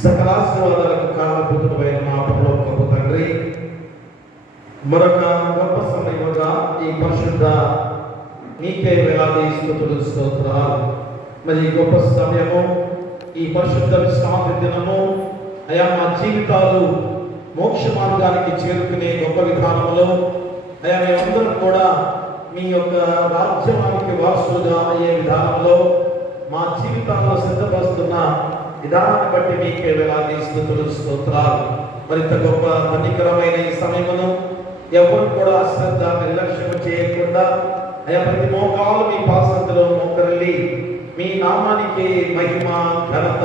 సకలాశీర్వాదాలకు కారణభూతుడైన మా పరలోకపు తండ్రి, మరొక గొప్ప సమయముగా ఈ పరిశుద్ధ నీకే వేలాది స్తుతులు స్తోత్రాలు. మరి ఈ గొప్ప సమయము, ఈ పరిశుద్ధ విశ్రాంతి దినము అయా మా జీవితాలు మోక్ష మార్గానికి చేరుకునే గొప్ప విధానంలో అయా మేమందరం కూడా మీ యొక్క రాజ్యానికి వారసులుగా అయ్యే విధానంలో మా జీవితాల్లో సిద్ధపరుస్తున్న విధానాన్ని బట్టి మీకే వేలాది స్తుతులు స్తోత్రాలు. మరింత గొప్ప ధనికరమైన ఈ సమయమును ఎవరు కూడా అశ్రద్ధ నిర్లక్ష్యం చేయకుండా అయా ప్రతి మోకాలు మీ పాసంతలో మోకరిల్లి మీ నామానికి మహిమ ఘనత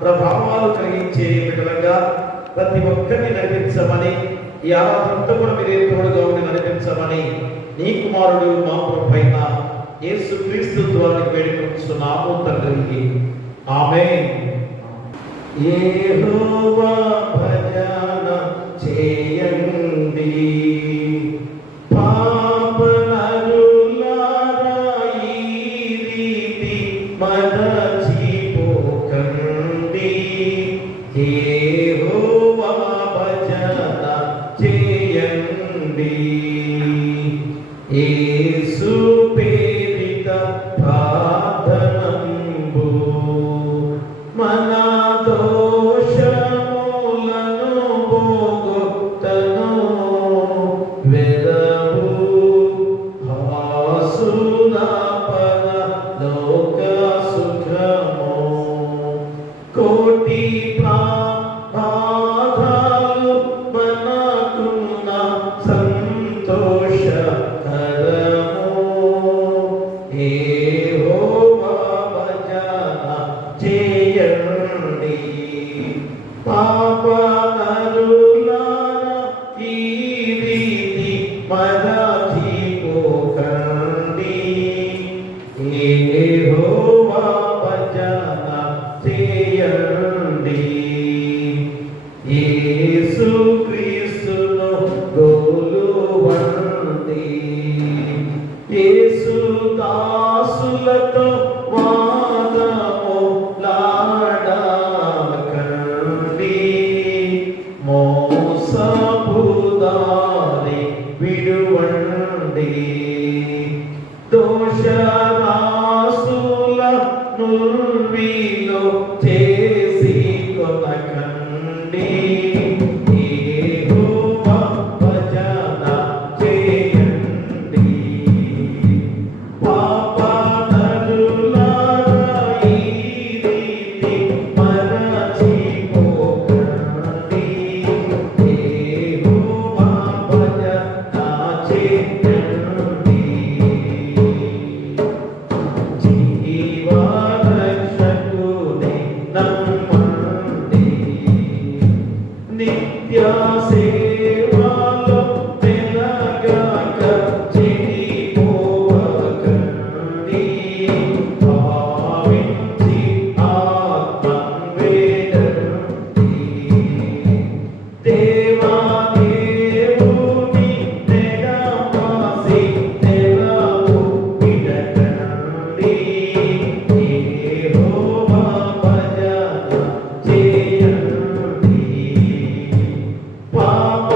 ప్రభావాలు కలిగించే విధంగా ప్రతి ఒక్కరిని నడిపించమని, ఈ ఆరాధనతో కూడా మీరే తోడుగా ఉండి నడిపించమని నీ కుమారుడు మా ప్రభువైన యేసుక్రీస్తు ద్వారా వేడుకొంచున్నాము తండ్రి. ఆమేన్. యెహోవా భజన చేయండి, పాపనరులారా ఈ రీతి మరచిపోకండి. యెహోవా భజన చేయండి, యేసు పేరిట ప్రార్థనంబు మన దోషములను పోగొట్టను వెదవు హాసునాపన లోక సుఖము కోటి బాధలు మనకున్న సంతోషకరము. యెహోవా భజన చేయండి, పాపనరులారా ఈ రీతి మరచిపోకండి. యెహోవా భజన చేయండి, యేసుక్రీస్తును గొలువండి. యేసు దాసులతో వాదము లాడకండి, మోసపుదారి విడువండి. దోషరాసుల నుర్విలో చేసి కొనకండి. యెహోవా భజన చేయండి, పాపనరులారా ఈ రీతి మరచిపోకండి. యెహోవా భజన చేయండి, జీవరక్షకుని నమ్మండి. నిత్య సేవలో వెలగక చెడిపోకండి. భావించి ఆత్మవేడండి, దేవాదేవుని నెడమాసి నెలవు విడకండి. యెహోవా భజన చేయండి, పాప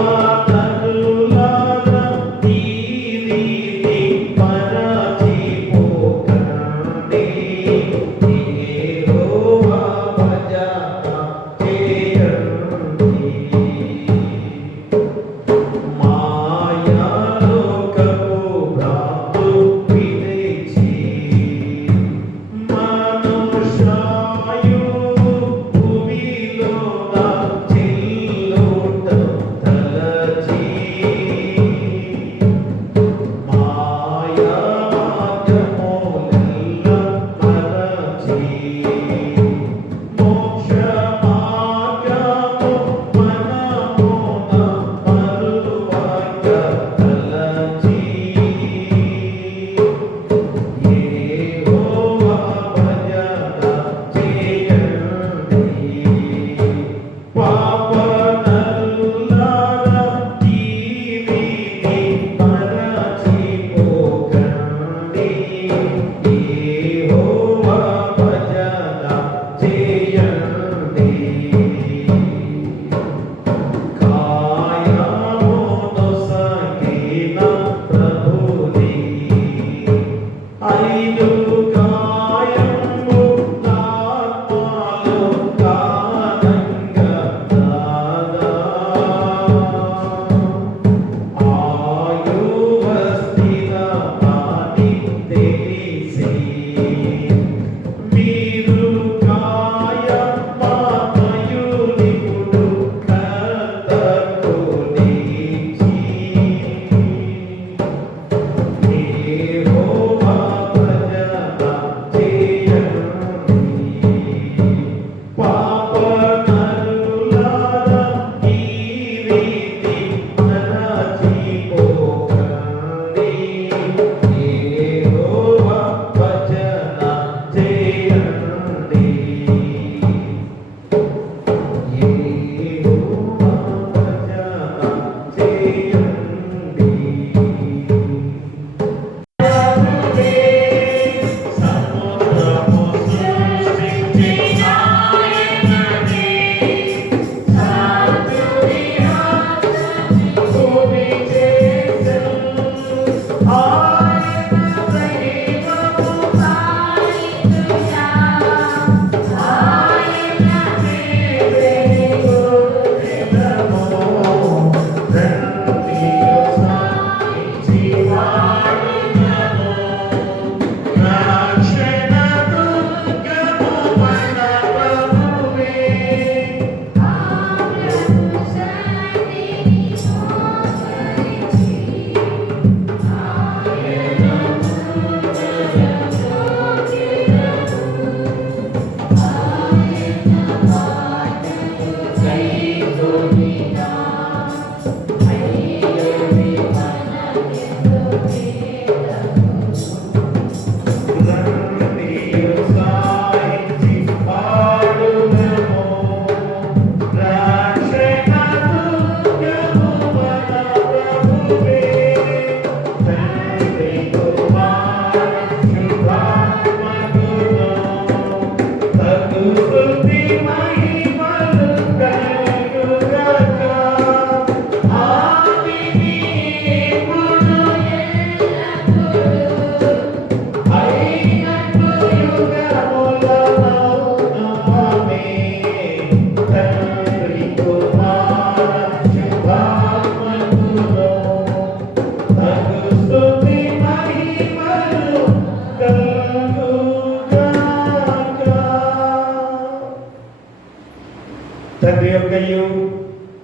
తండ్రి యొక్కయు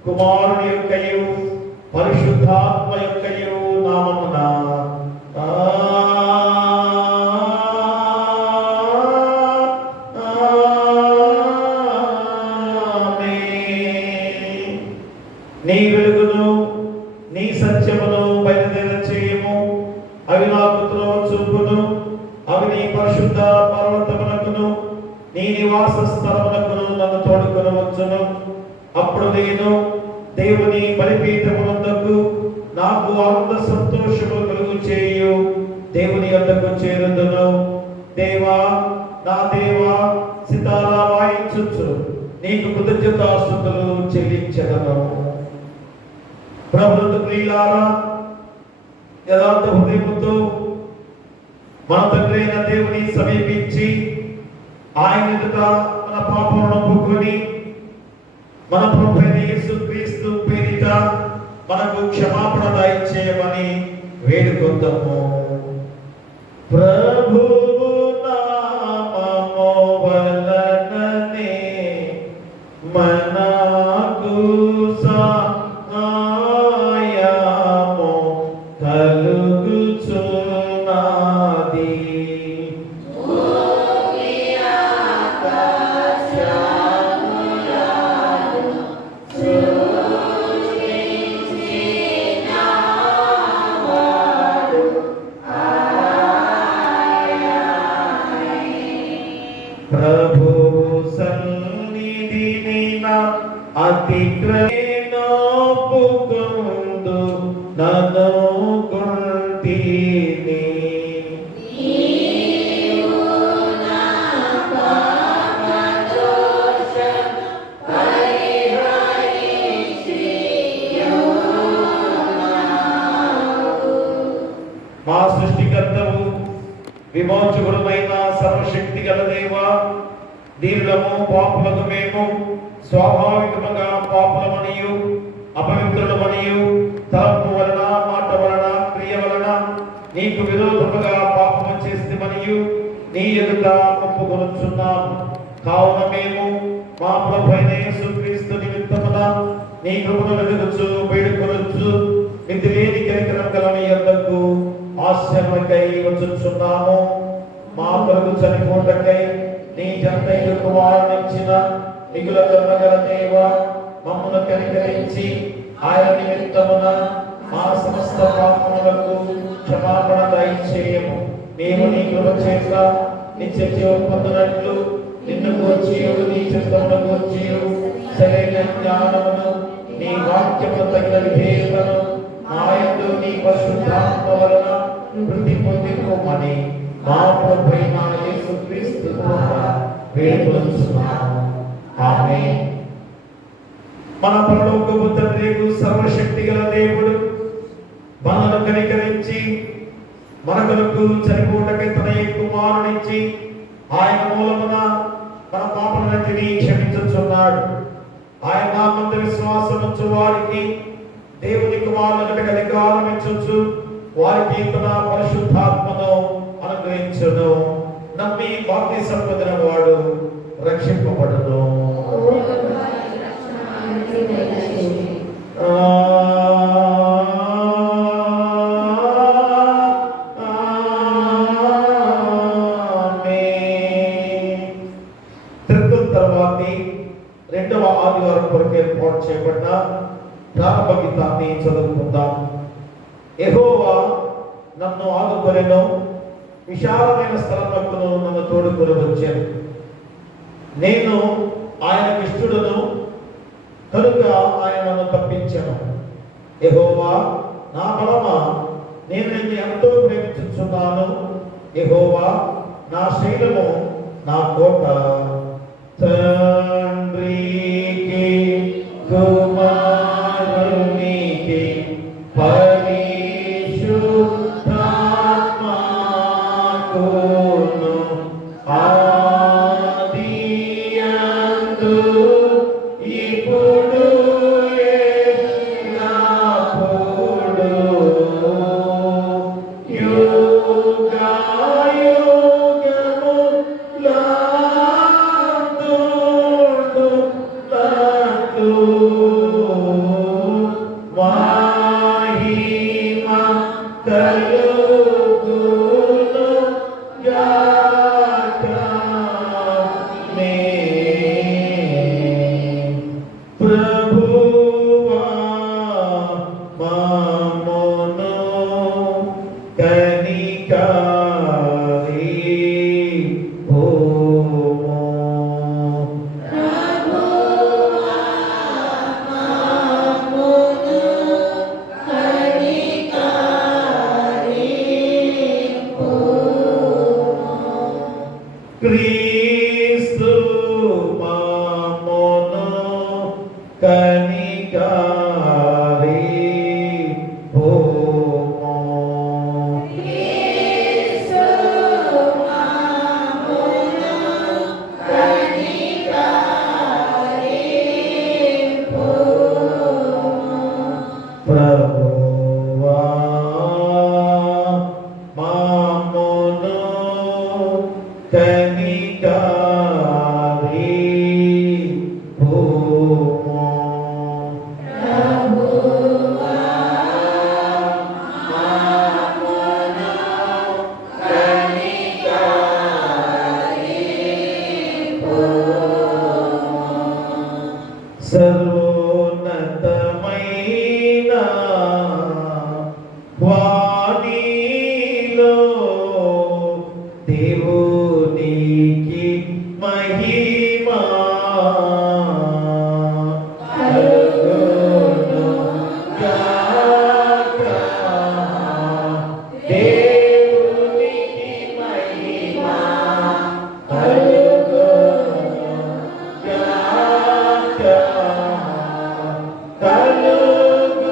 కుమారుని యొక్కయు పరిశుద్ధాత్మ యొక్కయు నామమున నీ వెలుగును నీ సత్యమును బయలుదేర చేయము. అవి నాకు త్రోవ చూపును. అవి నీ పరిశుద్ధ పర్వతమునకును నీ నివాస స్థలమునకును నన్ను తోడుకొని వచ్చును. అప్పుడు నేను దేవుని బలిపీఠమునందుకు నాకు ఆనంద సంతోషము కలుగు చేయు దేవుని యొద్దకు చేరుదును. దేవా నా దేవా, సితారా వాయించుచు నీకు కృతజ్ఞతాస్తుతులు చెల్లించెదను. ప్రభువుకు ప్రియులారా, యథార్థ హృదయముతో మన తండ్రి అయిన దేవుని సమీపించి ఆయన ఎదుట మన పాపములను ఒప్పుకొని మన ప్రభు అయిన యేసుక్రీస్తు పేరిట మనకు క్షమాపణ దయచేయమని వేడుకొందాము. ప్రభువు నామము వలననే మనకు సహాయము కలుగుచున్నది. ప్రభువు సన్నిధిని అతిక్రమణపుకుందు నన్ను గుంటిని. మా సృష్టికర్తవు విమోచకుడమైన సర్వశక్తి గల దేవా, దీనులము పాపులకు మేము స్వాభావికముగా పాపులమనియు అపవిత్రులమనియు తలంపు వలన మాట వలన క్రియ వలన నీకు విరోధముగా పాపము చేస్తమనియు నీ ఎదుట ఒప్పుకొనుచున్నాము. కావున మేము మా ప్రభువైన యేసుక్రీస్తు నిమిత్తమున నీ కృపను వెదుకుచు వేడుకొనుచు మితి లేని కనికరం గల నీ యొద్దకు ఆశ్రమకై వచ్చుచున్నాము. మా కొరకు చనిపోటకై నీ జంతైన కుమారునిచ్చిన మిగుల కరుణగల దేవా, మమ్మను కనికరించి ఆయన నిమిత్తమున మా సమస్త పాపములకు క్షమాపణ దయచేయము. మేము నీ కృప చేత నిత్య జీవం పొందినట్లు నిన్ను గూర్చియు నీ చిత్తమును గూర్చియు సరైన జ్ఞానమును నీ వాక్యము తగిన విధేయతను మా యందు నీ పరిశుద్ధాత్మ వలన వృద్ధి పొందుకోమని మా ప్రభువైన యేసుక్రీస్తు ద్వారా వేడుకొనుచున్నాము. ఆమేన్. మన పరలోకపు తండ్రి సర్వశక్తి గల దేవుడు మనలను కనికరించి మన కొరకు చనిపోటకై తన కుమారునిచ్చి ఆయన మూలమున మన పాపములన్నిటినీ క్షమించుచున్నాడు. ఆయన నామందు విశ్వాసముంచు వారికి దేవుని కుమారునికి అధికారం ఇచ్చుచు వారికి తన పరిశుద్ధాత్మను అనుగ్రహించును. నమ్మి బాప్తిసం పొందిన వాడు రక్షింపబడును. తర్వాతి రెండవ ఆదివారం కొరకు ఏర్పాటు చేయబడ్డ ప్రారంభ గీతాన్ని చదువుకుందాం. యెహోవా నన్ను ఆదుకొనెను, విశాలమైన స్థలమునకు నన్ను తోడుకొని వచ్చాను. నేను ఆయనకు ఇష్టడును కనుక ఆయన నన్ను తప్పించాను. యెహోవా నా బలమా, నేను నిన్ను ఎంతో ప్రేమించుచున్నాను. యెహోవా నా శైలము, నా కోట. తండ్రికి కుమారునికి పరిశుద్ధాత్మకును ఆదియందు ఇప్పుడు ఎల్లప్పుడూ యుగాయుగములందు కనికరి భూమో ప్రభువా మామును కనికరి భూమో సర్వోన్నతమైన వాణిలో దేవునికి మహిమా కలుగును గాక. దేవునికి మహిమా కలుగును గాక. కలుగును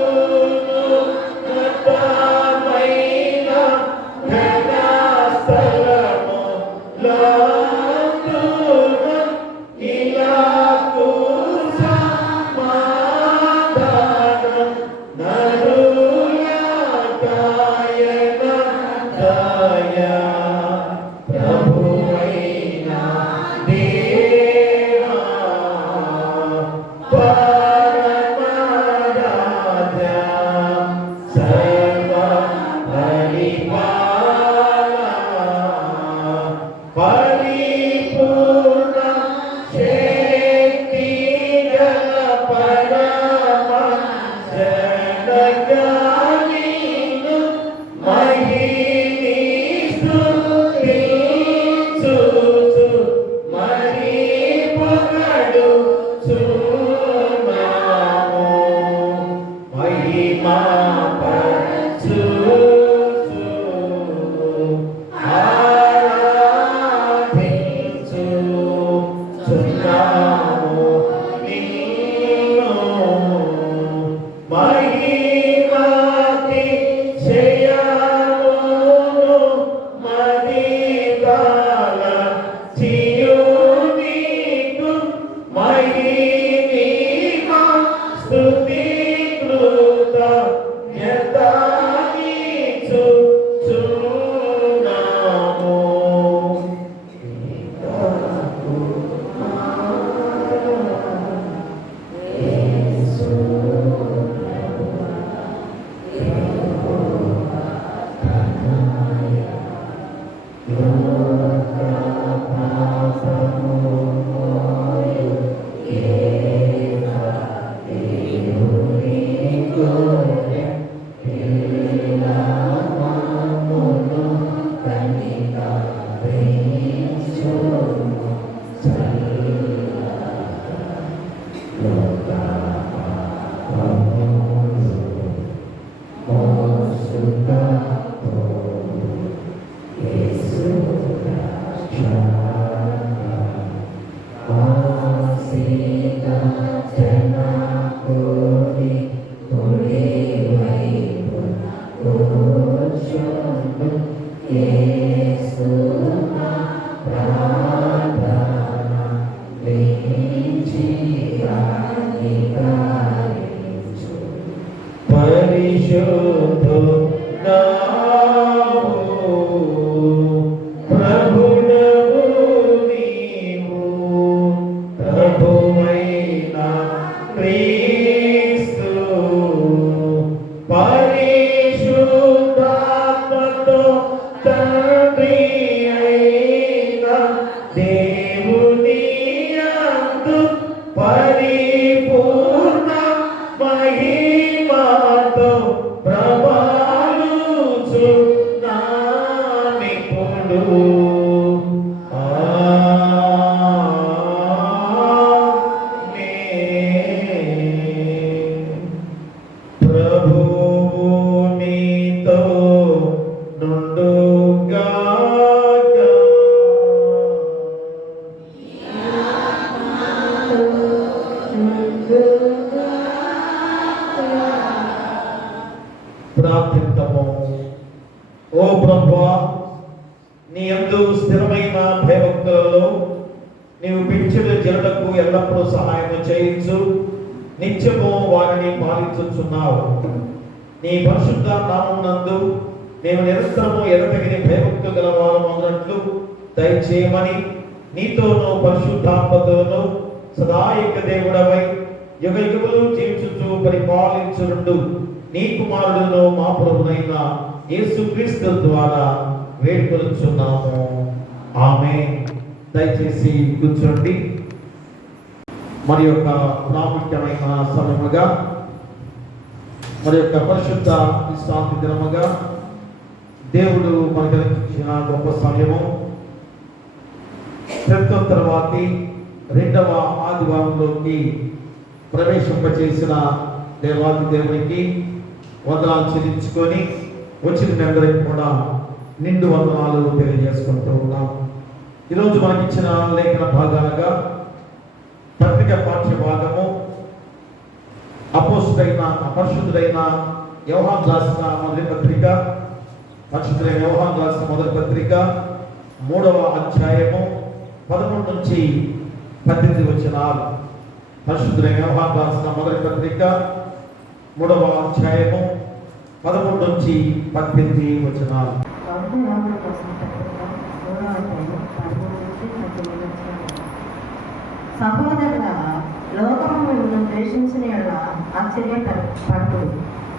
ఘనమైన ఘనస్థలములందున ఇలాగు సమాధానం నరుల గాయన దయా ప్రభువైన దేవా పరమరాజా సర్వ పరిపాలనా పరిపూర్ణ శక్తి గల పరమ జనగానిను మహిని స్తుతించుచు మరి పొగడుచున్నాము. మహిమా పరచుచు ఆరాధించుచున్నాము నిన్ను. మహిమాతిశయమును మదితల చియునీకు మహిమా స్తుతికృత యథానిచుచున్నాము. పరిపూర్ణ మహిమతో ప్రభాలుచున్నానిప్పుడు. ప్రభువు నీతో నుండుగాక. Good. ప్రభువా, నీ యందు స్థిరమైన భయభక్తులలో నీవు పెంచిన జనులకు ఎల్లప్పుడూ సహాయం చేయించు. నిత్యము వారిని పాలించుచున్నావు. నీ పరిశుద్ధ నామమునందు మేము నిరంతరము ఎడతగిన భయభక్తులు గలవారు అన్నట్లు దయచేయమని నీతోనూ పరిశుద్ధాత్మతోనూ సదా ఏక దేవుడవై యుగ యుగములు జీవించుచు పరిపాలించుండు నీ కుమారుడును మా ప్రభువైన యేసుక్రీస్తు ద్వారా వేడుకొనుచున్నాము. ఆమేన్. దయచేసి కూర్చోండి. మరి యొక్క ప్రాముఖ్యమైన సమయముగా, మరి యొక్క పరిశుద్ధ విశ్రాంతి దినముగా దేవుడు మనకు ఇచ్చిన గొప్ప సమయము ప్రత్యుత్తరవాది 2వ ఆదివారంలోకి ప్రవేశింపచేసిన దేవాది దేవునికి వందనాలు చెల్లించుకొని వచ్చిన మీ అందరికి కూడా నిండు వందనాలు తెలియజేసుకుంటూ ఉన్నాం. ఈరోజు మనకి ఇచ్చిన లేఖన భాగాలుగా పత్రిక పాఠ్య భాగము పరిశుద్ధుడైన యోహాను రాసిన మొదటి పత్రిక, పరిశుద్ధుడైన యోహాను రాసిన మొదటి పత్రిక 3వ అధ్యాయము 13 నుంచి 18 వచనాలు. పరిశుద్ధుడైన యోహాను రాసిన మొదటి పత్రిక 3వ అధ్యాయము 13 నుంచి 18 వచనాలు. సహోదరులారా, లోకము మిమ్మల్ని ద్వేషించిన యెడల ఆశ్చర్యపడకుడు.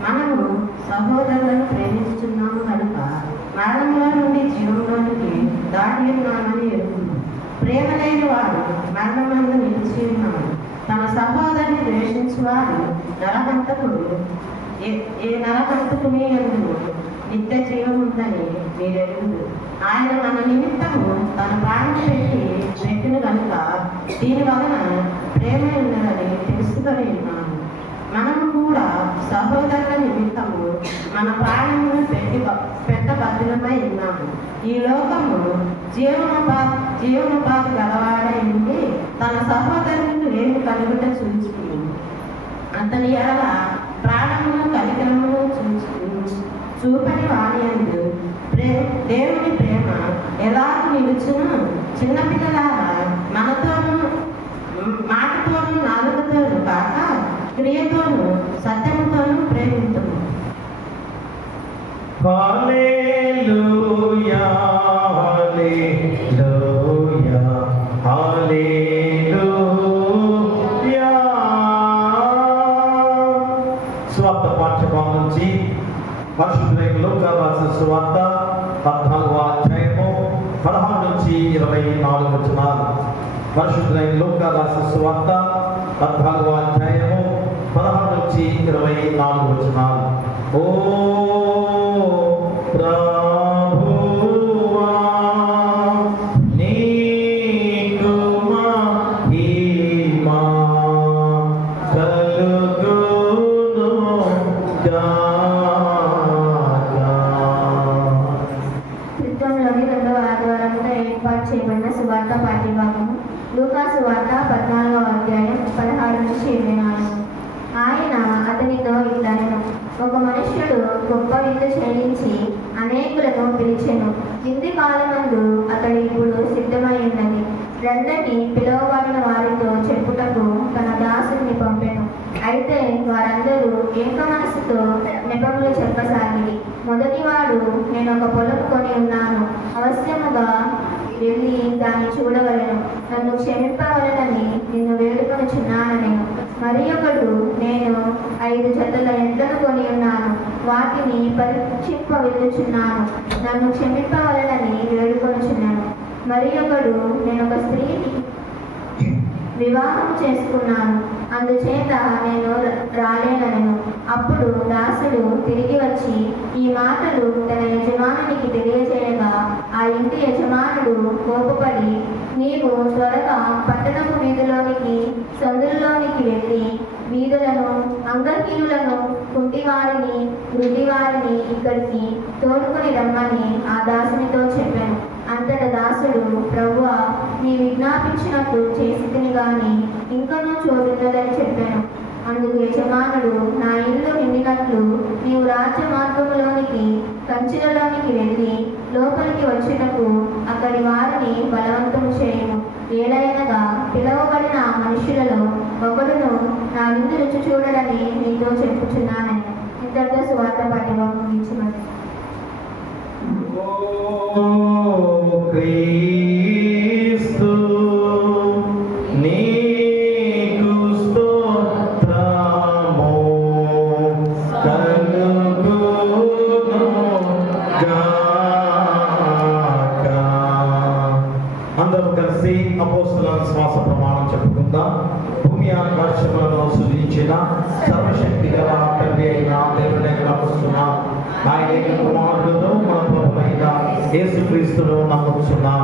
మనము సహోదరులను ప్రేమించుచున్నాము కనుక మరణంలో నుండి జీవంలోనికి దాటి ఉన్నామని ఎరుగుతున్నాం. ప్రేమ లేని వాడు మరణమందు నిలిచి ఉన్నాడు. తన సహోదరుని ద్వేషించువాడు నరహంతకుడు. ఏ నరహంతకుని యందు నిత్య జీవం ఉందని మీరెరుగుదు. ఆయన మన నిమిత్తము తన ప్రాణం పెట్టిన కనుక దీని వలన ప్రేమ ఉన్నదని తెలుసుకొని ఉన్నాము. మనము కూడా సహోదరుల నిమిత్తము మన ప్రాణమును పెట్టబద్ధమై ఉన్నాము. ఈ లోకము జీవనోపాధి గలవాడై ఉండి తన సహోదరునికి లేని కలుగుట చూచుకుని అతని ఎడల ప్రాణమును కలికరమును చూపని వాణియందు దేవుని ప్రేమ ఎలాగ నిలుచును. చిన్నపిల్లలారా, మనతోనూ మాటతోనూ నాలుగుతోనూ కాక క్రియతోనూ సత్యముతోనూ ప్రేమించుము. హల్లెలూయా, హల్లెలూయా, హల్లెలూయా. సువార్త పాఠ్యభాగం నుంచి పరిశుద్ధుడైన లూకా రాసిన సువార్త 14వ అధ్యాయము 16 నుంచి 24 వచనాలు. పరిశుద్ధుడైన లూకా రాసిన సువార్త 14వ అధ్యాయము 16 నుంచి 24 వచనాలు. ఓ ప్రభువా, నీకు మహిమ కలుగును క్రితంలోని 2వ ఆదివారంలో ఏర్పాటు చేయబడిన సువార్త పాఠ్యభాగము లూకా సువార్త 14వ అధ్యాయం 16 నుంచి 24. ఆయన అతనితో ఇట్లనెను, ఒక మనుష్యుడు గొప్ప విందు చేయించి అనేకులను పిలిచెను. ఇంది కాలమందు అతడు ఇప్పుడు సిద్ధమై ఉన్నది. రండని పిలువబడిన వారితో చెప్పుటకు తన దాసుని పంపెను. అయితే వారందరూ ఏక మనసుతో నెపములు చెప్పసాగిరి. మొదటివాడు, నేను ఒక పొలం కొని ఉన్నాను, అవశ్యముగా వెళ్ళి దాన్ని చూడవలెను, నన్ను క్షమింపవలెనని నిన్ను వేడుకొనుచున్నానెను. మరి ఒకడు, నేను 5 జతల ఎడ్లను కొని ఉన్నాను, వాటిని పరీక్షింప వెళ్ళుచున్నాను, నన్ను క్షమింపవలెనని వేడుకొనుచున్నాను. మరి ఒకడు, నేను ఒక స్త్రీని వివాహం చేసుకున్నాను, అందుచేత నేను రాలేనను. అప్పుడు దాసుడు తిరిగి వచ్చి ఈ మాటలు తన యజమానునికి తెలియజేయగా ఆ ఇంటి యజమానుడు కోపపడి, నీవు త్వరగా పట్టణపు వీధిలోనికి సందుల్లోనికి వెళ్ళి వీధులను, అంగహీనులను, కుంటివారిని, గుడ్డివారిని ఇక్కడికి తోడుకొని రమ్మని ఆ దాసునితో చెప్పాను. అంతట దాసుడు, ప్రభువా, నీ విజ్ఞాపించినట్టు చేసితిని గాని ఇంకనూ చోటున్నదని చెప్పాను. అందుకు యజమానుడు, నా ఇల్లు నిండినట్లు నీవు రాజ్య మార్గములోనికి కంచెలలోనికి వెళ్ళి లోపలికి వచ్చుటకు అక్కడి వారిని బలవంతము చేయము. ఏలైనగా పిలువబడిన మనుషులలో ఒకడును నా విందు రుచి చూడడని నీతో చెప్పుచున్నానని. ఇంతటితో సువార్త పఠ్యం ముగించమని. క్రీస్తు నీకు స్తోత్రము కలుగునుగాక. అందరూ కలిసి అపోస్తలుల శ్వాస ప్రమాణం చెప్పుకుందాం. భూమి ఆకాశములను సృజించిన సర్వశక్తి గల తండ్రి అయిన దేవుని నమ్ముతున్నాం. ఆయన కుమారుడును మన ప్రభువైన యేసుక్రీస్తును నమ్ముతున్నాం.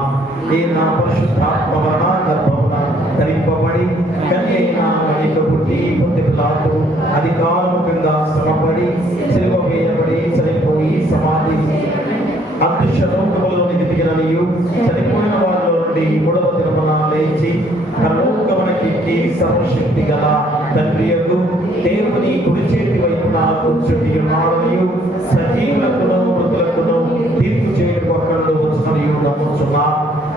ఈయన పరిశుద్ధాత్మ వలన గర్భమున ధరింపబడి కన్య అయిన మరియకు పుట్టి పొంది పిలాతు అధికారము కింద శ్రమపడి సిలువ వేయబడి చనిపోయి సమాధి అదృశ్య లోకములోనికి దిగిననియు చనిపోయిన వారిలో నుండి మూడవ దినమున లేచి పరలోకమునకెక్కి సర్వశక్తి గల తండ్రియకు దేవుని కుడి చేతి వైపున కూర్చుని ఉన్నాడనియు సజీవులకును మృతులకును తీర్పు చేయడం ఒకళ్ళు వచ్చిననియు నమ్ముచున్నా.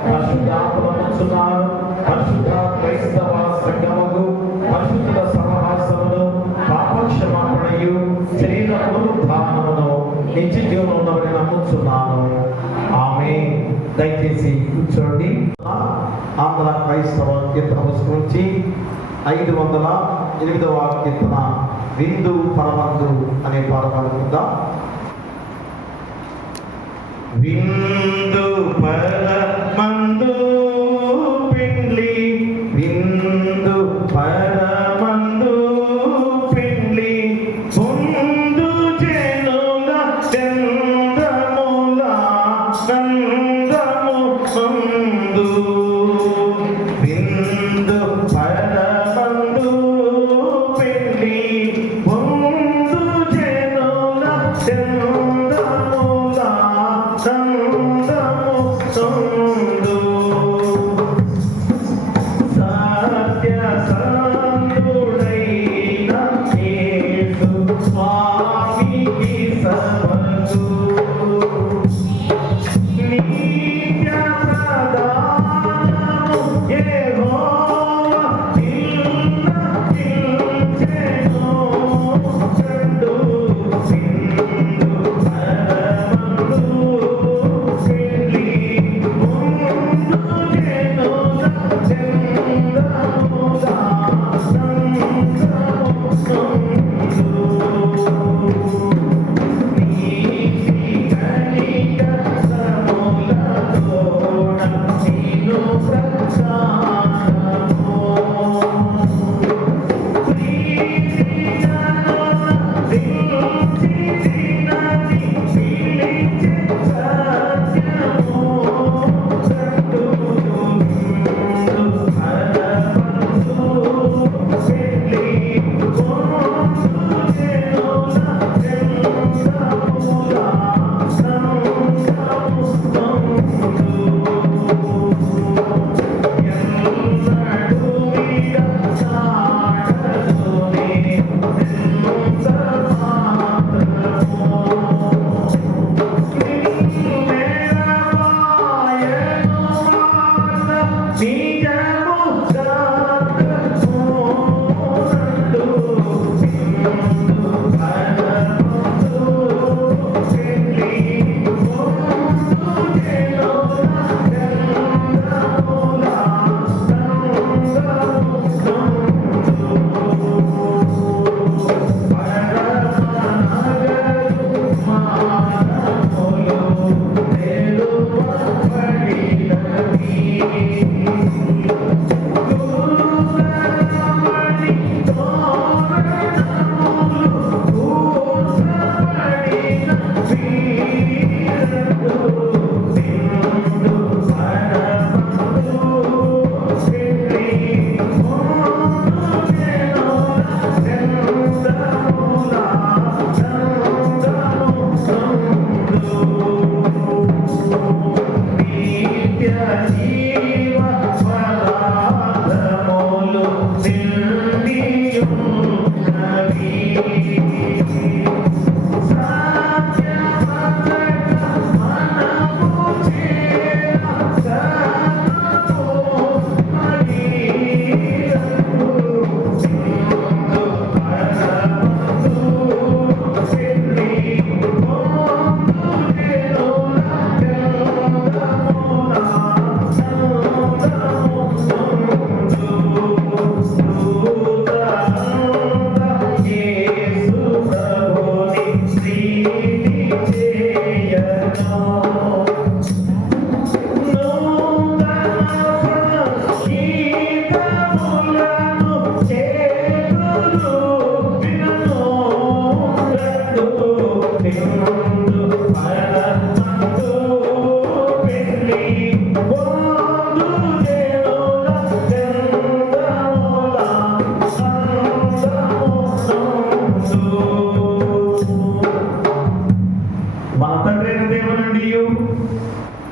పరిశుద్ధాత్మ నమ్ముచున్నారు. పరిశుద్ధ క్రైస్తవ సంఘముకు పరిశుద్ధుల సహవాసమును పాపక్షమాపణయు శరీర పునరుద్ధానమును నిత్య జీవనం ఉన్నవని నమ్ముచున్నాను. ఆమేన్. దయచేసి కూర్చోండి. ఆంధ్ర క్రైస్తవ కీర్తన పుస్తకం నుంచి 508వ కీర్తన విందు పరమందు అనే పాట పాడుకుందాం. విందు పరమందు పిండ్లి విందు పరమందు పిండ్లి ముందు జనుల చంద్రముల నందము ముందు విందు పరమందు పిండ్లి ముందు జనుల చంద్రముల నందము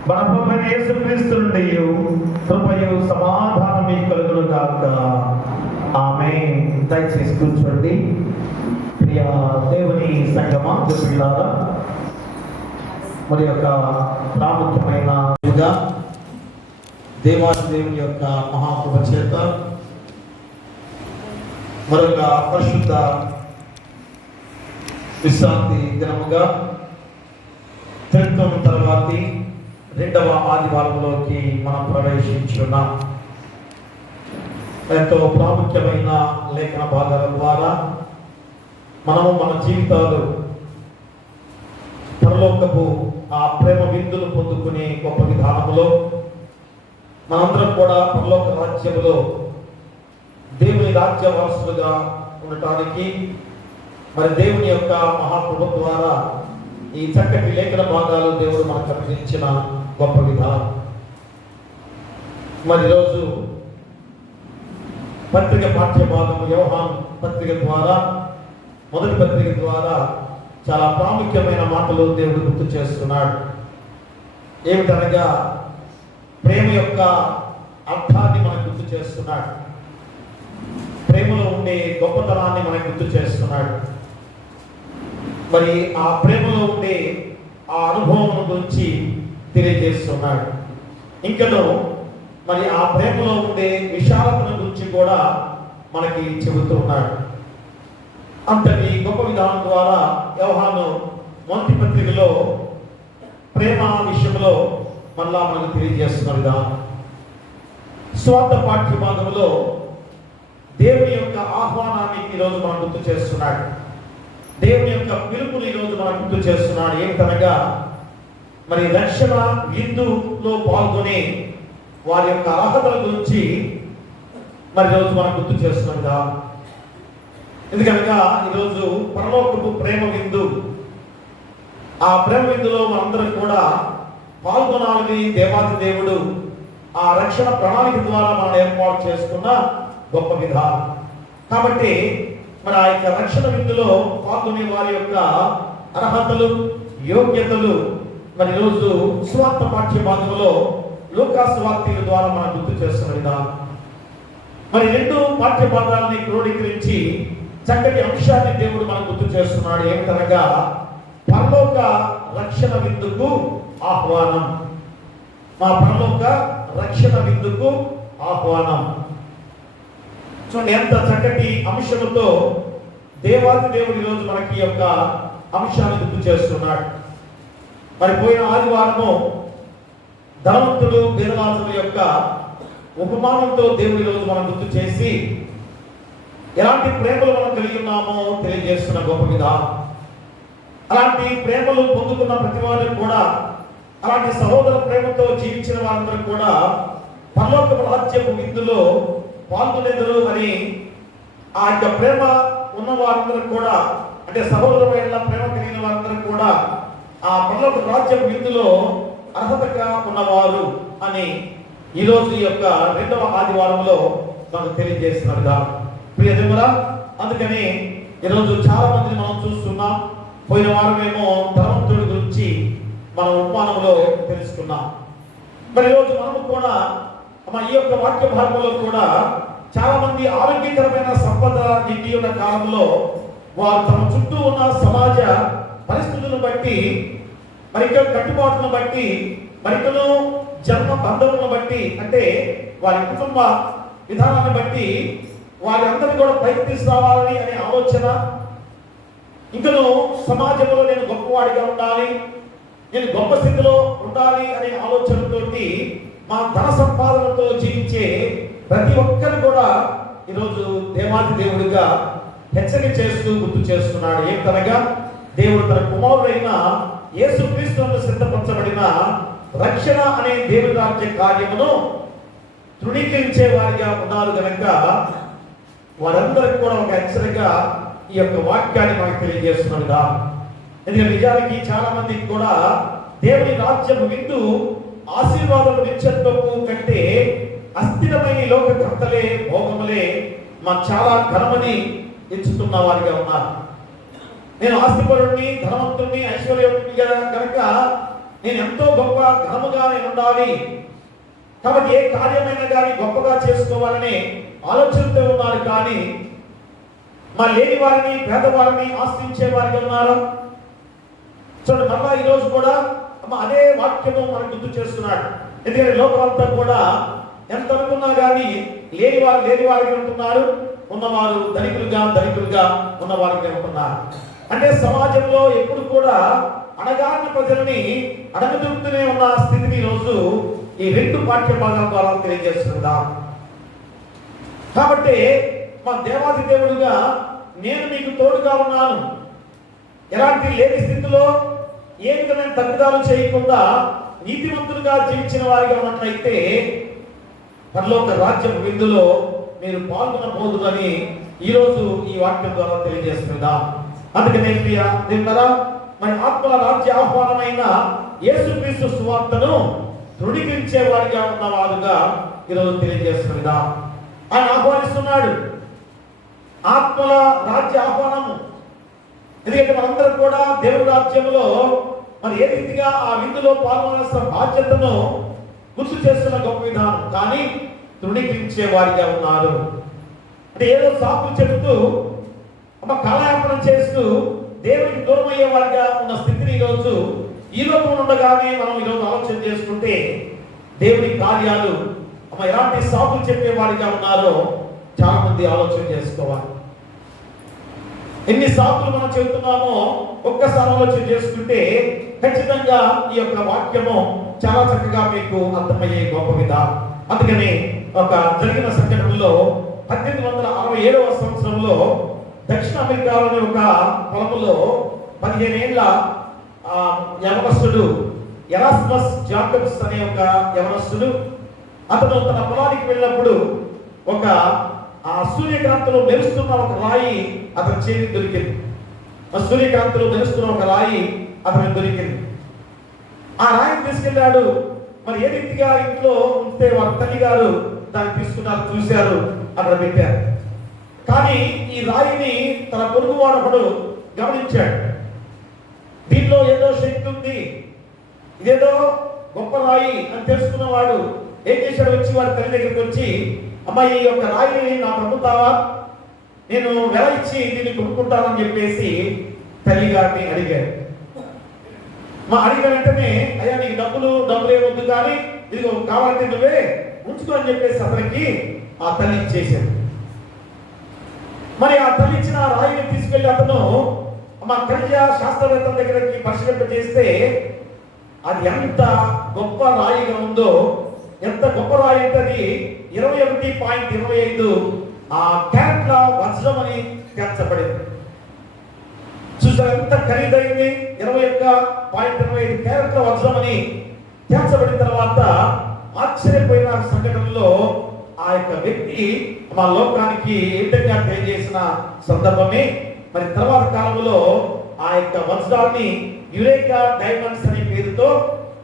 మన ప్రభువైన యేసుక్రీస్తు నుండి కృపయు సమాధానం మీకు కలుగును గాక. ఆమేన్. దయచేసి కూర్చోండి. ప్రియ దేవుని సంగమా, పిల్లారా, మరి యొక్క ప్రాముఖ్యమైన దేవాది దేవుని యొక్క మహాకృప చేత మరొక పరిశుద్ధ విశ్రాంతి దినముగా క్రితం తర్వాతి రెండవ ఆదివారంలోకి మనం ప్రవేశించున్నాం. ఎంతో ప్రాముఖ్యమైన లేఖన భాగాల ద్వారా మనము మన జీవితాలు పరలోకపు ఆ ప్రేమ విందులు పొందుకునే గొప్ప విధానంలో మనందరం కూడా పరలోక రాజ్యములో దేవుని రాజ్య వారసులుగా ఉండటానికి మరి దేవుని యొక్క మహాకృప ద్వారా ఈ చక్కటి లేఖన భాగాలు దేవుడు మనకు అందించిన గొప్ప విధానం. మరి ఈరోజు పత్రిక పాఠ్య భాగము యోహాను పత్రిక ద్వారా, మొదటి పత్రిక ద్వారా చాలా ప్రాముఖ్యమైన మాటలు దేవుడు గుర్తు చేస్తున్నాడు. ఏమిటనగా ప్రేమ యొక్క అర్థాన్ని మనకు గుర్తు చేస్తున్నాడు. ప్రేమలో ఉండే గొప్పతనాన్ని మనకు గుర్తు చేస్తున్నాడు. మరి ఆ ప్రేమలో ఉండే ఆ అనుభవం గురించి తెలియజేస్తున్నాడు. ఇంకను మరి ఆ ప్రేమలో ఉండే విశాలతను గురించి కూడా మనకి చెబుతూ ఉన్నాడు. అంతటి గొప్ప విధానం ద్వారా యోహాను మొదటి పత్రికలో ప్రేమ విషయంలో మళ్ళా మనకు తెలియజేస్తున్న విధానం. స్వార్థ పాఠ్య భాగంలో దేవుని యొక్క ఆహ్వానాన్ని ఈరోజు మనం గుర్తు చేస్తున్నాడు. దేవుని యొక్క పిలుపుని ఈరోజు మనం గుర్తు చేస్తున్నాడు. ఏమిటనగా మరి రక్షణ విందులో పాల్గొని వారి యొక్క అర్హతల గురించి మరి ఈరోజు మనం గుర్తు చేస్తున్నాడుగా. ఎందుకనగా ఈరోజు పరలోకపు ప్రేమ విందు, ఆ ప్రేమ విందులో మనందరం కూడా పాల్గొనాలని దేవాది దేవుడు ఆ రక్షణ ప్రణాళిక ద్వారా మనం ఏర్పాటు చేసుకున్న గొప్ప విధానం. కాబట్టి మరి ఆ యొక్క రక్షణ విందులో పాల్గొనే వారి యొక్క అర్హతలు, యోగ్యతలు మరి ఈరోజు సువార్త పాఠ్య భాగంలో లూకాసు వార్తల ద్వారా మనం గుర్తు చేస్తున్న విధానం. మరి రెండు పాఠ్య భాగాలని క్రోడీకరించి చక్కటి అంశాన్ని దేవుడు మనం గుర్తు చేస్తున్నాడు. ఏమిటనగా పరలోక రక్షణ విందుకు ఆహ్వానం. మా పరలోక రక్షణ విందుకు ఆహ్వానం. చూడండి ఎంత చక్కటి అంశముతో దేవాది దేవుడు ఈరోజు మనకి యొక్క అంశాన్ని గుర్తు చేస్తున్నాడు. మరి పోయిన ఆదివారము ధనవంతుడు బీదలాజరు యొక్క ఉపమానంతో దేవుడు ఈరోజు మనం గుర్తు చేసి ఎలాంటి ప్రేమలు మనం కలిగి ఉన్నామో తెలియజేస్తున్న గొప్ప విధానం. అలాంటి ప్రేమలు పొందుకున్న ప్రతి వారు కూడా, అలాంటి సహోదర ప్రేమతో జీవించిన వారందరూ కూడా పరలోక రాజ్యపు విందులో పాల్గొనేందురు అని ఆ యొక్క ప్రేమ ఉన్న వారందరూ కూడా, అంటే సహోదరమైన ప్రేమ కలిగిన వారందరూ కూడా ఆ పరలోక రాజ్యపు విందులో అర్హతగా ఉన్నవారు అని ఈరోజు ఈ యొక్క రెండవ ఆదివారంలో మనకు తెలియజేస్తున్నట్టుగా ప్రియదేవురా. అందుకని ఈరోజు చాలా మందిని మనం చూస్తున్నాం. పోయిన వారమేమో ధనవంతుడి గురించి మన ఉపమానంలో తెలుసుకున్నాం. మరి ఈరోజు మనము కూడా ఈ యొక్క వాక్య భాగంలో కూడా చాలా మంది ఆరోగ్యకరమైన సంపద నిండి ఉన్న కాలంలో వారు తమ చుట్టూ ఉన్న సమాజ పరిస్థితులను బట్టి, మరిక కట్టుబాట్లను బట్టి, మరికను జన్మ బంధములను బట్టి, అంటే వారి కుటుంబ విధానాన్ని బట్టి వారి అందరినీ కూడా పైకి తీసుకురావాలని అనే ఆలోచన, ఇంకను సమాజంలో నేను గొప్పవాడిగా ఉండాలి, నేను గొప్ప స్థితిలో ఉండాలి అనే ఆలోచనతోటి మా ధన సంపాదనతో జీవించే ప్రతి ఒక్కరు కూడా ఈరోజు దేవాది దేవుడిగా హెచ్చరిక చేస్తూ గుర్తు చేస్తున్నాడు. ఏమిటనగా దేవుడు తన కుమారుడైన యేసుక్రీస్తును సిద్ధపరచబడిన రక్షణ అనే దేవుని రాజ్య కార్యమును తృణీకరించే వారిగా ఉన్నారు కనుక వారందరికీ కూడా ఒక హెచ్చరిక ఈ యొక్క వాక్యాన్ని మనకు తెలియజేస్తున్నదా. ఎందుకంటే నిజానికి చాలా మందికి కూడా దేవుని రాజ్యం విందు ఆశీర్వాదాలు నిత్యత్వము కంటే అస్థిరమైన లోక కర్తలే, భోగములే మా చాలా ఘనమని ఎంచుతున్న వారిగా ఉన్నారు. నేను ఆస్తిపరుడిని, ధనవంతుడిని, ఐశ్వర్యవంతుడిగా కనుక నేను ఎంతో గొప్ప ఘనముగా నేను ఉండాలి, కాబట్టి ఏ కార్యమైనా కానీ గొప్పగా చేసుకోవాలని ఆలోచనతో ఉన్నారు. కానీ మా లేని వారిని, పేదవారిని ఆశ్రయించే వారిగా ఉన్నారు. చూడండి, మళ్ళా ఈరోజు కూడా అదే వాక్యము మనకు గుర్తు చేస్తున్నాడు. ఎందుకంటే లోకమంతా కూడా ఎంత అనుకున్నా కానీ లేని వారికి ఉంటున్నారు, ఉన్నవారు ధనికులుగా ఉన్నవారికి ఉంటున్నారు. అంటే సమాజంలో ఎప్పుడు కూడా అణగారిన ప్రజల్ని అడగదొరుకుతూనే ఉన్న స్థితిని ఈరోజు ఈ 2 పాఠ్య భాగాల ద్వారా తెలియజేస్తుందా. కాబట్టి మా దేవాది దేవుడుగా నేను మీకు తోడుగా ఉన్నాను. ఎలాంటి లేని స్థితిలో ఏ విధమైన తప్పిదాలు చేయకుండా నీతివంతులుగా జీవించిన వారిగా ఉన్నట్లయితే పరలోక రాజ్యం విందులో మీరు పాల్గొనబోదురని ఈరోజు ఈ వాక్యం ద్వారా తెలియజేస్తుందా. అందుకనే ప్రియులారా, మరి ఆత్మల రాజ్య ఆహ్వానమైన యేసుక్రీస్తు సువార్తను దృఢీకరించే వారిగా ఉన్నవారుగా ఈరోజు తెలియజేస్తుందా. ఆయన ఆహ్వానిస్తున్నాడు ఆత్మల రాజ్య ఆహ్వానము. ఎందుకంటే మనందరం కూడా దేవుడి రాజ్యంలో మరి ఏ రీతిగా ఆ విందులో పాల్గొనాల్సిన బాధ్యతను గుర్తు చేస్తున్న గొప్ప విధానం. కానీ తృణీకరించే వారిగా ఉన్నారు. అంటే ఏదో సాకులు చెబుతూ కాలయాపనం చేస్తూ దేవుడికి దూరం అయ్యే వారిగా ఉన్న స్థితిని ఈరోజు ఈ లోకంలో ఉండగానే మనం ఈరోజు ఆలోచన చేసుకుంటే దేవుడి కార్యాలు ఎలాంటి సాకులు చెప్పే వారిగా ఉన్నారో చాలా మంది ఆలోచన చేసుకోవాలి. ఎన్ని సాకులు మనం చెబుతున్నామో ఒక్కసారి ఆలోచన చేసుకుంటే ఖచ్చితంగా ఈ యొక్క వాక్యము చాలా చక్కగా మీకు అర్థమయ్యే గొప్ప విధానం. అందుకని ఒక జరిగిన సంఘటనలో 1867వ సంవత్సరంలో దక్షిణ అమెరికాలోని ఒక పొలంలో 15 ఏళ్ల యవనస్తుడు ఎరాస్మస్ జాకబ్స్ అనే ఒక యవనస్తుడు, అతను తన పొలానికి వెళ్ళినప్పుడు ఒక సూర్యకాంతిలో మెరుస్తున్న ఒక రాయి అతని చేతికి దొరికింది. సూర్యకాంతిలో మెరుస్తున్న ఒక రాయి అతనికి దొరికింది. ఆ రాయిని తీసుకెళ్ళాడు. మరి ఏ రీతిగా ఇంట్లో ఉంటే వారి తల్లి గారు దాన్ని తీసుకున్నారు, చూశారు, అక్కడ పెట్టారు. కానీ ఈ రాయిని తన పొరుగు వాడొకడు గమనించాడు. దీనిలో ఏదో శక్తి ఉంది, ఇదేదో గొప్ప రాయి అని తెలుసుకున్నవాడు ఏం చేశాడు, వచ్చి వారి తల్లి దగ్గరికి వచ్చి, అమ్మాయి ఈ యొక్క రాయిని నాకు అమ్ముతావా, నేను వెల ఇచ్చి దీన్ని కొనుక్కుంటానని చెప్పేసి తల్లి గారిని అడిగాడు. అడిగిన వెంటనే, అయ్యా నీకు డబ్బులు ఏమొద్దు, కానీ ఇది కావాలంటే నువ్వే ఉంచుకో అని చెప్పేసి అతనికి ఆ తల్లి ఇచ్చేసాడు. మరి ఆ తల్లి ఇచ్చిన రాయిని తీసుకెళ్లి అతను ఖనిజ శాస్త్రవేత్తల దగ్గరికి పరిశీలింప చేస్తే అది ఎంత గొప్ప రాయిగా ఉందో, ఎంత గొప్ప రాయి అంటే అది 21.25 క్యారెట్ల వజ్రం అని తేల్చబడింది. చూసారు ఎంత ఖరీదైంది, 21.25 క్యారెట్ల వజ్రం అని తేల్చబడిన తర్వాత ఆశ్చర్యపోయిన సంఘటనలో ఆ యొక్క వ్యక్తి మా లోకానికి ఏ విధంగా తెలియజేసిన సందర్భమే. మరి తర్వాత కాలంలో ఆ యొక్క వజ్రాన్ని యురేకా డైమండ్స్ అనే పేరుతో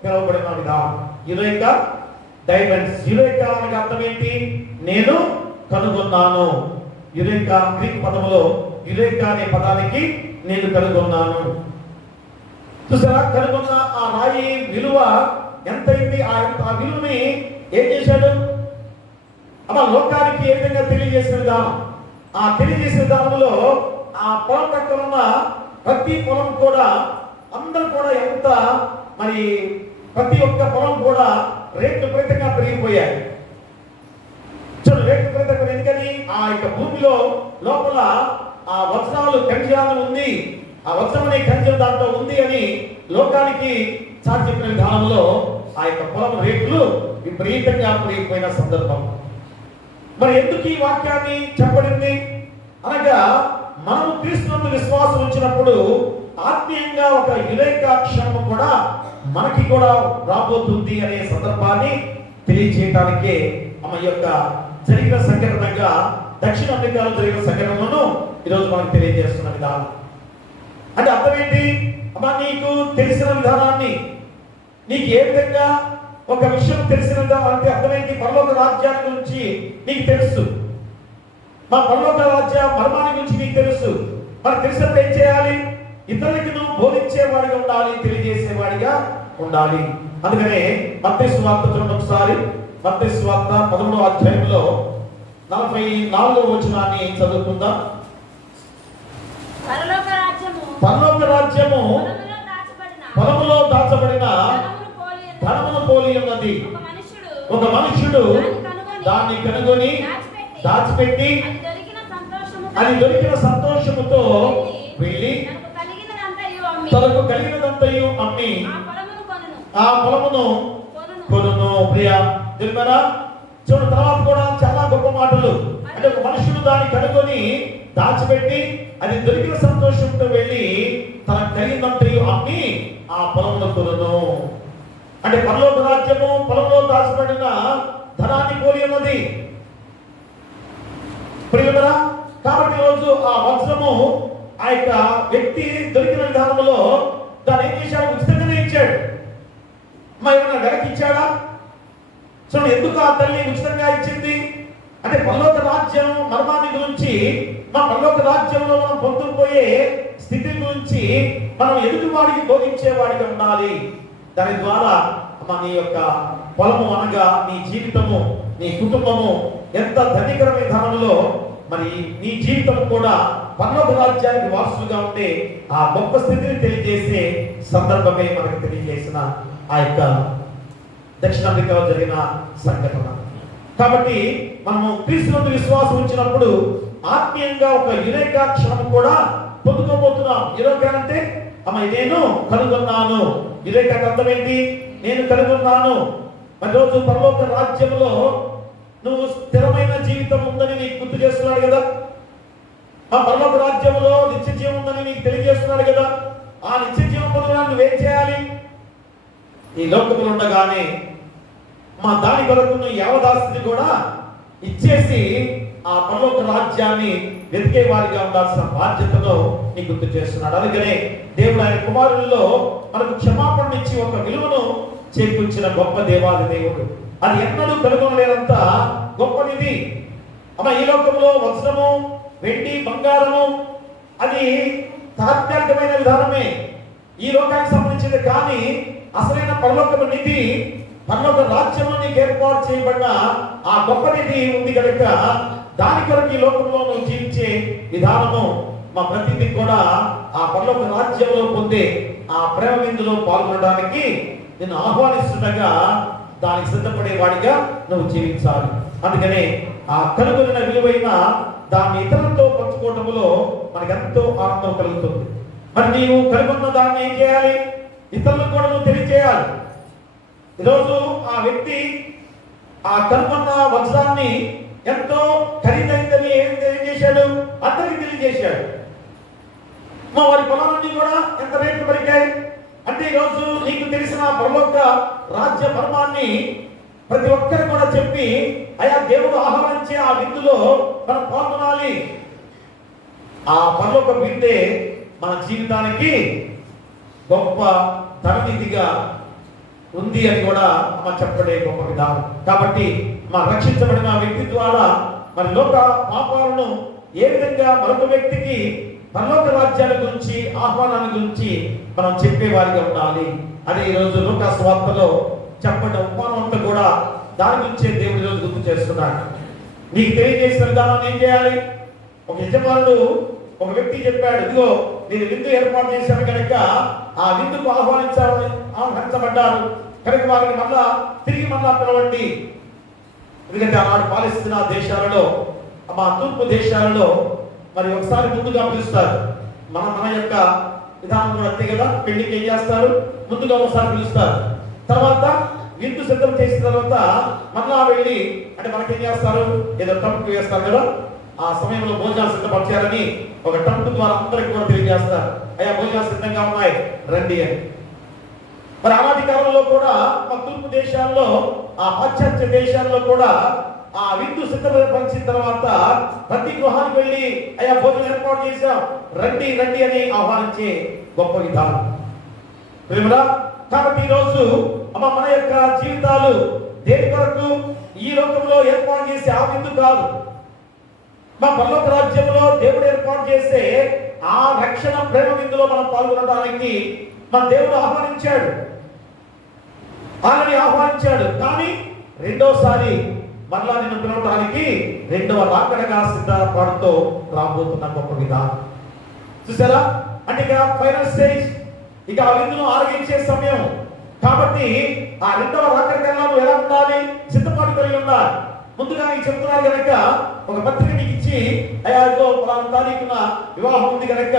పిలువబడిన విధానం. Eureka diamonds. యురేకా అనగా అర్థం ఏంటి? నేను కనుగొన్నాను. యురేకా గ్రీక్ పదములో యురేకా అనే పదానికి నేను కనుగొన్నాను. చూసారా, కనుగొన్న ఆ రాయి విలువ ఎంతైంది? ఆ విలువని ఏం చేశాడు? లోకానికి ఏ విధంగా తెలియజేసిన విధానం. ఆ తెలియజేసిన విధానంలో ఆ పొలం పక్కన ఉన్న ప్రతి పొలం కూడా, అందరూ కూడా ఎంత మరి ప్రతి ఒక్క పొలం కూడా రేట్లు విపరీతంగా పెరిగిపోయాయి. చూడండి, రేట్లు విపరీతంగా. ఎందుకని? ఆ యొక్క భూమిలో లోపల ఆ వజ్రాలు ఖనిజాలు ఉంది, ఆ వజ్రం అనే ఖనిజం దాంట్లో ఉంది అని లోకానికి చాటి చెప్పిన విధానంలో ఆ యొక్క పొలం రేట్లు విపరీతంగా పెరిగిపోయిన సందర్భం. మరి ఎందుకు ఈ వాక్యాన్ని చెప్పబడింది అనగా, మనము క్రీస్తునందు విశ్వాసం ఉంచినప్పుడు ఆత్మీయంగా ఒక యురేకా క్షణము కూడా మనకి కూడా రాబోతుంది అనే సందర్భాన్ని తెలియజేయడానికే ఈ యొక్క జరిగిన సంఘటనగా దక్షిణ అమెరికాలో జరిగిన సంఘటనను ఈరోజు మనకు తెలియజేస్తున్న విధానం. అంటే అర్థం ఏంటి? నీకు తెలిసిన విధానాన్ని, నీకు ఏ విధంగా ఒక విషయం తెలిసిన విధానం అంటే అర్థమేంటి? పరలోక రాజ్యాన్ని గురించి నీకు తెలుసు, మా పరలోక రాజ్య మర్మాన్ని గురించి నీకు తెలుసు. మరి తెలిసినప్పుడు ఏం చేయాలి? ఇతరులకి నువ్వు బోధించేవాడిగా ఉండాలి, తెలియజేసేవాడిగా ఉండాలి. అందుకనే మత్తయి సువార్త చూడండి ఒకసారి. మత్తయి సువార్త 11వ అధ్యాయంలో 44వ వచనాన్ని చదువుకుందాం. పరలోక రాజ్యము పొలములో దాచబడిన ధనమును పోలి ఉన్నది. ఒక మనుష్యుడు దాన్ని కనుగొని దాచిపెట్టి అది దొరికిన సంతోషముతో వెళ్ళి తనకు కలిగినదంతయు అమ్మి ఆ పొలమును కొనును. ప్రియ తెలిపారా? చూడు, తర్వాత కూడా చాలా గొప్ప మాటలు. అంటే ఒక మనుషుడు దాన్ని కనుగొని దాచిపెట్టి అది దొరికిన సంతోషంతో వెళ్ళి తనకు కలిగినంతయు అమ్మి ఆ పొలమును కొనును. అంటే పరలోక రాజ్యము పొలంలో దాచబడిన ధనాన్ని పోలి ఉన్నది. ప్రియులారా, కాబట్టి రోజు ఆ వజ్రము ఆ యొక్క వ్యక్తి దొరికిన విధానంలో దాన్ని ఏం చేశాడు? ఉచితంగానే ఇచ్చాడు. మా ఏమైనా వెనక్కి ఇచ్చాడా? చూడండి, ఎందుకు ఆ తల్లి ఉచితంగా ఇచ్చింది అంటే పరలోక రాజ్యం మర్మాన్ని గురించి, మా పరలోక రాజ్యంలో మనం పొందుకుపోయే స్థితి గురించి మనం ఎదుటివాడికి బోధించేవాడిగా ఉండాలి. దాని ద్వారా నీ యొక్క పొలము అనగా నీ జీవితము, నీ కుటుంబము ఎంత ధనికరమైన విధానంలో మరి నీ జీవితం కూడా పరలోక రాజ్యానికి వారసులుగా ఉంటే ఆ గొప్ప స్థితిని తెలియజేసే సందర్భమే మనకు తెలియజేసిన ఆ యొక్క దక్షిణాఫ్రికాలో జరిగిన సంఘటన. కాబట్టి మనము క్రీస్తునందు విశ్వాసం ఉంచినప్పుడు ఆత్మీయంగా ఒక యురేకా క్షణం కూడా పొందుకోబోతున్నాం. యురేకా అంటే నేను కనుగొన్నాను. యురేకా అర్థమైంది, నేను కనుగొన్నాను. మరి రోజు పరలోక రాజ్యంలో నువ్వు స్థిరమైన జీవితం ఉందని నీకు గుర్తు చేస్తున్నాడు కదా. ఆ పరలోక రాజ్యంలో నిత్య జీవం ఉందని నీకు తెలియజేస్తున్నాడు కదా. ఆ నిత్య జీవం పొందడానికి నువ్వేం చేయాలి? ఈ లోకములు ఉండగానే మా దాని కొరకు యావదాస్తిని కూడా ఇచ్చేసి ఆ పరలోక రాజ్యాన్ని వెతికే వారిగా ఉండాల్సిన బాధ్యతను నీకు గుర్తు చేస్తున్నాడు. అందుకనే దేవుడు ఆయన కుమారుల్లో మనకు క్షమాపణ ఇచ్చి ఒక విలువను చేకూర్చిన గొప్ప దేవాది దేవుడు. అది ఎన్నడూ కనుగొనలేనంత గొప్పనిది. ఈ లోకంలో వజ్రము, వెండి, బంగారము అది తాత్కాలికమైన విధానమే, ఈ లోకానికి సంబంధించింది. కానీ అసలైన పరలోకపు నిధి, పరలోక రాజ్యంలో నీకు ఏర్పాటు చేయబడిన ఆ గొప్ప నిధి ఉంది కనుక దాని కొరకు ఈ లోకంలో నువ్వు జీవించే విధానము మా ప్రతిదీ కూడా ఆ పరలోక రాజ్యంలో పొందే ఆ ప్రేమ విందులో పాల్గొనడానికి నేను ఆహ్వానిస్తుండగా దానికి సిద్ధపడే వాడిగా నువ్వు జీవించాలి. అందుకనే ఆ కనుగొనిన విలువైన దాన్ని ఇతరులతో పంచుకోవడంలో మనకు ఎంతో ఆనందం కలుగుతుంది. మరి నీవు కనుగొన్న దాన్ని ఏం చేయాలి? ఇతరులకు కూడా నువ్వు తెలియజేయాలి. ఈరోజు ఆ వ్యక్తి ఆ కనుగొన్న వజ్రాన్ని ఎంతో ఖరీదైందని ఏం చేశాడు? అందరికి తెలియజేశాడు. మా వారి పొలాలన్నీ కూడా ఎంత రేట్లు పలికాయి అంటే ఈరోజు నీకు తెలిసిన పరలోక రాజ్య మర్మాన్ని ప్రతి ఒక్కరు కూడా చెప్పి అయా దేవుడు ఆహ్వానించే ఆ విందులో మనం పాల్గొనాలి. ఆ పరలోక విందే మన జీవితానికి గొప్ప ధననిధిగా ఉంది అని కూడా చెప్పడే గొప్ప విధానం. కాబట్టి రక్షించబడిన వ్యక్తి ద్వారా మన లోక పాపాలను ఏ విధంగా మరొక వ్యక్తికి పరలోక రాజ్యాల గురించి, ఆహ్వానాల గురించి మనం చెప్పేవారిగా ఉండాలి. అది ఈరోజు లోక స్వార్థలో చెప్పిన ఉపమానం అంతా కూడా దాని గురించే దేవుడి రోజు గుర్తు చేస్తున్నాడు. నీకు తెలియజేసిన విధానాన్ని ఏం చేయాలి? ఒక యజమానుడు ఒక వ్యక్తి చెప్పాడు, ఇదిగో నేను విందు ఏర్పాటు చేశాను కనుక ఆ విందుకు ఆహ్వానించబడ్డారు కనుక వారిని తిరిగి పిలవండి. ఎందుకంటే ఆనాడు పాలిస్తున్న దేశాలలో, తూర్పు దేశాలలో మరి ఒకసారి ముందుగా పిలుస్తారు. మన యొక్క విధానం కూడా అంతే కదా. పెళ్లికి ఏం చేస్తారు? ముందుగా ఒకసారి పిలుస్తారు, తర్వాత విందు సిద్ధం చేసిన తర్వాత వెళ్ళి అంటే మనకేం చేస్తారు? ఏదో టంపు వేస్తారు కదా. ఆ సమయంలో భోజనాలు సిద్ధపరిచారని ఒక టంపు ద్వారా అందరికి కూడా తెలియజేస్తారు, అయ్యా భోజనాలు సిద్ధంగా ఉన్నాయి రండి అని. మరి ఆనాటి కాలంలో కూడా తూర్పు దేశాల్లో, ఆ పాశ్చాత్య దేశాల్లో కూడా ఆ విందు సిద్ధపరిచిన తర్వాత ప్రతి గృహానికి వెళ్ళి అయ్యా భోజనం ఏర్పాటు చేశాం రండి రండి అని ఆహ్వానించే గొప్ప విధానం. కాబట్టి ఈరోజు మన యొక్క జీవితాలు దేని కొరకు? ఈ లోకంలో ఏర్పాటు చేసే ఆ విందు కాదు, మా పరలోక రాజ్యంలో దేవుడు ఏర్పాటు చేసే ఆ రక్షణ ప్రేమ విందులో మనం పాల్గొనడానికి మన దేవుడు ఆహ్వానించాడు. ఆల్రెడీ ఆహ్వానించాడు, కానీ రెండోసారి మరలా నిన్ను పిలవడానికి రెండవ రాకడగా సిద్ధపడుతూ రాబోతున్న గొప్ప విధానం చూసారా. అంటే ఇక ఫైనల్ స్టేజ్, ఇక ఆ విందును ఆరగించే సమయం. కాబట్టి ఆ రెండవ రాకడకల్లా నువ్వు ఎలా ఉండాలి? సిద్ధపాటు కలిగి ఉండాలి. ముందుగా నీకు చెప్తున్నారు కనుక ఒక పత్రిక నీకు ఇచ్చి, అయ్యా ఇదిగో పలానా తారీఖున వివాహం ఉంది కనుక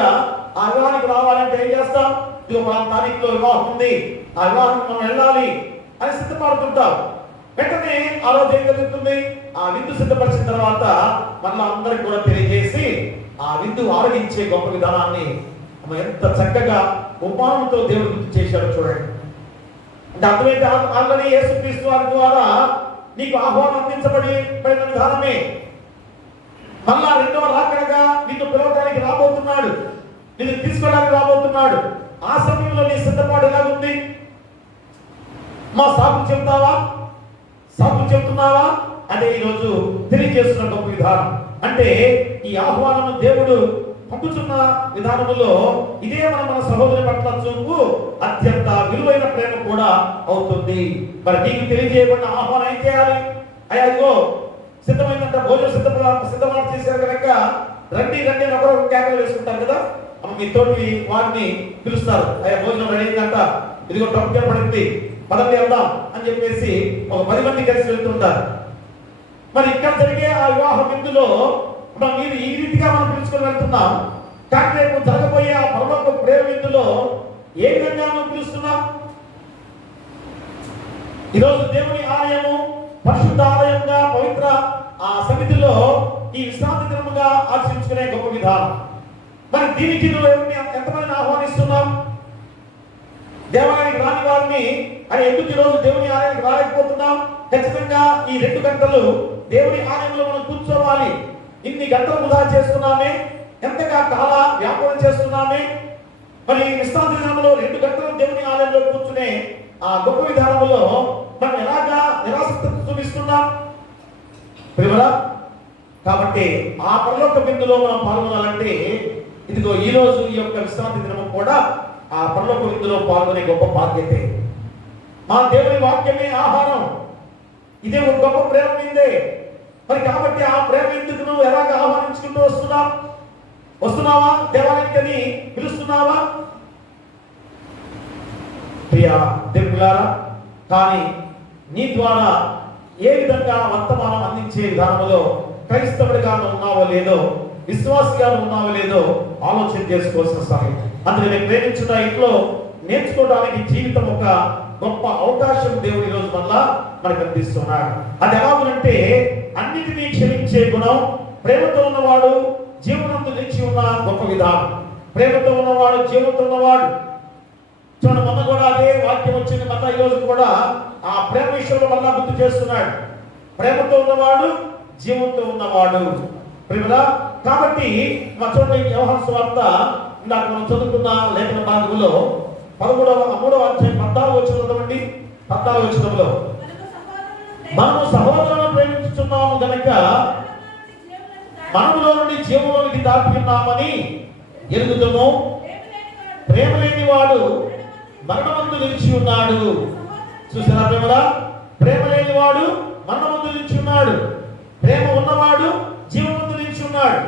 ఆ వివాహానికి రావాలంటే ఏం చేస్తాం? ఇదిగో పలానా తారీఖులో వివాహం ఉంది, ఆ వివాహానికి మనం వెళ్ళాలి అని సిద్ధపడుతుంటాం. వెంటనే ఆ రోజు ఏం జరుగుతుంది? ఆ విందు సిద్ధపరిచిన తర్వాత మళ్ళీ అందరికి కూడా తెలియజేసి ఆ విందు ఆరగించే గొప్ప విధానాన్ని ఎంత చక్కగా ఉపమానంతో దేవుడు గుర్తు చేశాడో చూడండి. అంటే అర్థమైతే ఆల్రెడీ యేసుక్రీస్తు వారి ద్వారా నీకు ఆహ్వానం అందించబడిన విధానమే. మళ్ళా రెండవ రాకడగా నిన్ను పిలవడానికి రాబోతున్నాడు, నిన్ను తీసుకోవడానికి రాబోతున్నాడు. ఆ సమయంలో నీ సిద్ధపాటు ఎలాగుంది? మా సాకు చెప్తావా? సాకు చెప్తున్నావా? అదే ఈరోజు తెలియజేస్తున్న గొప్ప విధానం. అంటే ఈ ఆహ్వానం దేవుడు పంపుతున్న విధానంలో ఇదే మన సహోదరి పట్ల చూపు అత్యంత విలువైన ప్రేమ కూడా అవుతుంది. మరి నీకు తెలియజేయబడిన ఆహ్వానం ఏం చేయాలి? అయ్యా ఇదిగో సిద్ధమైందంట, భోజనం సిద్ధమా చేశారు కనుక రండి రండి అని ఒకరు కేకలు వేసుకుంటారు కదా. మీ తోటి వారిని పిలుస్తారు, అయ్యా భోజనం రెడీ అయిందంట, ఇదిగో డబ్బు పడింది, పదండి వెళ్దాం అని చెప్పేసి ఒక 10 మంది కలిసి వెళ్తుంటారు. మరి ఇక్కడ జరిగే ఆ వివాహ విందులో మీరు ఈ రీతిగా మనం పిలుచుకొని వెళ్తున్నాం, కానీ రేపు జరగబోయే ఆ పరలోక ప్రేమ విందులో ఏ విధంగా మనం పిలుస్తున్నాం? ఈరోజు దేవుని ఆలయము పరిశుద్ధ ఆలయంగా పవిత్ర ఆ సమితిలో ఈ విశ్రాంతి దినముగా ఆచరించుకునే గొప్ప విధానం. మరి దీనికి నువ్వు ఎంతమందిని ఆహ్వానిస్తున్నాం? దేవాలయానికి రాని వారిని అని ఎందుకు ఈరోజు దేవుని ఆలయానికి రాలేకపోతున్నాం? ఖచ్చితంగా ఈ 2 గంటలు దేవుని ఆలయంలో మనం కూర్చోవాలి. ఇన్ని గంటలు వృధా చేస్తున్నామే, ఎంతగా కాల వ్యాపారం చేస్తున్నామే. మరి విశ్రాంతి దినంలో 2 గంటలు దేవుని ఆలయంలో కూర్చునే ఆ గొప్ప విధానంలో మనం ఎలాగా నిరాసక్తత చూపిస్తున్నాం ప్రియరా. కాబట్టి ఆ పరలోక విందులో మనం పాల్గొనాలంటే ఇదిగో ఈ రోజు ఈ యొక్క విశ్రాంతి దినము కూడా ఆ పరలోక విందులో పాల్గొనే గొప్ప బాధ్యతే. మా దేవుని వాక్యమే ఆహారం, ఇదే ఒక గొప్ప ప్రేమ విందే. మరి కాబట్టి ఆ ప్రేమ విందుకు నువ్వు ఎలాగ ఆహ్వానించుకుంటూ వస్తున్నావా? దేవాలయానికి పిలుస్తున్నావా? ప్రియా దేవులారా, కానీ నీ ద్వారా ఏ విధంగా వర్తమానం అందించే విధానంలో క్రైస్తవుడిగా ఉన్నావో లేదో, విశ్వాసిగా ఉన్నావో లేదో ఆలోచన చేసుకోవాల్సిన సమయం. అందుకని ప్రేమించిన ఇంట్లో నేర్చుకోవడానికి జీవితం ఒక గొప్ప అవకాశం దేవుడు ఈరోజు వల్ల మనకు అందిస్తున్నాడు. అది ఎలాగంటే అన్నిటినీ క్షమించే గుణం, ప్రేమతో ఉన్నవాడు జీవనంతో నిలిచి ఉన్న గొప్ప విధానం. ప్రేమతో ఉన్నవాడు జీవంతో ఉన్నవాడు. చూడండి, మొన్న కూడా అదే వాక్యం వచ్చింది. మత ఈ రోజు కూడా ఆ ప్రేమ విషయంలో మళ్ళా గుర్తు చేస్తున్నాడు. ప్రేమతో ఉన్నవాడు జీవంతో ఉన్నవాడు ప్రేమరా. కాబట్టి మా చూడండి, యోహాను సువార్త ఇందాక మనం చదువుకున్న లేఖన భాగంలో 3వ అధ్యాయం 14వ వచనంలోండి 14వ వచనంలో మనము సహోదరులను ప్రేమించుచున్నాము గనుక మనములో నుండి జీవంలోనికి దాటుతున్నామని ఎరుగుదుము. ప్రేమ లేని వాడు మరణమందు నిలిచి ఉన్నాడు. చూసారా ప్రేమరా? ప్రేమ లేని వాడు మరణమందు నిలిచి ఉన్నాడు, ప్రేమ ఉన్నవాడు జీవమందు నిలిచి ఉన్నాడు.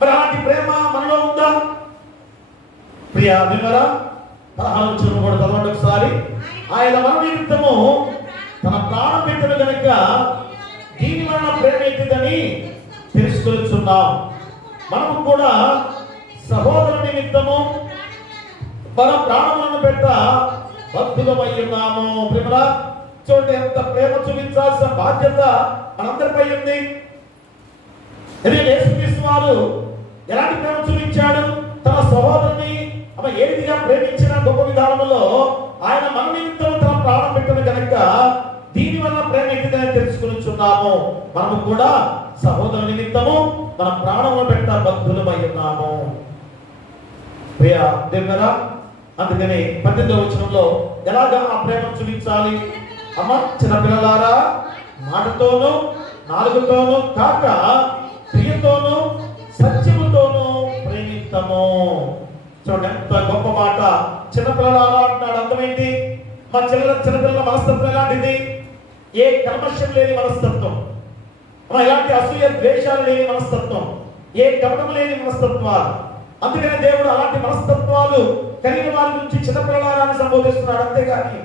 మరి అలాంటి ప్రేమ మనలో ఉందా ప్రియా ప్రేమరా? 16వ వచనం కూడా చదవండి ఒకసారి. ఆయన మన నిమిత్తము తన ప్రాణం పెట్టను గనుక దీని వలన ప్రేమ ఎట్టిదని తెలుసుకొచ్చున్నాం. మనము కూడా సహోదరు నిమిత్తము మన ప్రాణములను పెట్ట బద్ధులమై ఉన్నాము. ప్రేమరా, చూడండి ఎంత ప్రేమ చూపించాల్సిన బాధ్యత మనందరిపై ఉంది. యేసుక్రీస్తు వారు ఎలాంటి ప్రేమ చూపించాడు? తన సహోదరుని ఏ రీతిగా ప్రేమించిన గొప్ప విధానంలో ఆయన మన నిమిత్తం తన ప్రాణం పెట్టిన కనుక దీని వల్ల ప్రేమ ఎట్టిదని తెలుసుకొనిచున్నాము. మనము కూడా సహోదరు నిమిత్తము మన ప్రాణమును పెట్ట బద్ధులమై ఉన్నాము. ప్రియా దేవురా, అందుకని 18వ వచనంలో ఎలాగా ఆ ప్రేమ చూపించాలి? అమ్మ చిన్నపిల్లలారా, మాటతోనూ నాలుగుతోనూ కాక ప్రియతోనూ సత్యముతోనూ ప్రేమిత్తము. చూడండి ఎంత గొప్ప మాట. చిన్నపిల్లలారా అంటున్నాడు, అర్థమైంది? మా చిన్నపిల్లల మనస్తత్వం ఎలాంటిది? ఏ కల్మషం లేని మనస్తత్వం, ఎలాంటి అసూయ ద్వేషాలు లేని మనస్తత్వం, ఏ కపటం లేని మనస్తత్వాలు. అందుకనే దేవుడు అలాంటి మనస్తత్వాలు కలిగిన వారి నుంచి చిన్నపిల్లలారా సంబోధిస్తున్నాడు. అంతేగాని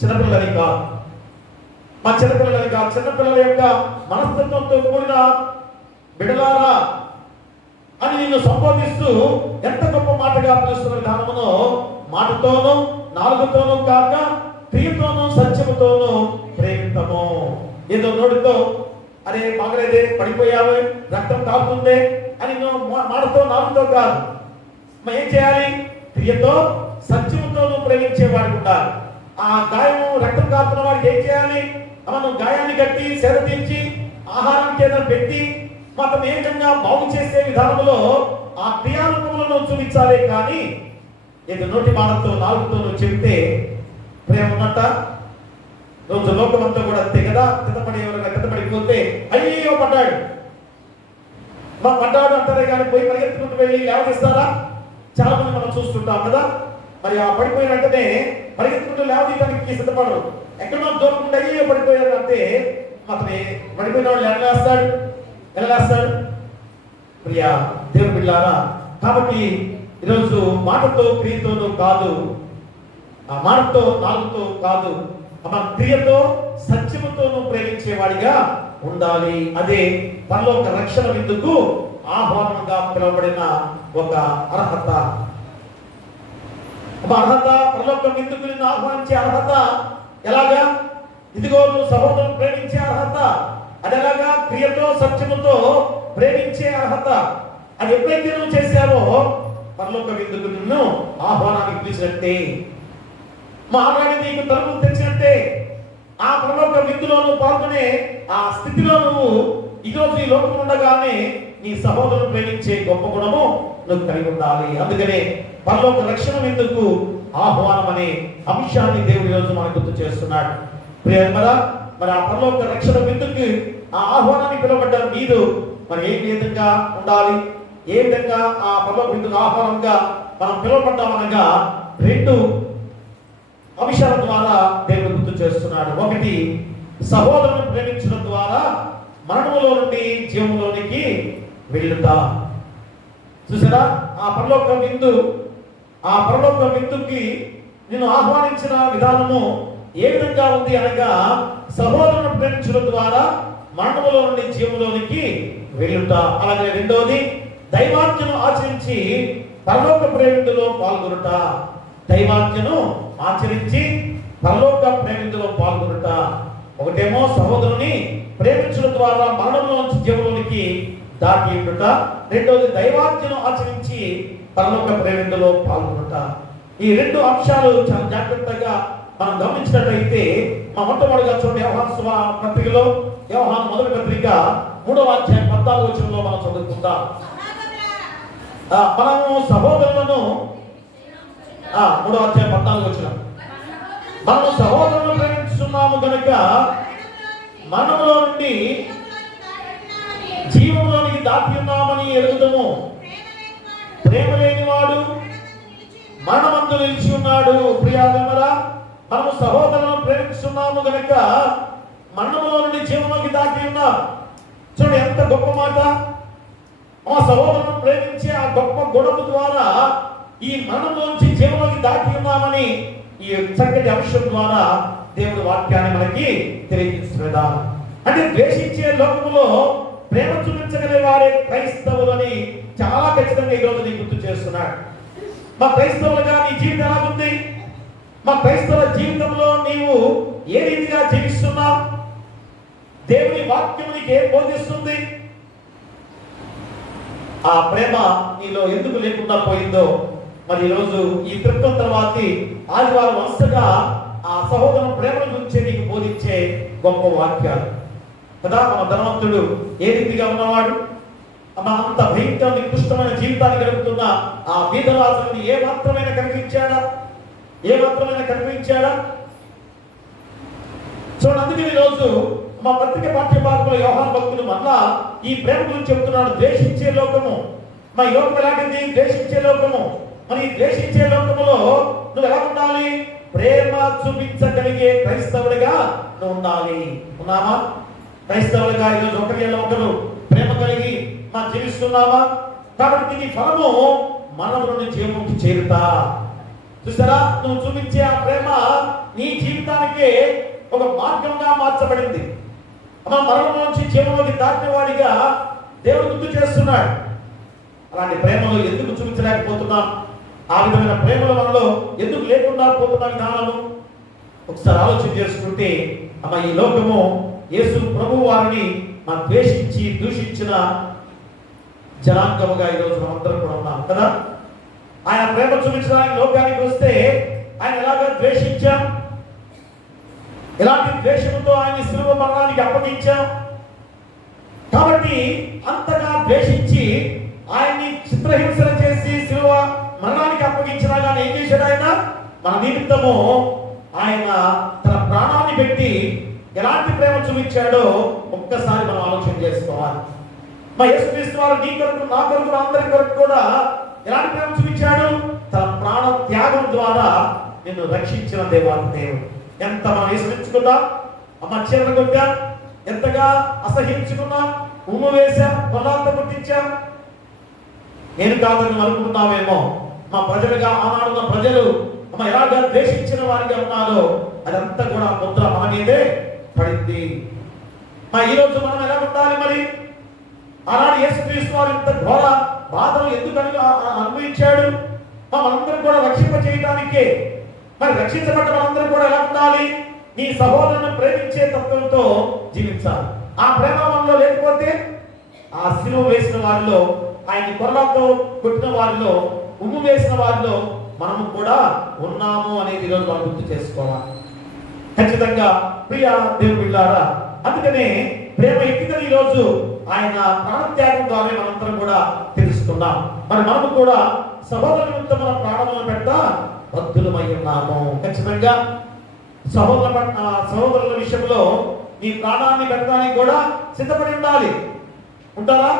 చిన్నపిల్లలని కాదు, మా చిన్నపిల్లలని కాదు, చిన్నపిల్లల యొక్క మనస్తత్వంతో కూడిన బిడలారా అని నిన్ను సంబోధిస్తూ ఎంత గొప్ప మాటగా పిలుస్తున్న విధానమును, మాటతోనూ నాలుగుతోనూ కాక క్రియతోనూ సత్యముతోనూ ప్రేమితము. ఏదో నోటితో అరే బాగలేదే, పడిపోయావు, రక్తం కాపుతుందే అని మాటతో నాలుగుతో కాదు, ఏం చేయాలి? క్రియతో సత్యముతోనూ ప్రేమించేవాడు ఉండాలి. ఆ గాయము రక్తం కాపుతున్న వాడికి ఏం చేయాలి? మనం గాయాన్ని కట్టి సేద తీర్చి ఆహారానికి ఏదైనా పెట్టి అతను ఏ విధంగా బాగు చేసే విధానంలో ఆ క్రియారూపములను చూపించాలి. కానీ ఇది నోటి మాటతో నాలుగుతో చెబితే ప్రేమ ఉన్నట్ట? రోజు లోకమంతా కూడా అంతే కదా. కిందపడి ఎవరైనా కిందపడిపోతే అయ్యో పడ్డాడు, మా పడ్డాడు అంటారే కానీ పోయి పరిగెత్తుకుంటూ వెళ్ళి లేవదీస్తారా? చాలా మంది మనం చూస్తుంటాం కదా. మరి ఆ పడిపోయిన వెంటనే పరిగెత్తుకుంటూ లేవదీయడానికి సిద్ధపడరు. ఎక్కడో దూరం ఉండి అయ్యో పడిపోయాడు అంటే అతని పడిపోయిన వాళ్ళు వెళ్ళలేస్తాడు. ప్రియా దేవుని బిడ్డలారా, కాబట్టి ఈరోజు మాటతో క్రియతోనూ కాదు, ఆ మాటతో నాలుగుతో కాదు, మన క్రియతో సత్యముతోనూ ప్రేమించేవాడిగా ఉండాలి. అదే పరలోక రక్షణ విందుకు ఆహ్వానంగా పిలువబడిన ఒక అర్హత. పరలోక విందుకు నిన్ను ఆహ్వానించే అర్హత ఎలాగా? ఇదిగో నువ్వు సహోదరుని ప్రేమించే అర్హత. అది ఎలాగా? క్రియతో సత్యముతో ప్రేమించే అర్హత. అది ఎప్పుడైతే నువ్వు చేశావో పరలోక విందుకు నిన్ను ఆహ్వానానికి పిలిచినట్టే, మాట్లాడి నీకు తలుపులు తెచ్చినట్టే. ఆ పరలోక విందులో నువ్వు పాల్గొనే ఆ స్థితిలో నువ్వు ఈరోజు ఈ లోకం ఉండగానే నీ సహోదరుని ప్రేమించే గొప్ప గుణము నువ్వు కలిగి ఉండాలి. అందుకనే పరలోక రక్షణ విందుకు ఆహ్వానం అనే అంశాన్ని దేవుడు ఈరోజు మనకు గుర్తు చేస్తున్నాడు. ప్రియమరా, మరి ఆ పరలోక రక్షణ విందుకు ఆ ఆహ్వానాన్ని పిలువబడ్డారు మీరు. మరి ఏ విధంగా ఉండాలి? ఏ విధంగా ఆ పరలోక విందుకు ఆహ్వానంగా మనం పిలువబడ్డామనగా రెండు అంశాల ద్వారా దేవుడు గుర్తు చేస్తున్నాడు. ఒకటి, సహోదరుని ప్రేమించడం ద్వారా మరణములో నుండి జీవములోనికి వెళ్ళుతా. చూసారా? ఆ పరలోక విందుకి నిన్ను ఆహ్వానించిన విధానము ఏ విధంగా ఉంది అనగా, సహోదరుని ప్రేమించడం ద్వారా మరణములో నుండి జీవములోనికి వెళ్ళుట. అలాగే రెండోది, దైవాజ్ఞను ఆచరించి పరలోక ప్రేమిందులో పాల్గొనుట. దైవాజ్ఞను ఆచరించి పరలోక ప్రేమిందులో పాల్గొనుట. ఒకటేమో సహోదరుని ప్రేమించడం ద్వారా మరణంలోంచి జీవంలోనికి దాటి ఉండుట. రెండోది, దైవాజ్ఞను ఆచరించి పరలోక ప్రేమిందులో పాల్గొనుట. ఈ రెండు అంశాలు చాలా జాగ్రత్తగా మనం గమనించినట్లయితే మొట్టమొదటిగా చూడండి, యోహాను పత్రికలో, యోహాను మొదటి పత్రిక 3వ అధ్యాయం 14వ వచనంలో మనం చదువుకుందాం. మనము సహోదరులను 3వ అధ్యాయం 14వ వచనం, మనము సహోదరులను ప్రేమిస్తున్నాము గనుక మరణములో నుండి జీవంలోనికి దాటి ఉన్నామని ఎరుగుదము. ప్రేమ లేనివాడు మరణమందు నిలిచి ఉన్నాడు. ప్రియాదమరా, మనము సహోదరులను ప్రేమిస్తున్నాము గనుక మరణములో నుండి జీవంలోకి దాటి ఉన్నాం. చూడండి ఎంత గొప్ప మాట. ఆ సహోదరులను ప్రేమించే ఆ గొప్ప గుణము ద్వారా ఈ మరణంలోంచి జీవంలోకి దాటి ఉన్నామని ఈ చక్కటి అంశం ద్వారా దేవుడి వాక్యాన్ని మనకి తెలియజేస్తున్నదా. అంటే ద్వేషించే లోకములో ప్రేమ చూపించగలిగే వారే క్రైస్తవులని చాలా ఖచ్చితంగా ఈరోజు నీకు గుర్తు చేస్తున్నాడు. మా క్రైస్తవులుగా నీ జీవితం ఎలాగుంది? మా క్రైస్తవ జీవితంలో నీవు ఏ రీతిగా జీవిస్తున్నావు? దేవుని వాక్యం నీకు ఏం బోధిస్తుంది? ఆ ప్రేమ నీలో ఎందుకు లేకుండా పోయిందో మరి ఈరోజు ఈ తృప్తం తర్వాత ఆదివారం వరుసగా ఆ సహోదర ప్రేమల గురించి నీకు బోధించే గొప్ప వాక్యాలు కదా. మన ధనవంతుడు ఏ రీతిగా ఉన్నవాడు, అంత భయంకర నికృష్టమైన జీవితాన్ని గడుపుతున్న ఆ బీదరాజుని ఏ మాత్రమైనా కనిపించాడా? చూడండి, అందుకే ఈరోజు మా పత్రిక పాఠ్య భాగంలో యోహాను భక్తుడు మళ్ళా ఈ ప్రేమ గురించి చెప్తున్నాడు. ద్వేషించే లోకము, మా ఈ లోకం ఎలాంటిది? ద్వేషించే లోకము. మరి ఈ ద్వేషించే లోకములో నువ్వు ఎలా ఉండాలి? ప్రేమ చూపించగలిగే క్రైస్తవుడిగా నువ్వు ఉండాలి. ఉన్నామా? క్రైస్తవులుగా ఈరోజు ఒకరిలో ఒకరు ప్రేమ కలిగి మనం జీవిస్తున్నామా? కాబట్టి నీ ఫలము మనలోని జీవముకి చేరుతా. చూసారా, నువ్వు చూపించే ఆ ప్రేమ నీ జీవితానికి ఒక మార్గంగా మార్చబడింది. మన మరణం నుంచి జీవంలోకి దాటిన వాడిగా దేవుడు గుర్తు చేస్తున్నాడు. అలాంటి ప్రేమలో ఎందుకు చూపించలేకపోతున్నాం? ఆ విధమైన ప్రేమల మనలో ఎందుకు లేకుండా పోతున్న విధానము ఒకసారి ఆలోచన చేసుకుంటే, ఈ లోకము యేసు ప్రభు వారిని మనం ద్వేషించి దూషించిన జనాంగముగా ఈరోజు మనందరం కూడా ఉన్నాం కదా. ఆయన ప్రేమ చూపించడానికి లోకానికి వస్తే ఆయన ఎలాగ ద్వేషించాం, ఎలాంటి ద్వేషంతో ఆయన శిలువ మరణానికి అప్పగించాం. కాబట్టి అంతగా ద్వేషించి ఆయన్ని చిత్రహింసన చేసి శిలువ మరణానికి అప్పగించినా కానీ ఏం చేశాడు? ఆయన మన నిమిత్తము ఆయన తన ప్రాణాన్ని పెట్టి ఎలాంటి ప్రేమ చూపించాడో ఒక్కసారి మనం ఆలోచన చేసుకోవాలి. మా యేసుక్రీస్తు వారు నీ కొరకు, నా కొరకు, అందరి కొరకు కూడా ఎలాంటి ప్రేమ చూపించాడు? తన ప్రాణ త్యాగం ద్వారా నిన్ను రక్షించిన దేవాది దేవుడు. ఎంత మనం విస్మరించుకున్నాం, చీరలు కొట్టాం, ఎంతగా అసహించుకున్నాం, ఉమ్ము వేశాం, పొలాలతో కొట్టించాం. నేను కాదని అనుకుంటున్నామేమో. మా ప్రజలుగా ఆనాడున్న ప్రజలు ఎలాగా ద్వేషించిన వారిగా ఉన్నారో అదంతా కూడా ముద్ర మన మీదే పడింది. ఈరోజు మనం ఎలా ఉండాలి మరి? ఆనాడు యేసుక్రీస్తు వారు ఇంత ఘోర బాధలు ఎందుకు అనుభవించాడు? మనందరం కూడా రక్షింప చేయడానికే. మరి రక్షించబడ్డ మనందరం కూడా ఎలా ఉండాలి? నీ సహోదరులను ప్రేమించే తత్వంతో జీవించాలి. ఆ ప్రేమ మనలో లేకపోతే ఆ శిలువ వేసిన వారిలో, ఆయన కొరలతో కొట్టిన వారిలో, ఉమ్ము వేసిన వారిలో మనము కూడా ఉన్నాము అనేది ఈరోజు మనం గుర్తు చేసుకోవాలి. ఖచ్చితంగా ప్రియ దేవుని బిడ్డలారా, అందుకనే ప్రేమ ఎక్కిదని ఈరోజు ఆయన ప్రాణత్యాగం ద్వారా మనందరం కూడా తెలుసుకున్నాం. మరి మనము కూడా సహోదరుల నిమిత్తం మన ప్రాణములను పెట్ట బద్ధులమై ఉన్నాము. ఖచ్చితంగా సహోదరుల విషయంలో నీ ప్రాణాన్ని పెట్టడానికి కూడా సిద్ధపడి ఉండాలి. ఉంటారా?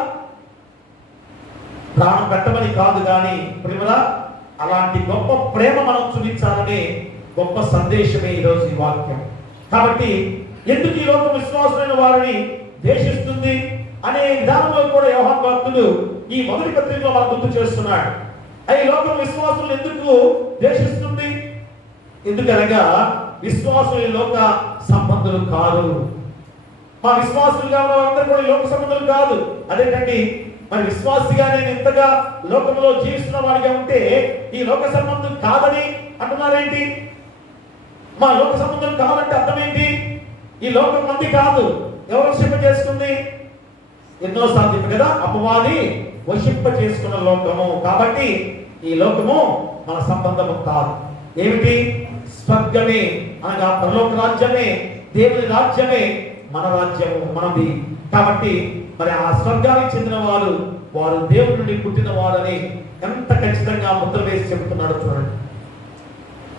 ప్రాణం పెట్టమని కాదు కానీ ప్రేమరా, అలాంటి గొప్ప ప్రేమ మనం చూపించాలనే గొప్ప సందేశమే ఈరోజు ఈ వాక్యం. కాబట్టి ఎందుకు ఈ లోకం విశ్వాసమైన వారిని ద్వేషిస్తుంది అనే విధానంలో కూడా యోహాను భక్తుడు ఈ మొదటి పత్రికలో మనం గుర్తు చేస్తున్నాడు. ఈ లోకం విశ్వాసులు ఎందుకు ద్వేషిస్తుంది? ఎందుకనగా విశ్వాసులు లోక సంబంధులు కాదు. మా విశ్వాసులుగా ఉన్నవారందరూ కూడా లోక సంబంధులు కాదు. అదేంటండి, మరి విశ్వాసిగా నేను ఇంతగా లోకంలో జీవిస్తున్న వాడిగా ఉంటే ఈ లోక సంబంధం కాదని అంటున్నారేంటి? మా లోక సంబంధం కాదంటే అర్థం ఏంటి? ఈ లోకం మంది కాదు. ఎవరు వశింప చేసుకుంది? ఎన్నోసార్లు చెప్పి కదా, అపవాది వశింప చేసుకున్న లోకము. కాబట్టి ఈ లోకము మన సంబంధము కాదు. ఏమిటి? స్వర్గమే, అనగా పరలోక రాజ్యమే, దేవుని రాజ్యమే మన రాజ్యము, మనది. కాబట్టి మరి ఆ స్వర్గానికి చెందిన వారు దేవుని నుండి పుట్టిన వారని ఎంత ఖచ్చితంగా ముద్ర వేసి చెబుతున్నాడు చూడండి.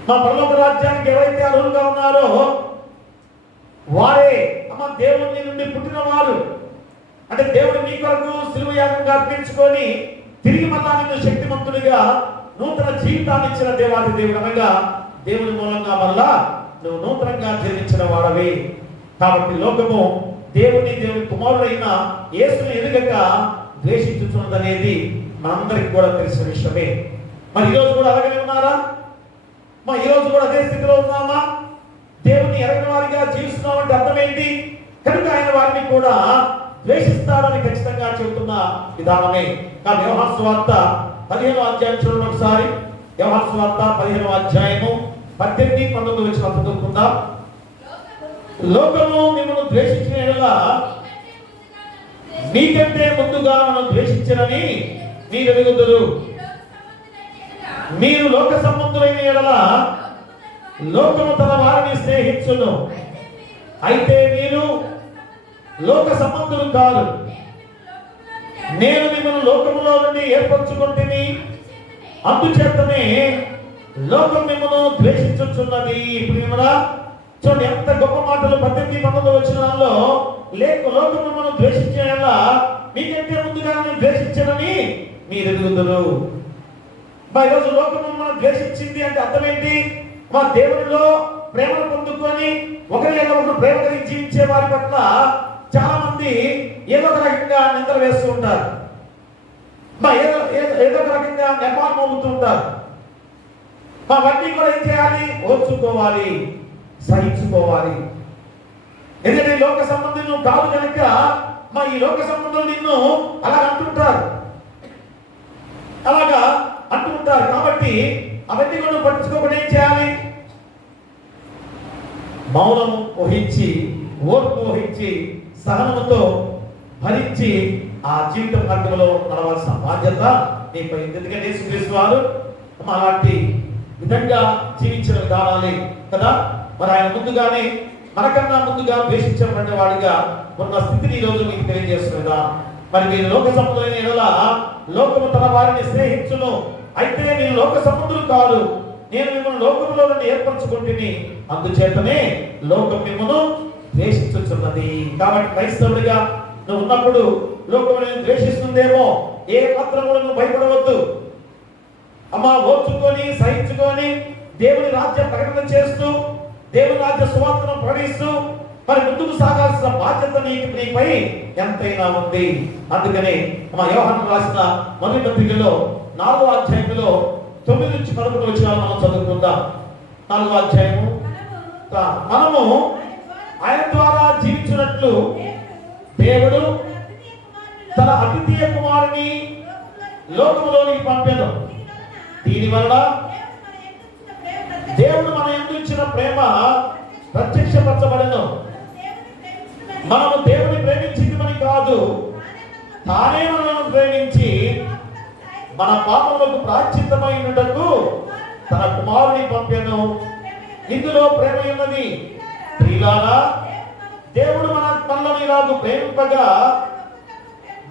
మా పరలోక రాజ్యానికి ఎవరైతే అర్హులుగా ఉన్నారో వారే దేవుని నుండి పుట్టిన వారు. అంటే దేవుడు నీ కొరకు శిలువ యాగంగా అర్పించుకొని తిరిగి మళ్ళా నిన్ను శక్తిమంతుడిగా నూతన జీవితాన్ని ఇచ్చిన దేవాది దేవుడు. అనగా దేవుని మూలంగా వల్ల నువ్వు నూతనంగా జన్మించిన వాడవి. కాబట్టి లోకము దేవుని కుమారుడైన యేసుని ఎదుగక ద్వేషించుతున్నదనేది మనందరికి కూడా తెలిసిన విషయమే. మరి ఈరోజు కూడా అలాగే ఉన్నారా? ఈరోజు కూడా అదే స్థితిలో ఉన్నామా? దేవుని ఎరగని వారిగా జీవిస్తున్నామంటే అర్థం ఏంటి? కనుక ఆయన వారిని కూడా ద్వేషిస్తాడని ఖచ్చితంగా చెబుతున్న విధానమే. కానీ యోహాను సువార్త 15వ అధ్యాయం చూడండి ఒకసారి. యోహాను సువార్త 15వ అధ్యాయము 18, 19 వచ్చిన చదువుకుందాం. లోకము మిమ్మల్ని ద్వేషించిన యెడల మీకంటే ముందుగా మనం ద్వేషించరని మీరు ఎరుగుదురు. మీరు లోక సంబంధులైన యెడల లోకము తన వారిని స్నేహించును. అయితే మీరు లోక సంబంధులు కాదు, నేను మిమ్మల్ని లోకములో నుండి ఏర్పరచుకుంటుని, అందుచేతనే లోకం మిమ్మల్ని ద్వేషించుచున్నది. ప్రియమురా, చూడండి ఎంత గొప్ప మాటలు 18, 19 వచనాల్లో. లోకం మిమ్మల్ని ద్వేషించేలా మీకంటే ముందుగా ద్వేషించనని మీరు ఎరుగుదురు. ఈరోజు లోకం మిమ్మల్ని ద్వేషించింది అంటే అర్థం ఏంటి? మా దేవునిలో ప్రేమను పొందుకొని ఒకరి ఒకరు ప్రేమ కలిగి జీవించే వారి పట్ల చాలా మంది ఏదో ఒక రకంగా నిందలు వేస్తూ ఉంటారు, ఏదో ఒక రకంగా నెపాలు మోగుతూ ఉంటారు. అవన్నీ కూడా ఏం చేయాలి? ఓర్చుకోవాలి, సహించుకోవాలి. ఎందుకంటే ఈ లోక సంబంధం నువ్వు కాదు కనుక ఈ లోక సంబంధం నిన్ను అలాగా అంటుంటారు. కాబట్టి అవన్నీ కూడా పట్టించుకోకుండా ఏం చేయాలి? మౌనం వహించి, ఓర్పు వహించి, సహనముతో భరించి ఆ జీవిత మార్గంలో నడవాల్సిన బాధ్యత నీపై. ఎందుకంటే యేసుక్రీస్తు వారు అలాంటి విధంగా జీవించిన విధానాలే కదా. మరి ఆయన ముందుగానే మనకన్నా ముందుగా ద్వేషించబడిన వాడిగా ఉన్న స్థితిని ఈ రోజు మీకు తెలియజేస్తున్నదా. మరి మీరు లోక సంబంధులైన ఎడల లోకము తన వారిని స్నేహించును, అయితే మీరు లోక సంబంధులు కాదు, నేను మిమ్మల్ని లోకంలో నుండి ఏర్పరచుకుంటుని, అందుచేతనే లోకం మిమ్మల్ని ద్వేషించుచున్నది. కాబట్టి క్రైస్తవుడిగా నువ్వు ఉన్నప్పుడు లోకం నేను ద్వేషిస్తుందేమో, ఏ మాత్రం కూడా నువ్వు భయపడవద్దు. ఓర్చుకొని సహించుకొని దేవుని రాజ్య ప్రకటన చేస్తూ, దేవుని రాజ్య సువార్తను ప్రకటిస్తూ మరి ముందుకు సాగాల్సిన బాధ్యత నీపై ఎంతైనా ఉంది. అందుకనే యోహాను రాసిన మొదటి పత్రికలో 4వ అధ్యాయంలో 9 నుంచి 11 వచనాలు మనం చదువుకుందాం. 4వ అధ్యాయము. మనము ఆయన ద్వారా జీవించినట్లు దేవుడు తన అద్వితీయ కుమారుని లోకములోనికి పంపెను. దీని వలన దేవుడు మన యందు ఇచ్చిన ప్రేమ ప్రత్యక్షపరచబడెను. మనము దేవుని ప్రేమించింది కాదు, తానే మనల్ని ప్రేమించి మన పాపములకు ప్రాయశ్చిత్తమైనటకు తన కుమారుని పంపెను. ఇందులో ప్రేమ ఉన్నది. ప్రియులారా, దేవుడు మనల్ని ఇలాగ ప్రేమింపగా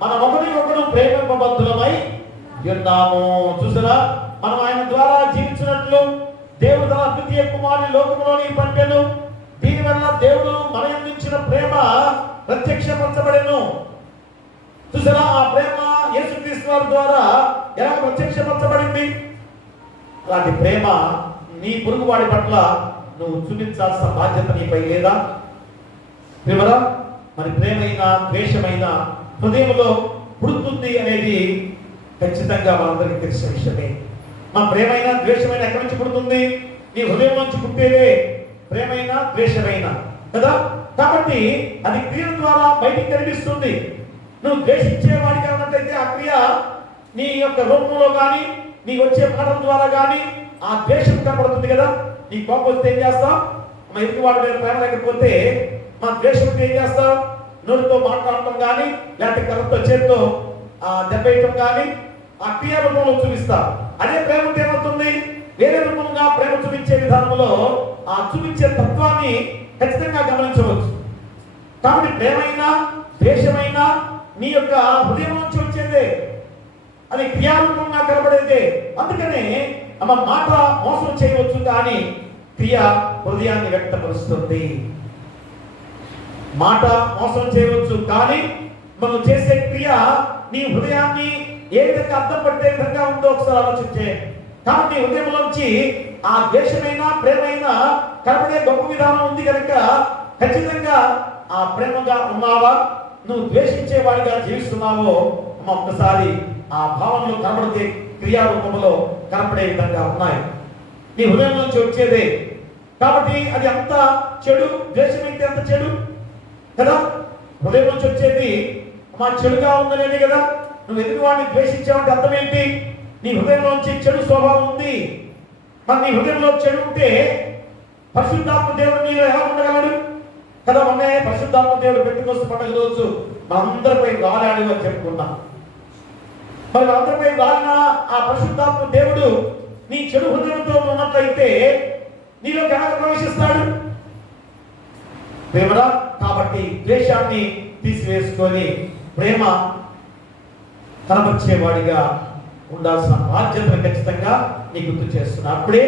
మన ఒకరినొకరు ప్రేమింపబద్ధులమై ఉన్నాము. చూసారా, మనం ఆయన ద్వారా జీవించినట్లు దేవుడు తన అద్వితీయ కుమారుని లోకంలోని పంపెను. దీనివల్ల దేవుడు మన యందు ఇచ్చిన ప్రేమ ప్రత్యక్షపరచబడెను. చూసారా, ఆ ప్రేమ యేసుక్రీస్తు వారి ద్వారా ఎలా ప్రత్యక్షపరచబడింది? అలాంటి ప్రేమ నీ పొరుగువాడి పట్ల నువ్వు చూపించాల్సిన బాధ్యత నీపై లేదా? ప్రేమరా, మరి ప్రేమైనా ద్వేషమైనా హృదయంలో పుడుతుంది అనేది ఖచ్చితంగా మనందరికీ తెలిసిన విషయమే. మన ప్రేమైనా ద్వేషమైనా ఎక్కడి నుంచి పుడుతుంది? నీ హృదయం నుంచి పుట్టేదే ప్రేమైనా ద్వేషమైనా కదా. కాబట్టి అది క్రియల ద్వారా బయటికి కనిపిస్తుంది. నువ్వు ద్వేషించేవాడిగా ఉన్నట్లయితే ఆ క్రియ నీ యొక్క రూపంలో కానీ నీ వచ్చే మాటల ద్వారా కానీ ఆ ద్వేషం కనబడుతుంది కదా. నీ కోపం వస్తే ఏం చేస్తావు? మా ఎదుటి వాడి మీద ప్రేమ లేకపోతే మా ద్వేషం ఏం చేస్తావు? నోటితో మాట్లాడటం కానీ లేకపోతే కళ్ళతో చేతితో దెబ్బేయటం కానీ ఆ క్రియ రూపంలో చూపిస్తా. అదే ప్రేమ ఏమవుతుంది? వేరే రూపంగా ప్రేమ చూపించే విధానంలో ఆ చూపించే తత్వాన్ని ఖచ్చితంగా గమనించవచ్చు. కాబట్టి ప్రేమైనా ద్వేషమైనా నీ యొక్క హృదయం నుంచి వచ్చేదే, అది క్రియారూపంగా కనబడేదే. అందుకనే మాట మోసం చేయవచ్చు కానీ క్రియ హృదయాన్ని వ్యక్తపరుస్తుంది. మాట మోసం చేయవచ్చు కానీ మనం చేసే క్రియ నీ హృదయాన్ని ఏ విధంగా అర్థం పట్టే విధంగా ఉందో ఒకసారి ఆలోచించే. కాబట్టి హృదయంలోంచి ఆ ద్వేషమైన ప్రేమైనా కనబడే గొప్ప విధానం ఉంది కనుక ఖచ్చితంగా ఆ ప్రేమగా ఉన్నావా, నువ్వు ద్వేషించే వాడిగా జీవిస్తున్నావో ఒక్కసారి ఆ భావనలు కనబడితే క్రియారూపంలో కనపడే విధంగా ఉన్నాయి. నీ హృదయం నుంచి వచ్చేదే. కాబట్టి అది అంత చెడు, ద్వేషం అయితే అంత చెడు కదా. హృదయం నుంచి వచ్చేది మా చెడుగా ఉందనేది కదా. నువ్వు ఎదుటి వాడిని ద్వేషించావంటే అర్థం ఏంటి? నీ హృదయంలోంచి చెడు స్వభావం ఉంది. మరి నీ హృదయంలో చెడు ఉంటే పరిశుద్ధాత్మ దేవుడు నీలో ఎలా ఉండగలడు కదా. మొన్నే పరిశుద్ధాత్మ దేవుడు పెట్టుకొస్తూ పండుగ రోజు మనందరిపై గాలాడు అని చెప్పుకున్నాం. మరి మనందరిపై గాలిన ఆ పరిశుద్ధాత్మ దేవుడు నీ చెడు హృదయంతో ఉన్నట్లయితే నీలో ఎలా ప్రవేశిస్తాడు? ప్రేమరా. కాబట్టి ద్వేషాన్ని తీసివేసుకొని ప్రేమ కనపరిచేవాడిగా ఉండాల్సిన బాధ్యతను ఖచ్చితంగా నీ గుర్తు చేస్తున్నా. అప్పుడే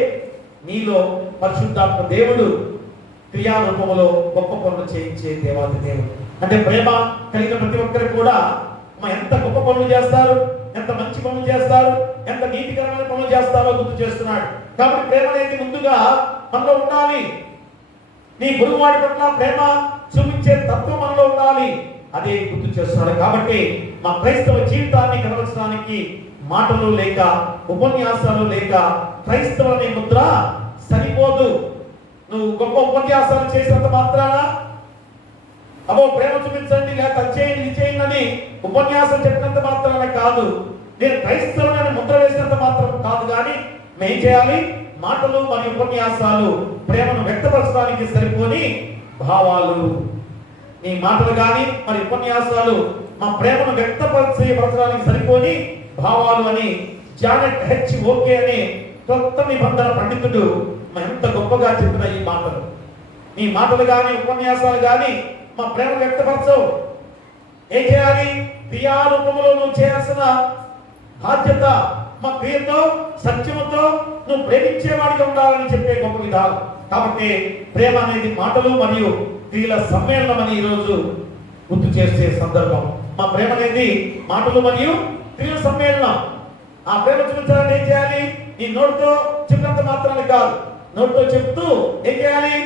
నీలో పరిశుద్ధాత్మ దేవుడు క్రియారూపంలో గొప్ప పనులు చేయించే దేవాది దేవుడు. అంటే ప్రేమ కలిగిన ప్రతి ఒక్కరికి కూడా ఎంత గొప్ప పనులు చేస్తారు, ఎంత మంచి పనులు చేస్తారు, ఎంత నీతికరమైన పనులు చేస్తారో గుర్తు చేస్తున్నాడు. కాబట్టి ప్రేమ అనేది ముందుగా మనలో ఉండాలి. నీ పొరుగువాడి పట్ల ప్రేమ చూపించే తత్వం మనలో ఉండాలి. అదే గుర్తు చేస్తున్నాడు. కాబట్టి మా క్రైస్తవ జీవితాన్ని కనబరచడానికి మాటలు లేక, ఉపన్యాసాలు లేక, క్రైస్తవ అనే ముద్ర సరిపోదు. నువ్వు గొప్ప ఉపన్యాసాలు చేసినంత మాత్రాన అబ్బో ప్రేమ చూపించండి, లేక అది చేయండి, ఇది చేయండి అని ఉపన్యాసం చెప్పినంత మాత్రాన కాదు. నేను క్రైస్తవుని ముద్ర వేసినంత మాత్రం కాదు. కానీ మేం చేయాలి? మాటలు మరియు ఉపన్యాసాలు ప్రేమను వ్యక్తపరచడానికి సరిపోని భావాలు. నీ మాటలు కానీ మరి ఉపన్యాసాలు మా ప్రేమను వ్యక్తపరచడానికి సరిపోని భావాలు అని జానెట్ హెచ్ ఓకే అనే కొత్త నిబంధన పండితుడు ఎంత గొప్పగా చెప్పిన ఈ మాటలు. నీ మాటలు కానీ ఉపన్యాసాలు కానీ మా ప్రేమ వ్యక్తపరచవు. ఏం చేయాలి? క్రియారూపంలో నువ్వు చేయాల్సిన బాధ్యత మా క్రియతో, సత్యముతో నువ్వు ప్రేమించేవాడిగా ఉండాలని చెప్పే గొప్ప విధానం. కాబట్టి ప్రేమ అనేది మాటలు మరియు క్రియల సమ్మేళనం అని ఈరోజు గుర్తు చేసే సందర్భం. మా ప్రేమ అనేది మాటలు మరియు క్రియల సమ్మేళనం. ఆ ప్రేమ చూపించాలంటే ఏం చేయాలి? నీ నోటితో చెప్పినంత మాత్రాన్ని కాదు, నోటితో చెప్తూ ఏం చేయాలి?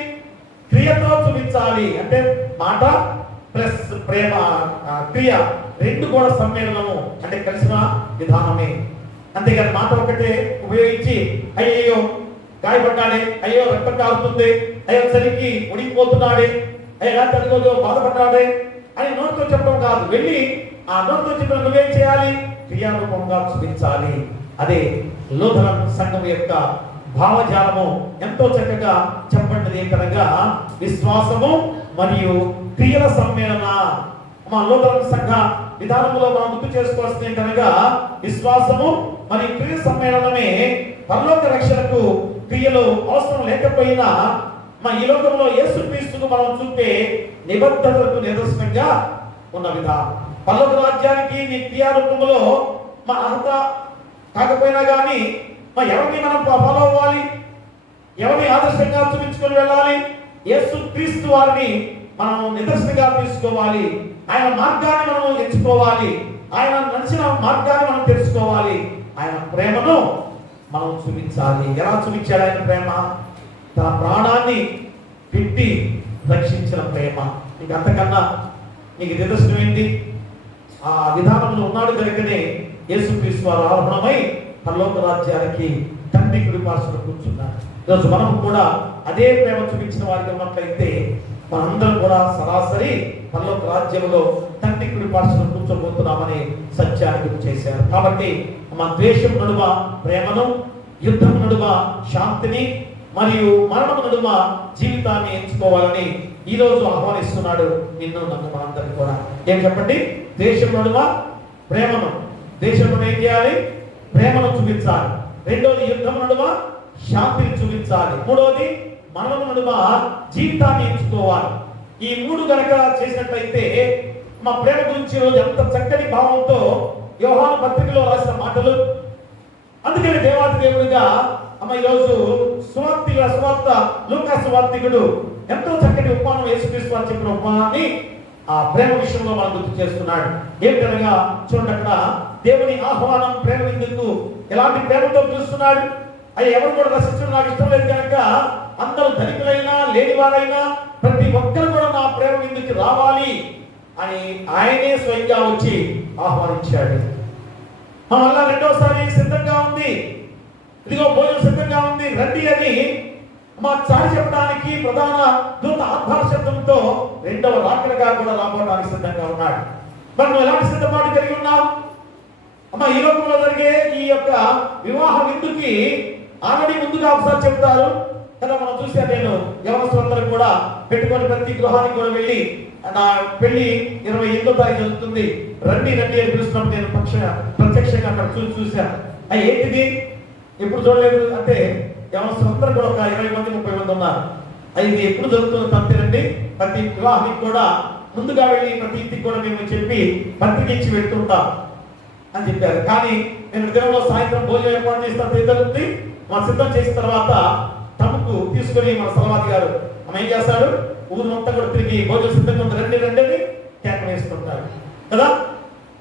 క్రియతో చూపించాలి. అంటే మాట ప్లస్ ప్రేమ, క్రియ రెండు కూడా సమ్మేళనము, అంటే కలిసిన విధానమే. అంతేగాని మాట ఒకటే ఉపయోగించి అయ్యో గాయపడ్డాడే, అయ్యో రక్తం కారుతుంది, అయ్యో సరికి ఉడికిపోతున్నాడే, అయ్యో తల్లిదో బాధపడ్డాడే అని నోటితో చెప్పడం కాదు. వెళ్ళి ఆ నోటితో చెప్పిన నువ్వేం చేయాలి? క్రియారూపంగా చూపించాలి. అదే లూథరన్ సంఘం యొక్క భావజాలము ఎంతో చక్కగా చెప్పండి. కనుక విశ్వాసము మరియు క్రియల సమ్మేళన. మా లూథరన్ సంఘ విధానంలో మనం గుర్తు చేసుకోవాల్సింది కనుక విశ్వాసము మరియు క్రియ సమ్మేళనమే పరలోక రక్షణకు క్రియలు అవసరం లేకపోయినా మా ఈ లోకంలో యేసుక్రీస్తుకు మనం చూపే నిబద్ధతకు నిదర్శనంగా ఉన్న విధానం. పరలోక రాజ్యానికి నీ క్రియారూపంలో మా అర్హత కాకపోయినా కానీ ఎవరిని మనం ఫాలో అవ్వాలి? ఎవరిని ఆదర్శంగా చూపించుకొని వెళ్ళాలి? యేసుక్రీస్తు వారిని మనం నిదర్శనంగా తీసుకోవాలి. ఆయన మార్గాన్ని మనం ఎంచుకోవాలి. ఆయన నడిచిన మార్గాన్ని మనం తెలుసుకోవాలి. ఆయన ప్రేమను మనం చూపించాలి. ఎలా చూపించాడు ఆయన ప్రేమ? తన ప్రాణాన్ని పెట్టి రక్షించిన ప్రేమ. నీకు అంతకన్నా నీకు నిదర్శనం ఏంటి? ఆ విధానంలో ఉన్నాడు కనుకనే యేసుక్రీస్తు వారు ఆరోహణమై పరలోక రాజ్యానికి తండ్రి కుడి పార్శ్వన కూర్చున్నారు. ఈరోజు మనం కూడా అదే ప్రేమ చూపించిన వారికి ఉన్నట్లయితే మనందరం కూడా సరాసరి పరలోక రాజ్యంలో తండ్రి కుడి పార్శ్వన కూర్చోబోతున్నామని సత్యాన్ని గుర్తు చేశారు. కాబట్టి మా ద్వేషం నడుమ ప్రేమను, యుద్ధం నడుమ శాంతిని మరియు మరణం నడుమ జీవితాన్ని ఎంచుకోవాలని ఈ రోజు ఆహ్వానిస్తున్నాడు నిన్ను, నన్ను, మనందరినీ కూడా. ఏం చెప్పండి? ద్వేషం నడుమ ప్రేమను, దేశంలో ఏం చేయాలి? ప్రేమను చూపించాలి. రెండోది యుద్ధం నడుమ శాంతిని చూపించాలి. మూడోది మరణం నడుమ జీవితాన్ని ఎంచుకోవాలి. ఈ మూడు గనక చేసినట్లయితే మా ప్రేమ గురించి రోజు ఎంత చక్కని భావంతో యోహాను పత్రికలో రాసిన మాటలు. అందుకని దేవాది దేవుడిగా ఈరోజు సువార్త లూకా సువార్తికుడు ఎంతో చక్కటి ఉపమానం యేసుక్రీస్తు వారు చెప్పిన ఉపమానాన్ని ఆ ప్రేమ విషయంలో మనం గుర్తు చేస్తున్నాడు. ఏమిటనగా చూడండి, అక్కడ దేవుని ఆహ్వానం ప్రేమ ఎందుకు ఎలాంటి ప్రేమతో పిలుస్తున్నాడు? అవి ఎవరు కూడా రచించడం నాకు ఇష్టం లేదు కనుక అందరూ ధనికులైనా లేనివారైనా ప్రతి ఒక్కరు కూడా నా ప్రేమ ఎందుకు రావాలి అని ఆయనే స్వయంగా వచ్చి ఆహ్వానించాడు. మళ్ళా రెండోసారి సిద్ధంగా ఉంది, ఇదిగో భోజనం సిద్ధంగా ఉంది, రండి అని మా చాటి చెప్పడానికి ప్రధాన దూత ఆత్మ శబ్దంతో రెండవ రాకడగా కూడా రాబోడానికి సిద్ధంగా ఉన్నాడు. మరి నువ్వు ఎలాంటి సిద్ధపాటు కలిగి ఉన్నావు? ఈ లోకంలో జరిగే ఈ యొక్క వివాహ విందుకి ఆల్రెడీ ముందుగా ఒకసారి చెప్తారు కదా. మనం చూసా, నేను యవనస్తులందరూ కూడా పెట్టుకొని ప్రతి గృహానికి కూడా వెళ్ళి నా పెళ్లి 28వ తారీఖు జరుగుతుంది, రండి రండి అని పిలుస్తున్నప్పుడు నేను ప్రత్యక్షంగా అక్కడ చూసా. ఏంటిది ఎప్పుడు చూడలేదు అంటే యవనస్తులందరూ కూడా ఒక 20 మంది 30 మంది ఉన్నారు. ఇది ఎప్పుడు జరుగుతుందో తప్పేనండి, ప్రతి వివాహానికి కూడా ముందుగా వెళ్ళి ప్రతి ఇంటికి కూడా మేము చెప్పి పత్రిక ఇచ్చి పెడుతుంటాం అని చెప్పారు. కానీ నేను ఉదయంలో సాయంత్రం భోజనం ఏర్పాటు చేసిన జరుగుతుంది. మన సిద్ధం చేసిన తర్వాత తమకు తీసుకొని మన సలవాది గారు ఏం చేస్తాడు? ఊరు మొత్తం కూడా తిరిగి భోజనం సిద్ధంగా ఉంది, రండి రండి అని కేక వేస్తుంటారు కదా.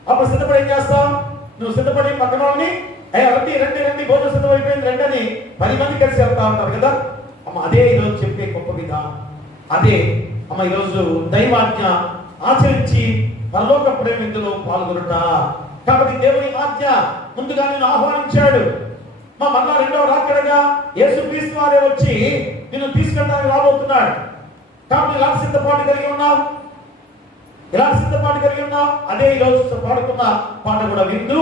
అప్పుడు సిద్ధపడి ఏం చేస్తాం? నువ్వు సిద్ధపడి పక్కన వాళ్ళని రండి రండి రండి భోజనం సిద్ధం అయిపోయింది రండి అని 10 మంది కలిసి వెళ్తా ఉంటారు కదా. అమ్మ అదే ఈరోజు చెప్పే గొప్ప విధానం. అదే అమ్మ ఈరోజు దైవాజ్ఞ ఆచరించి పరలోక ప్రేమ ఇందులో పాల్గొనట. కాబట్టి దేవుని ఆజ్ఞ ముందుగా నేను ఆహ్వానించాడు. మళ్ళా రెండవ రాకడగా యేసుక్రీస్తు వారే వచ్చి నిన్ను తీసుకెళ్ళడానికి రాబోతున్నాడు. కాబట్టి ఇలాంటి సిద్ధపాటు కలిగి ఉన్నావు, ఇలాంటి సిద్ధపాటు కలిగి ఉన్నావు. అదే ఈరోజు పాడుతున్న పాట కూడా, విందు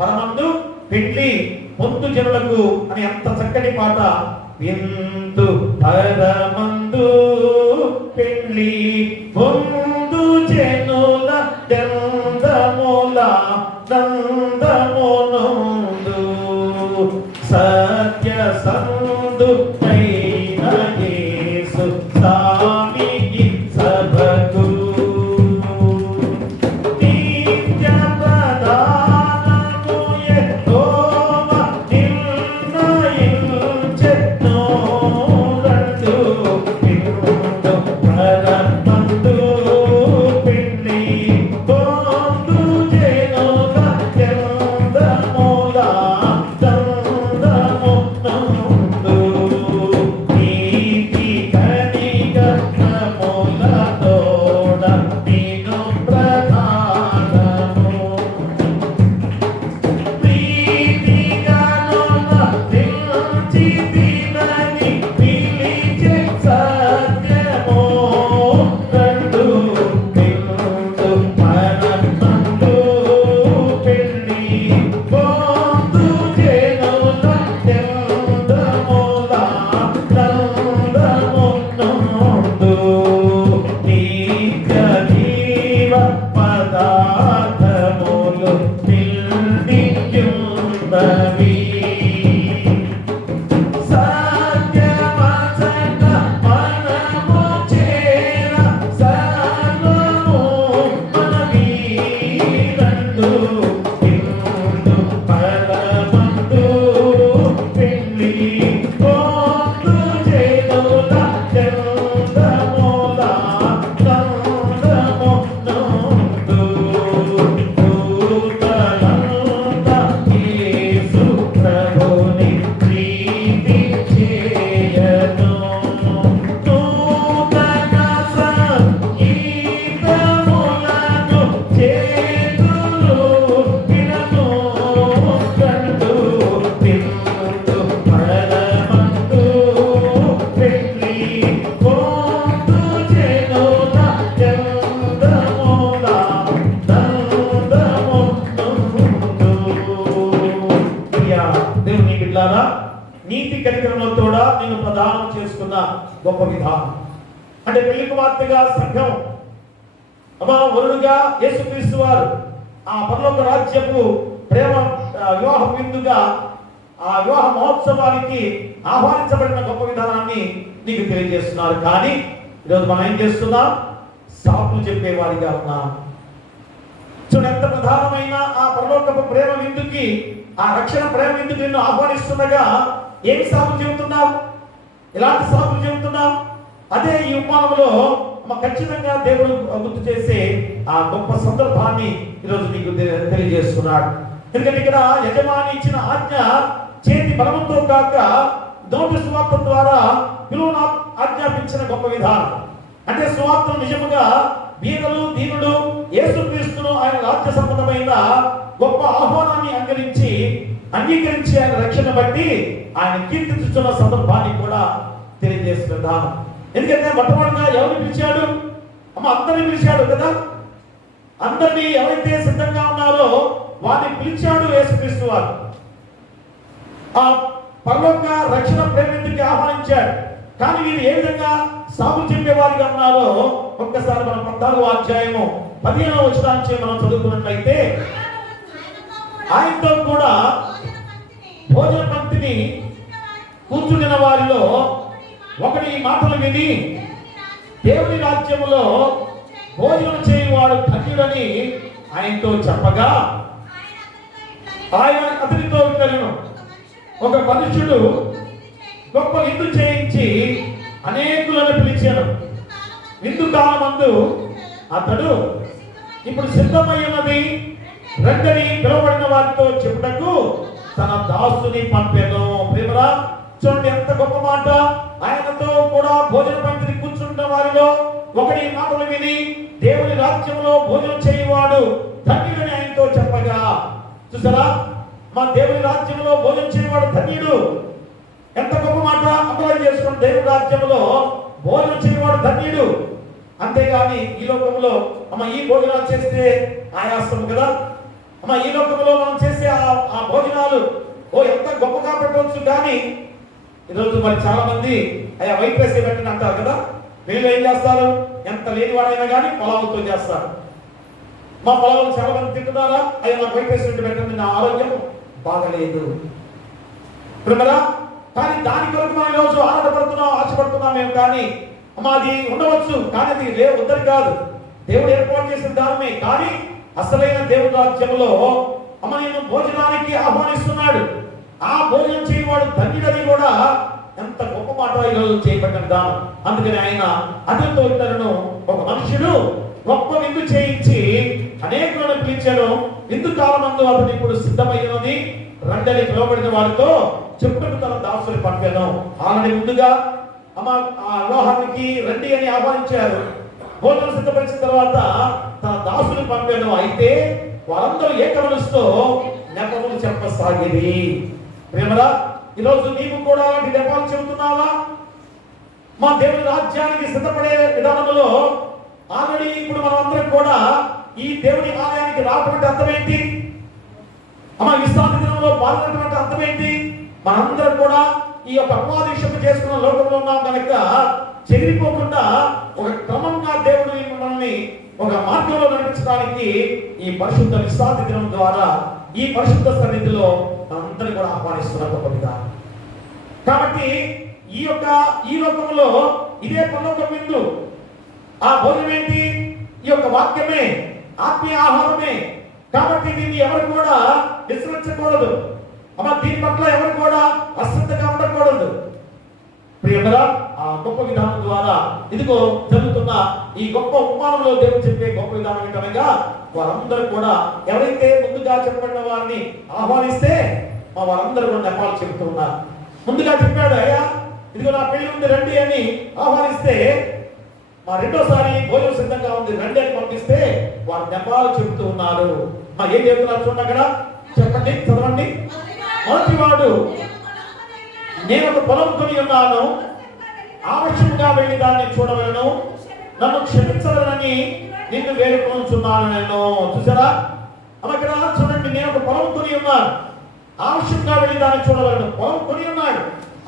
పరమందు పెళ్లి పొందు జనులకు అని ఎంత చక్కటి పాట. విందు పరమందు పెళ్లి పొందు జనుల నందముల నందమునందు సత్య సందు యేసు స్వామికి సభకు నిత్య ప్రధానము యెహోవా నిర్ణయించెను. రండు విందు పరమందు పెళ్లి పొందు జనుల నందముల నందమునందు నీతి కనికరముల తోడ నిన్ను ప్రధానము ప్రీతిగానున్న నిలిచితినని పిలిచే సత్యము. రండు విందు పరమందు పెళ్లి పొందు జనుల నందముల నందమునందు నిత్య జీవ పదార్థములు నిండియున్నవి. సత్యవచన మనము చేర సర్వము మనవి. రండు విందు పరమందు పెళ్లి పొందు జనుల నందముల నందమునందు దూతలంతా యేసు ప్రభుని ప్రీతి చేయను. నూతన సంగీతములను చేతులు వినను. రండు విందు పరమందు పెళ్లి పొందు జనుల నందముల నందమునందు. ప్రియా దేవుని బిడ్డలారా, నీతి కనికరములతో నిన్ను ప్రదానం చేసుకున్న గొప్ప విధానం అంటే పెళ్లి కుమార్తెగా సంఘం, అమ్మా వరుడుగా యేసుక్రీస్తు వారు ఆ పరలోక రాజ్యపు ప్రేమ వివాహ విందుగా ఆ వివాహ మహోత్సవానికి ఆహ్వానించబడిన గొప్ప విధానాన్ని నీకు తెలియజేస్తున్నారు. కానీ ఈరోజు మనం ఏం చేస్తున్నాం? సాకులు చెప్పేవారిగా ఉన్నాం. చూడు, ఎంత ప్రధానమైన ఆ పరలోకపు ప్రేమ విందుకి, ఆ రక్షణ ప్రేమ విందుకి నిన్ను ఆహ్వానిస్తుండగా ఏం సాకులు చెబుతున్నావు? ఎలాంటి సాకులు చెబుతున్నావు? అదే ఈ ఉపమానంలో ఖచ్చితంగా దేవుడు గుర్తు చేసే ఆ గొప్ప సందర్భాన్ని ఈరోజు నీకు తెలియజేస్తున్నాడు. ఎందుకంటే ఇక్కడ యజమాని ఇచ్చిన ఆజ్ఞ చేతి బలవంతో కాక నోటి సువార్త ద్వారా పిలువను ఆజ్ఞాపించిన గొప్ప విధానం. అంటే సువార్తను నిజముగా బీదలు దీనుడు యేసుక్రీస్తును ఆయన రాజ్య సంబంధమైన గొప్ప ఆహ్వానాన్ని అంగీకరించి ఆయన రక్షణ బట్టి ఆయన కీర్తిస్తున్న సందర్భాన్ని కూడా తెలియజేస్తున్న విధానం. ఎందుకంటే మొట్టమొదటిగా ఎవరిని పిలిచాడు? అందరిని పిలిచాడు కదా. అందరినీ ఎవరైతే సిద్ధంగా ఉన్నారో వారిని పిలిచాడు యేసుక్రీస్తు వారు. ఆ పరలోక రక్షణ ప్రేమికుడికి ఆహ్వానించాడు. కానీ వీరు ఏ విధంగా సాకులు చెప్పేవారిగా ఉన్నారో ఒక్కసారి మనం 14వ అధ్యాయము 15వ వచనాన్ని మనం చదువుకున్నట్లయితే, ఆయనతో కూడా భోజన పంక్తిని కూర్చున్న వారిలో ఒకటి ఈ మాటలు విని దేవుని రాజ్యములో భోజనం చేయువాడు ధన్యుడని ఆయనతో చెప్పగా, ఆయన అతనితో ఇట్లనెను, ఒక మనుషుడు గొప్ప విందు చేయించి అనేకులను పిలిచాడు. విందు కాలమందు అతడు ఇప్పుడు సిద్ధమై ఉన్నది రంగని పిలువబడిన వారితో చెప్పుటకు తన దాసుని పంపెను. ప్రేమరా, చూడండి ఎంత గొప్ప మాట. ఆయన ఆయనతో కూడా భోజన పంక్తిని కూర్చుంటున్న వారిలో ఒకడి మాటలు విని దేవుని రాజ్యంలో భోజనం చేయవాడు ధన్యుడని ఆయనతో చెప్పగా, చూసారా, మా దేవుని రాజ్యంలో భోజనం చేయవాడు ధన్యుడు. ఎంత గొప్ప మాట అప్లై చేసుకుని దేవుని రాజ్యంలో భోజనం చేయవాడు ధన్యుడు. అంతేగాని ఈ లోకంలో ఈ భోజనాలు చేస్తే ఆయాసం కదా, ఈ లోకంలో మనం చేసే ఆ భోజనాలు ఎంత గొప్పగా పెట్టవచ్చు. కానీ ఈరోజు మరి చాలా మంది వైట్ రైస్ పెట్టిన అంటారు కదా, వీళ్ళు ఏం చేస్తారు, ఎంత లేని వాడైనా కానీ పొలావుతో చేస్తారు. మా పొలాలు చాలా మంది తింటున్నారా, నాకు వైట్ రైస్ పెట్టండి, నా ఆరోగ్యం బాగలేదు కదా. కానీ దాని కొరకు మనం ఈరోజు ఆనందపడుతున్నాం, ఆశపడుతున్నాం మేము. కానీ అది ఉండవచ్చు, కానీ అది వద్దని కాదు, దేవుడు ఏర్పాటు చేసిన దానమే. కానీ అసలైన దేవుడి రాజ్యంలో నేను భోజనానికి ఆహ్వానిస్తున్నాడు. ఆ భోజనం చేయవాడు ధన్యుడని కూడా ఎంత గొప్ప మాట ఈరోజు చేయబడిన దానం. అందుకని ఆయన అతనితో ఇతరులను ఒక మనుషుడు గొప్ప విందు చేయించి అనేకులను పిలిచాడు. విందు కాలమందు అతను ఇప్పుడు సిద్ధమైనది రండని పిలువబడిన వారితో చెప్పుకు తన దాసుని పంపాను. ఆల్రెడీ ముందుగా వివాహానికి రండి అని ఆహ్వానించారు. భోజనం సిద్ధపరిచిన తర్వాత తన దాసుని పంపాను. అయితే వారందరూ ఏకమనసుతో నెపములు చెప్పసాగిరి. ప్రేమరా, ఈరోజు నీవు కూడా అలాంటి నెపాలు చెబుతున్నావా? మా దేవుని రాజ్యానికి సిద్ధపడే విధానంలో ఆల్రెడీ ఇప్పుడు మనం అందరం కూడా ఈ దేవుని ఆలయానికి రావడం అర్థం ఏంటి? విశ్రాంతి దినంలో పాల్గొనడం అర్థం ఏంటి? మనందరం కూడా ఈ యొక్క అపవాదిషము చేసుకున్న లోకంలో ఉన్నాం కనుక చెగిరిపోకుండా ఒక క్రమంగా దేవుడు మనల్ని ఒక మార్గంలో నడిపించడానికి ఈ పరిశుద్ధ విశ్రాంతి దినం ద్వారా ఈ పరిశుద్ధ సన్నిధిలో మనందరినీ కూడా ఆహ్వానిస్తున్న గొప్పగా. కాబట్టి ఈ లోకంలో ఇదే పరలోక విందు. ఆ భోజనం ఏంటి? ఈ యొక్క వాక్యమే, ఆత్మీయ ఆహారమే. కాబట్టి దీన్ని ఎవరు కూడా విస్మరించకూడదు. దీని పట్ల ఎవరు కూడా అశ్రద్ధగా ఉండకూడదు. ప్రియమరా, ఆ గొప్ప విధానం ద్వారా ఇదిగో జరుగుతున్న ఈ గొప్ప ఉపమానంలో దేవుడు చెప్పే గొప్ప విధానం ఏంటనగా, వారందరూ కూడా ఎవరైతే ముందుగా చెప్పబడిన వారిని ఆహ్వానిస్తే వారందరూ కూడా నెపాలు చెబుతూ ఉన్నారు. ముందుగా చెప్పాడు, అయ్యా ఇదిగో నా పెళ్లి ఉంది రండి అని ఆహ్వానిస్తే, రెండోసారి భోజనం సిద్ధంగా ఉంది రండి అని పంపిస్తే వారు నెపాలు చెబుతూ ఉన్నారు. ఏం చెబుతున్నారు చూడండి, అక్కడ చెప్పండి, చదవండి. మొదటివాడు, నేను ఒక పొలం కొని ఉన్నాను, ఆవశ్యంగా వెళ్ళి దాన్ని చూడవలను, నన్ను క్షమించవలనని నిన్ను వేడుకొనుచున్నాను నేను. చూసారా, ఇక్కడ చూడండి, నేను ఒక పొలం కొని ఉన్నాను, ఆవశ్యంగా వెళ్ళి దాన్ని చూడవలను. పొలం కొని ఉన్నాడు,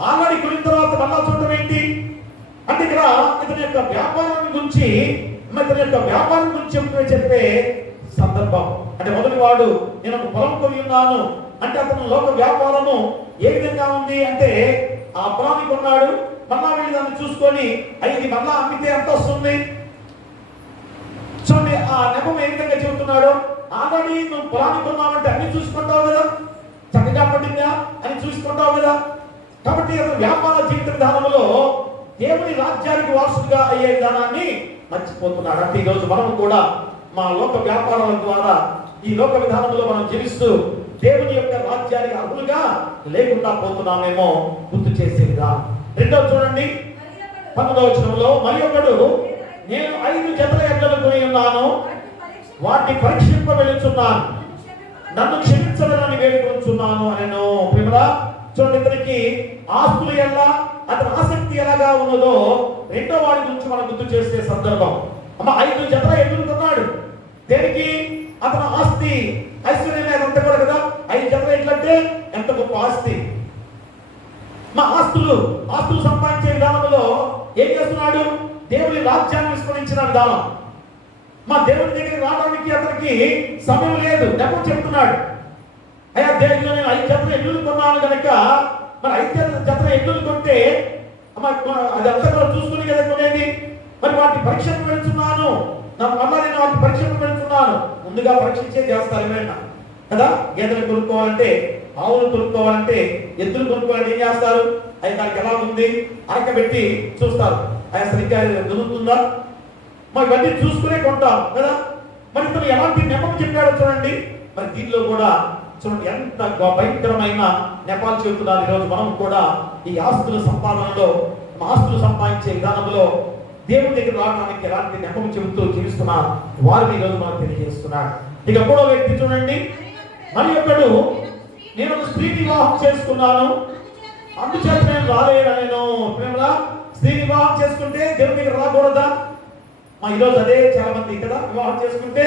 ఆల్రెడీ కొనిన తర్వాత మళ్ళా చూడటం ఏంటి అంటే, ఇక్కడ ఇతని యొక్క వ్యాపారం గురించి చెప్పే సందర్భం. అంటే మొదటి వాడు, నేను ఒక పొలం కొని ఉన్నాను అంటే అతను లోక వ్యాపారము ఏ విధంగా ఉంది అంటే, ఆ పొలాన్ని కొన్నాడు, మళ్ళా వెళ్ళి దాన్ని చూసుకొని ఇది మళ్ళా అమ్మితే ఎంత వస్తుంది చూడండి. ఆ నెపం ఏ విధంగా చెబుతున్నాడు, ఆల్రెడీ నువ్వు పొలాన్ని కొన్నావంటే అన్ని చూసుకుంటావు కదా, చక్కగా పడిందా అని చూసుకుంటావు కదా. కాబట్టి అతను వ్యాపార జీవిత విధానంలో దేవుని రాజ్యానికి వారసుగా అయ్యే విధానాన్ని మర్చిపోతున్నాడు. అంటే ఈరోజు మనం కూడా మా లోక వ్యాపారాల ద్వారా ఈ లోక విధానంలో మనం జీవిస్తూ దేవుని యొక్క రాజ్యానికి అర్హులుగా లేకుండా పోతున్నామేమో గుర్తు చేసేదిగా. రెండోది చూడండి, 19వ వచనంలో, మరి ఒకడు, నేను 5 జతల ఎడ్లను కొని ఉన్నాను, వాటిని పరీక్షింప వెళుచున్నాను, నన్ను క్షమించవలని వేడుకొనుచున్నాను అనెను. ప్రేమరా, చూడండి, ఇతనికి ఆస్తులు ఎలా, అతని ఆసక్తి ఎలాగా ఉన్నదో రెండో వాడి గురించి మనం గుర్తు చేసే సందర్భం. 5 జతల ఎడ్లను కొన్నాడు. దేనికి? అతని ఆస్తి ఐశ్వర్యం అదంతా కూడా కదా. 5 జతల ఎడ్లంటే ఎంత గొప్ప ఆస్తి. ఆస్తులు సంపాదించే విధానంలో ఏం చేస్తున్నాడు? దేవుని రాజ్యాన్ని విస్మరించిన విధానం. దేవుని దగ్గరికి రావడానికి అతనికి సమయం లేదు. నెపం చెప్తున్నాడు, అయ్యా దేవుడిలో నేను 5 జతల ఎడ్లు కొన్నాను కనుక, మరి 5 జతల ఎడ్లు కొంటే అది అంతా కూడా చూసుకుని కదా కొనేది. మరి వాటిని పరీక్షకు వెళ్తున్నాను, మళ్ళా నేను వాటిని పరీక్షకు వెళ్తున్నాను. ముందుగా పరీక్షించే చేస్తారు ఏమైనా కదా. గేదెలు కొనుక్కోవాలంటే, ఆవులు కొనుక్కోవాలంటే, ఎద్దులు కొనుక్కోవాలంటే ఏం చేస్తారు? అది దానికి ఎలా ఉంది అరకబెట్టి చూస్తారు, అది సరిగ్గా దొరుకుతుందా, మరి ఇవన్నీ చూసుకునే కొంటాం కదా. మరి ఇతను ఎలాంటి నెపం చెప్పాడో చూడండి. మరి దీనిలో కూడా చూడండి ఎంత భయంకరమైన నెపాలు చెబుతున్నారు. ఈరోజు మనం కూడా ఈ ఆస్తుల సంపాదనలో ఆస్తులు సంపాదించే విధానంలో దేవుని దగ్గర రావడానికి ఎలాంటి నెపం చెబుతూ జీవిస్తున్న వారిని ఈరోజు మనకు తెలియజేస్తున్నాడు. ఇక మూడో వ్యక్తి చూడండి, మరి ఒకడు నేను ఒక స్త్రీ వివాహం చేసుకున్నాను అందుచేత నేను రాలేనను. ప్రేమలా స్త్రీ వివాహం చేసుకుంటే దేవుని దగ్గర రాకూడదా? ఈరోజు అదే చాలా మంది కదా, వివాహం చేసుకుంటే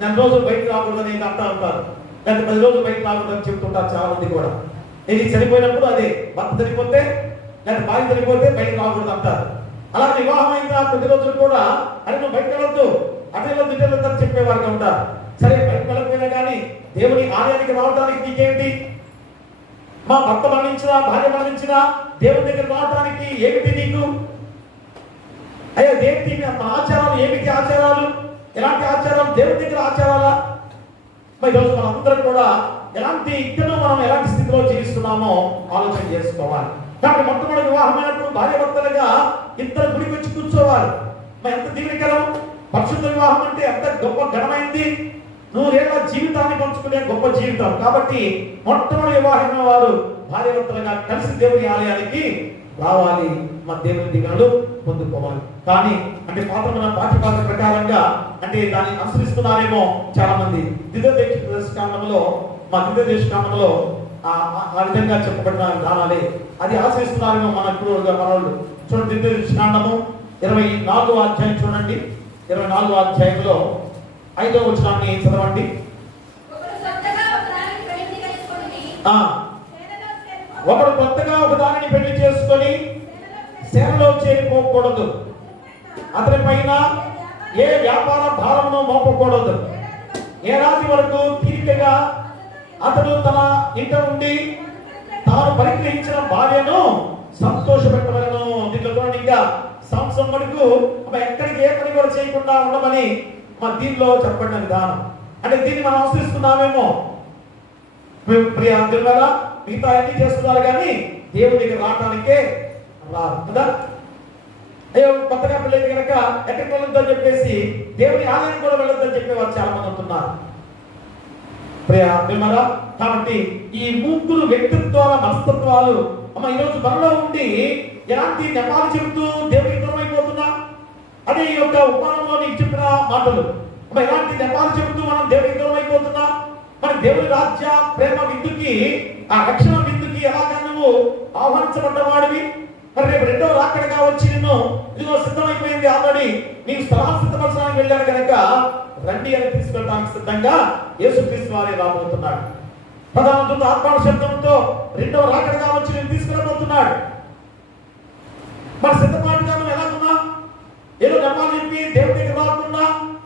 నేను రోజు బయట రాకూడదని అంటా ఉంటారు, లేకపోతే 10 రోజులు బయట రాకూడదని చెప్తుంటారు చాలా మంది కూడా. ఇది చనిపోయినప్పుడు అదే, భర్త చనిపోతే లేకపోతే భార్య చనిపోతే బయట రాకూడదు అంటారు. అలా వివాహం అయిన 10 రోజులు కూడా అది నువ్వు బయట వెళ్ళొద్దు, అటు వెళ్ళొద్దు, ఇటు వెళ్ళొద్దు అని చెప్పేవారుగా ఉంటారు. సరే బయట వెళ్ళకపోయినా కానీ దేవుని ఆలయానికి రావడానికి నీకేమిటి? మా భర్త మరణించినా భార్య మరణించినా దేవుని దగ్గర రావడానికి ఏమిటి నీకు? అయ్యా దేవుడి మన ఆచారాలు ఏమిటి? ఆచారాలు ఎలాంటి ఆచారాలు? దేవుని దగ్గర ఆచారాలా? మరి ఈరోజు మనం అందరం కూడా ఎలాంటి ఇక్కడ మనం ఎలాంటి స్థితిలో జీవిస్తున్నామో ఆలోచన చేసుకోవాలి. కాబట్టి మొట్టమొదటి వివాహమైనప్పుడు భార్య భర్తలుగా ఇద్దరు గుడికి వచ్చి కూర్చోవాలి. మరి ఎంత దీవెనకరం! పరిశుద్ధ వివాహం అంటే ఎంత గొప్ప ఘనమైంది, 100 ఏళ్ల జీవితాన్ని పంచుకునే గొప్ప జీవితం. కాబట్టి మొట్టమొదటి వివాహమైన వారు భార్య భర్తలుగా కలిసి దేవుని ఆలయానికి రావాలి, మన దేవుని దీవెనలు పొందుకోవాలి. కానీ అంటే పాఠ్యపాత్ర ప్రకారంగా అంటే దాన్ని అనుసరిస్తున్నారేమో చాలా మంది. ద్వితీయోపదేశకాండంలో ఆ విధంగా చెప్పబడిన విధానాలే అది ఆచరిస్తున్నారేమో మనోళ్ళు. చూడండి, ద్వితీయోపదేశకాండము 24వ అధ్యాయం చూడండి. 24వ అధ్యాయంలో 5వ వచనాన్ని చదవండి. ఒకడు కొత్తగా ఒక దానిని పెళ్లి చేసుకొని సేవలో చేరిపోకూడదు, అతని పైన ఏ వ్యాపార భారమును మోపకూడదు. ఏడాది వరకు తీరికగా అతడు తన ఇంట నుండి తాను పరిగ్రహించిన భార్యను సంతోషపెట్టవలను. దీంట్లో చూడండి, ఇంకా సంవత్సరం వరకు ఎక్కడికి ఏ పని కూడా చేయకుండా ఉండమని మన దీనిలో చెప్పబడిన విధానం. అంటే దీన్ని మనం అనుసరిస్తున్నామేమో. ప్రియ దేవులారా, మిగతా అన్ని చేస్తున్నారు కానీ దేవుడి దగ్గర రావడానికే రాదు కదా. అయ్యో కొత్తగా పిల్లలకి కనుక ఎక్కడికి వెళ్ళొద్దని చెప్పేసి దేవుని ఆలయానికి కూడా వెళ్ళొద్దని చెప్పేవారు చాలా మంది ఉంటున్నారు. ప్రియ దేవులారా, కాబట్టి ఈ ముగ్గురు వ్యక్తిత్వాల మనస్తత్వాలు ఈరోజు మనలో ఉండి ఎలాంటి నెపాలు చెబుతూ దేవుడికి దూరం అయిపోతున్నా. అదే ఈ యొక్క ఉపమానంలో నీకు చెప్పిన మాటలు. ఎలాంటి నెపాలు చెబుతూ మనం దేవుడికి దూరం అయిపోతున్నా. మన దేవుని రాజ్య ప్రేమ విందుకి, ఆ రక్షణ విందుకి ఎలాగా నువ్వు ఆహ్వానించబడ్డవాడివి. మరి రేపు రెండో రాకడగా వచ్చి నిన్ను ఇదిగో సిద్ధమైపోయింది ఆల్రెడీ, నీకు స్థలాన్ని సిద్ధపరచడానికి వెళ్ళాను కనుక రండి అని తీసుకెళ్ళడానికి సిద్ధంగా యేసుక్రీస్తు వారే రాబోతున్నాడు. ప్రధాన దూత ఆత్మ శబ్దంతో రెండో రాకడగా వచ్చి నేను తీసుకెళ్ళబోతున్నాడు. మరి సిద్ధపాటుగా నువ్వు ఎలాగున్నా? ఏదో నమ్మాలి చెప్పి దేవుడి దగ్గర రాకుండా,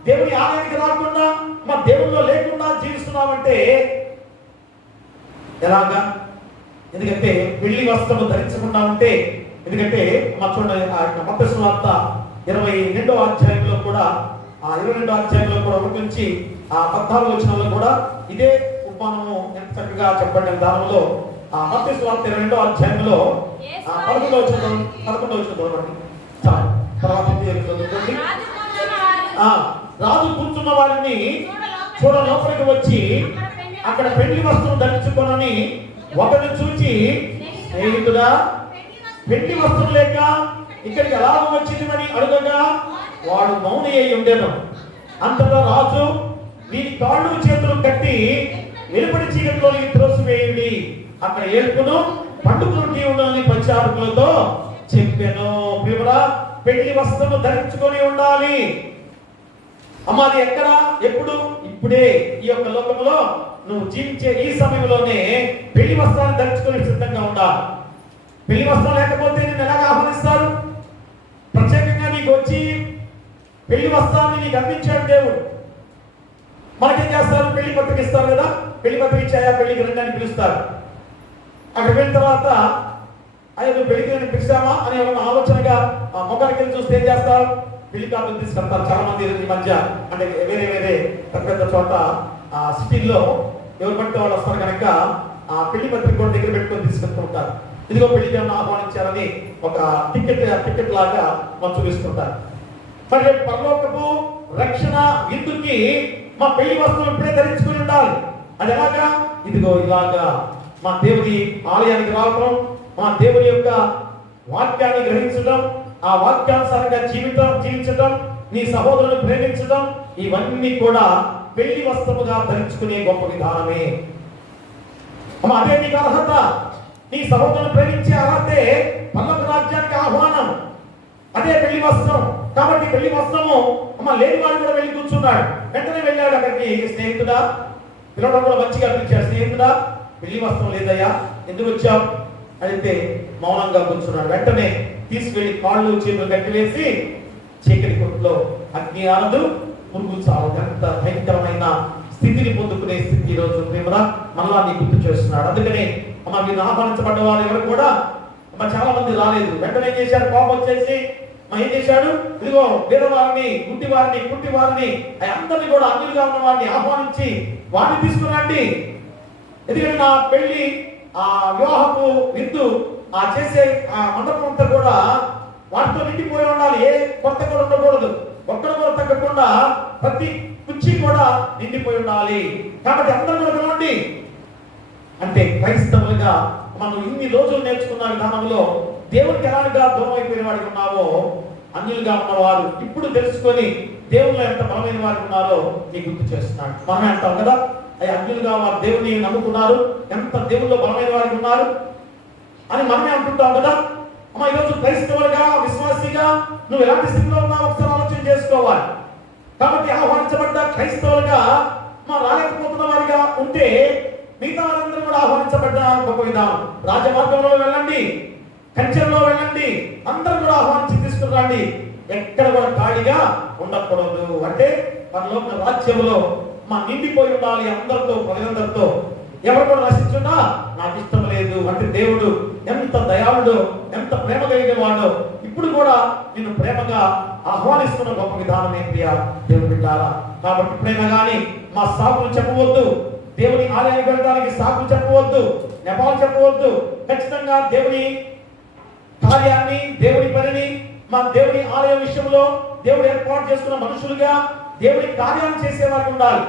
దేవుని ఆలయానికి రాకుండా, మన దేవుల్లో లేకుండా జీవిస్తున్నామంటే ఎలాగా? ఎందుకంటే పెళ్లి వస్త్రము ధరించకుండా ఉంటే, ఎందుకంటే చూడండి మత్తయి సువార్త 22వ అధ్యాయంలో కూడా 22వ అధ్యాయంలో కూడా 1 నుంచి 14 వచనాల్లో కూడా ఇదే ఉపమానము ఎంత చక్కగా చెప్పబడిన విధానంలో మత్తయి సువార్త 22వ అధ్యాయంలో 11వ వచనం చదవండి. తర్వాత రాజు కూర్చున్న వారిని చూడ లోపలికి వచ్చి అక్కడ పెళ్లి వస్త్రం ధరించుకొనని ఒకరిని చూచి, స్నేహితుడా, పెళ్లి వస్త్రం లేక ఇక్కడికి ఎలా వచ్చిందని అడుగగా వాడు మౌని అయి ఉండేను. అంతటా రాజు, వీరి కాళ్ళు చేతులు కట్టి వెలుపడి చీకటిలోకి త్రోసివేయండి, అక్కడ ఏడుపును పండుగ ఉండాలని పంచారులతో చెప్పాను. ప్రియమురా, పెళ్లి వస్త్రము ధరించుకొని ఉండాలి. అది ఎక్కడ, ఎప్పుడు? ఇప్పుడే ఈ యొక్క లోకంలో నువ్వు జీవించే ఈ సమయంలోనే పెళ్లి వస్త్రాన్ని ధరించుకొని సిద్ధంగా ఉండాలి. పెళ్లి వస్త్రం లేకపోతే నేను ఎలాగ ఆహ్వానిస్తారు? ప్రత్యేకంగా నీకు వచ్చి పెళ్లి వస్త్రాన్ని నీకు అందించాడు దేవుడు. మనకేం చేస్తారు? పెళ్లి పత్రిక ఇస్తారు కదా, పెళ్లి పత్రిక ఇచ్చాయా, పెళ్లికి రండి అని పిలుస్తారు. అక్కడ వెళ్ళిన తర్వాత అయ్యా నువ్వు పెళ్లికి పిలిచామా అని ఆలోచనగా మొక్కడికి వెళ్ళి చూస్తే ఏం చేస్తారు? పెళ్లి కార్డులు తీసుకెళ్తారు. చాలా మంది ఈ మధ్య అంటే వేరే వేరే పెద్ద పెద్ద చోట సిటీల్లో ఎవరు పడితే వాళ్ళు వస్తారు కనుక ఆ పెళ్లి పత్రిక కూడా దగ్గర పెట్టుకొని తీసుకెళ్తూ ఉంటారు. ఇదిగో పెళ్లికి ఏమన్నా ఆహ్వానించారని ఒక టికెట్ లాగా మనం చూపిస్తుంటారు. మరి రేపు పరలోకపు రక్షణ ఇందుకి మా పెళ్లి వస్తువులు ఇప్పుడే ధరించుకుని ఉండాలి. అది ఎలాగా? ఇదిగో ఇలాగా మా దేవుని ఆలయానికి రావడం, మా దేవుని యొక్క వాక్యాన్ని గ్రహించడం, ఆ వాక్యానుసారంగా జీవించడం, నీ సహోదరుని ప్రేమించడం, ఇవన్నీ కూడా పెళ్లి వస్త్రముగా ధరించుకునే గొప్ప విధానమే. అదే నీకు అర్హత. నీ సహోదరుని ప్రేమించే అర్హతే పరలోక రాజ్యానికి ఆహ్వానం. అదే పెళ్లి వస్త్రం. కాబట్టి పెళ్లి వస్త్రము లేని వాడు కూడా వెళ్ళి కూర్చున్నాడు. వెంటనే వెళ్ళాడు అక్కడికి. స్నేహితుడా, పిల్లడం కూడా మంచిగా పిలిచాడు. స్నేహితుడా, పెళ్లి వస్త్రం లేదయ్యా, ఎందుకు వచ్చావు అడిగితే మౌనంగా కూర్చున్నాడు. వెంటనే తీసుకెళ్లి కాళ్ళు చేతులు కట్టివేసి చీకటి కొట్టులో అగ్ని ఆనదు, పురుగు చావు, ఎంత భయంకరమైన స్థితిని పొందుకునే స్థితి ఈ రోజు ప్రేమరా మళ్ళా నీ గుర్తు చేస్తున్నాడు. అందుకనే మీరు ఆహ్వానించబడ్డ వారు ఎవరు కూడా చాలా మంది రాలేదు. వెంటనే ఏం చేశాడు? కోపం వచ్చేసి ఏం చేశాడు? ఇదిగో పేదవారిని, గుడ్డి వారిని, కుంటి వారిని, అందరినీ కూడా అన్యులుగా ఉన్న వారిని ఆహ్వానించి వారిని తీసుకురండి. ఎందుకంటే నా పెళ్లి, ఆ వివాహపు విందు, ఆ చేసే ఆ మండపం అంతా కూడా వాటితో నిండిపోయి ఉండాలి. ఏ కొత్త కూడా ఉండకూడదు. ఒక్కడ కూడా తగ్గకుండా ప్రతి కుర్చీ కూడా నిండిపోయి ఉండాలి. కాబట్టి అందరూ కూడా పిలవండి అంటే క్రైస్తవులుగా మనం ఇన్ని రోజులు నేర్చుకున్న విధానంలో దేవుడికి ఎలాగా దూరం అయిపోయిన వాడికి ఉన్నావో, అన్యులుగా ఉన్నవారు ఇప్పుడు తెలుసుకొని దేవుళ్ళు ఎంత బలమైన వారికి ఉన్నారో నీ గుర్తు చేస్తున్నాడు. మనమే అంటాం కదా, అవి అన్యులుగా వారు దేవుని నమ్ముకున్నారు, ఎంత దేవుళ్ళు బలమైన వారికి ఉన్నారు అని మనమే అంటుంటాం కదా. ఈరోజు క్రైస్తవులుగా, విశ్వాసిగా నువ్వు ఎలాంటి స్థితిలో ఉన్నావు ఒకసారి ఆలోచన చేసుకోవాలి. కాబట్టి ఆహ్వానించబడ్డ క్రైస్తవులుగా రాలేకపోతున్న వారిగా ఉంటే మిగతా వారందరూ కూడా ఆహ్వానించబడ్డ గొప్ప విధానం. రాజమార్గంలో వెళ్ళండి, కంచెల్లో వెళ్ళండి, అందరూ కూడా ఆహ్వానించి తీసుకురండి. ఎక్కడ కూడా ఖాళీగా ఉండకూడదు. అంటే పరలోక రాజ్యంలో నిండిపోయి ఉండాలి అందరితో, ప్రజలందరితో. ఎవరు కూడా నశించున్నా నాకు ఇష్టం లేదు అంటే దేవుడు ఎంత దయాళుడో, ఎంత ప్రేమ కలిగిన వాడో ఇప్పుడు కూడా నిన్ను ప్రేమగా ఆహ్వానిస్తున్న గొప్ప విధానమే ప్రియ దేవుడు బిడ్డారా. కాబట్టి ప్రేమ గాని మా సాకులు చెప్పవద్దు. దేవుని ఆలయానికి వెళ్ళడానికి సాకులు చెప్పవద్దు, నెపాలు చెప్పవద్దు. ఖచ్చితంగా దేవుని కార్యాన్ని, దేవుని పనిని, దేవుని ఆలయ విషయంలో దేవుడు ఏర్పాటు చేసుకున్న మనుషులుగా దేవుని కార్యాన్ని చేసేవారు ఉండాలి.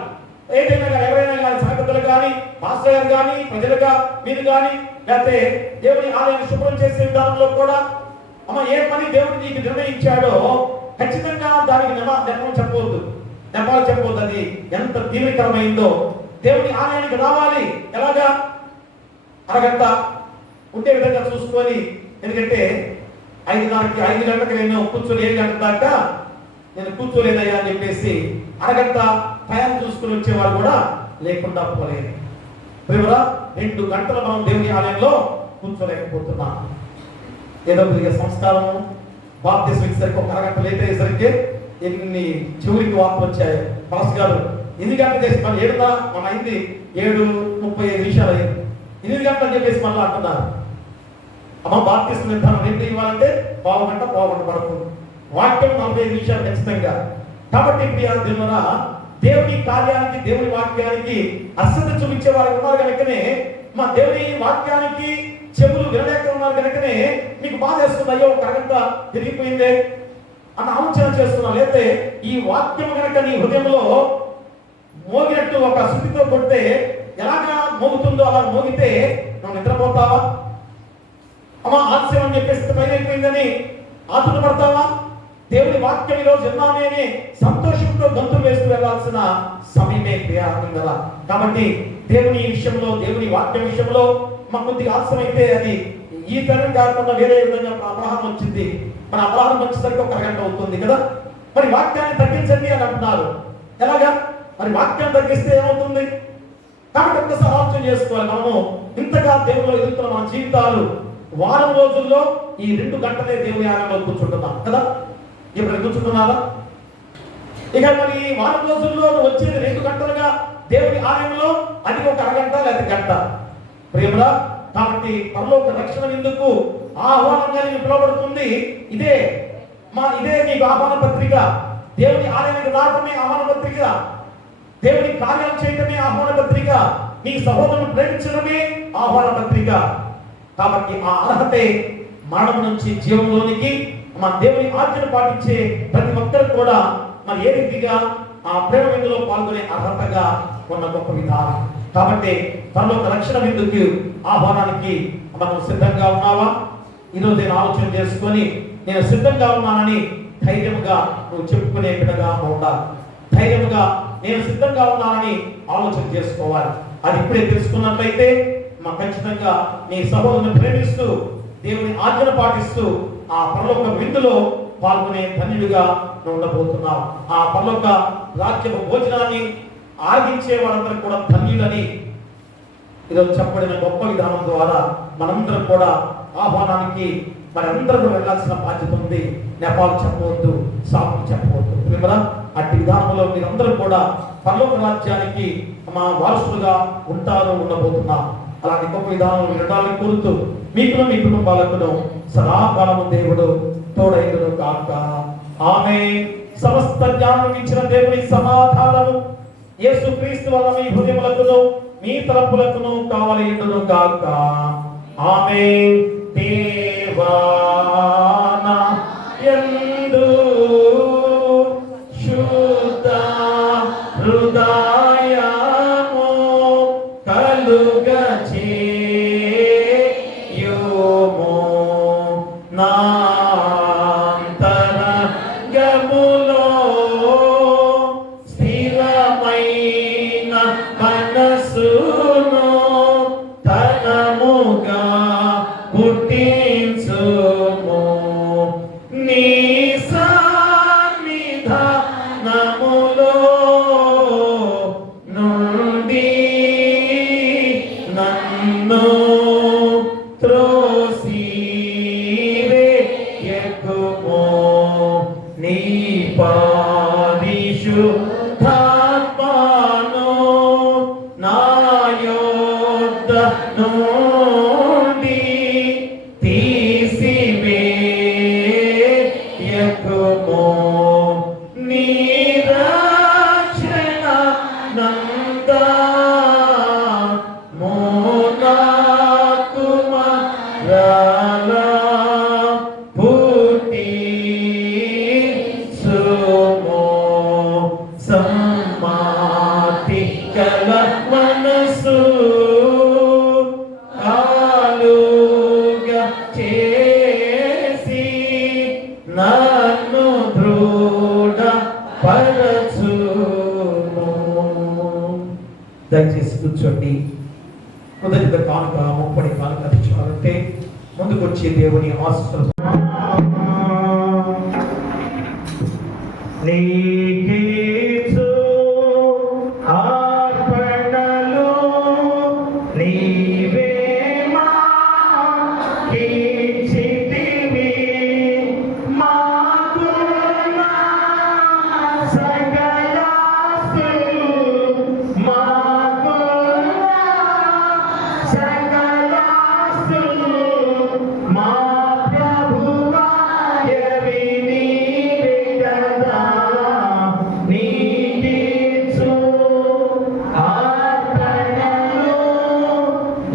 ఏదైనా కానీ, ఎవరైనా కానీ, సంగతులు కానీ, మాస్టర్ గారు కానీ, ప్రజలుగా మీరు కానీ, లేకపోతే దేవుని ఆలయాన్ని శుభ్రం చేసే విధానంలో కూడా ఏ పని దేవుడు నీకు నిర్ణయించాడో ఖచ్చితంగా దానికి నెపం చెప్పవద్దు, నెపాలు చెప్పవద్దు. అది ఎంత తీవ్రకరమైందో. దేవుని ఆలయానికి రావాలి. ఎలాగా? అరగంట ఉండే విధంగా చూసుకొని. ఎందుకంటే 5 గంటలకు నేను కూర్చొని 7 గంటల దాకా నేను కూర్చోలేదయ్యా అని చెప్పేసి అరగంట టైం చూసుకుని వచ్చేవారు కూడా లేకుండా పోలేదు. ప్రేమరా 2 గంటలు మనం దేవుని ఆలయంలో కూర్చోలేకపోతున్నాం. ఏదో కొద్దిగా సంస్కారము బాప్తిస్మం ఇచ్చేసరికి ఒక అరగంట లేట్ అయ్యేసరికి ఎన్ని చెవులకి వార్తలు వచ్చాయి. పాస్టర్ గారు 8 గంటలు చేసి మన 7 మన అయింది 7:35 అయింది, 8 గంటలు అని చెప్పేసి మళ్ళీ అంటున్నారు. బాప్తిస్మం నిర్ధారణ 2 ఇవ్వాలంటే పావు గంట పడుతుంది. వాక్యం 45 నిమిషాలు ఖచ్చితంగా. కాబట్టి ప్రియ దేవుడా, దేవుని కార్యానికి, దేవుని వాక్యానికి అశ్రద్ధ చూపించే వారు ఉన్నారు కనుకనే, దేవుని వాక్యానికి చెవులు వినలేక ఉన్నారు కనుకనే మీకు బాధ వేస్తుంది. అయ్యో ఒక అరగంట తిరిగిపోయిందే అన్న ఆలోచన చేస్తున్నా. లేకపోతే ఈ వాక్యం కనుక నీ హృదయంలో మోగినట్టు ఒక శృతితో కొడితే ఎలాగా మోగుతుందో అలా మోగితే నువ్వు నిద్రపోతావా? ఆలస్యం అని చెప్పేసి పైన అయిపోయిందని ఆతులు పడతావా? దేవుని వాక్యం ఈరోజు విన్నామే అని సంతోషంతో గంతులు వేస్తూ వెళ్ళాల్సిన సమయమే క్రియాత్మకం కదా. కాబట్టి దేవుని విషయంలో, దేవుని వాక్యం విషయంలో కొద్దిగా ఆలస్యం అయితే అది ఈ తరం కాకుండా వేరే విధంగా అబ్రహాం వచ్చింది. మన అబ్రహాం వచ్చేసరికి ఒక అరగంట అవుతుంది కదా. మరి వాక్యాన్ని తగ్గించండి అని అంటున్నారు. ఎలాగా? మరి వాక్యాన్ని తగ్గిస్తే ఏమవుతుంది? కాబట్టి ఒక్కసారి ఆలోచన చేసుకోవాలి. మనము ఇంతగా దేవులో ఎదుగుతున్న మన జీవితాలు వారం రోజుల్లో ఈ 2 గంటలే దేవుని ఆలయంలో కూర్చుంటున్నాం కదా. ఇప్పుడు కూర్చుంటున్నారా? ఇక మరి వారం రోజుల్లో వచ్చేది 2 గంటలుగా దేవుని ఆలయంలో, అది ఒక అరగంట లేదా గంట. ప్రేమరా, కాబట్టి పరలోక రక్షణ ఎందుకు ఆహ్వానంగా నీకు పిలువబడుతుంది. ఇదే నీకు ఆహ్వాన పత్రిక. దేవుని ఆలయానికి రావడమే ఆహ్వాన పత్రిక, దేవుని కార్యాలు చేయడమే ఆహ్వాన పత్రిక, నీ సహోదరుని ప్రేమించడమే ఆహ్వాన పత్రిక. కాబట్టి ఆ అర్హతే మరణం నుంచి జీవంలోనికి దేవుని ఆజ్ఞను పాటించే ప్రతి ఒక్కరు కూడా ఏ రీతిగా ఆ ప్రేమ విందులో పాల్గొనే అర్హతగా ఉన్న గొప్ప విధానం. కాబట్టి పరలోక రక్షణ విందుకు ఆహ్వానానికి మనం సిద్ధంగా ఉన్నావా? ఈరోజు నేను ఆలోచన చేసుకొని నేను సిద్ధంగా ఉన్నానని ధైర్యంగా నువ్వు చెప్పుకునే బిడ్డగా ఉండాలి. ధైర్యంగా నేను సిద్ధంగా ఉన్నానని ఆలోచన చేసుకోవాలి. అది ఇప్పుడే తెలుసుకున్నట్లయితే ఖచ్చితంగా నీ సహోదరుని ప్రేమిస్తూ దేవుని ఆజ్ఞను పాటిస్తూ ఆ పరలోక విందులో పాల్గొనే ధన్యుడిగా నువ్వు ఉండబోతున్నావు. ఆ పరలోక రాజ్యపు భోజనాన్ని ఆరగించే వారందరూ కూడా ధన్యులని ఈరోజు చెప్పబడిన గొప్ప విధానం ద్వారా మనందరం కూడా ఆహ్వానానికి మనందరూ వెళ్ళాల్సిన బాధ్యత ఉంది. నేపాలు చెప్పవద్దు, సాకు చెప్పవద్దు. మిమ్మల్ని అట్టి విధానంలో మీరందరూ కూడా పరలోక రాజ్యానికి మా వారసులుగా ఉంటారు, ఉండబోతున్నా. అలాంటి గొప్ప విధానం వినడాలని కోరుతూ మీకును మీ కుటుంబాలకును సదాకాలము దేవుడు తోడైదును కాక. ఆమేన్. సమస్త జ్ఞానం ఇచ్చిన దేవుని సమాధానము యేసుక్రీస్తు వల్ల మీ హృదయములకును మీ తలపులకును కావలియును కాక. ఆమేన్. దేవానా యందు శుద్ధ హృదయము కలుగచేయుము నాంతరంగములో స్థిరమైన మనసును తనముగా పుట్టించుము. నీ సన్నిధానములో నుండి నన్ను త్రోసివేయకుము. నీ పరిశుద్ధాత్మను నా యొద్ద నుండి తీసివేయకుము. నీ రక్షణ నందము నాకు మరలా పుట్టించుము. సమ్మతి కల మనసు కాలుగా చేసి నన్ను దృఢపరచుము. దయచేసి కూర్చోండి. కృతజ్ఞత కానుక ముప్పడి కానుక తెచ్చారంటే ముందుకు వచ్చి దేవుని ఆశీస్సులు నీకిచ్చు అర్పణలు నీవే మాకిచ్చితివి. మాకున్న సకలాస్తులు మాకున్న సకలాస్తులు మా ప్రభువా ఎవి నీవే కదా. నీకిచ్చు అర్పణలు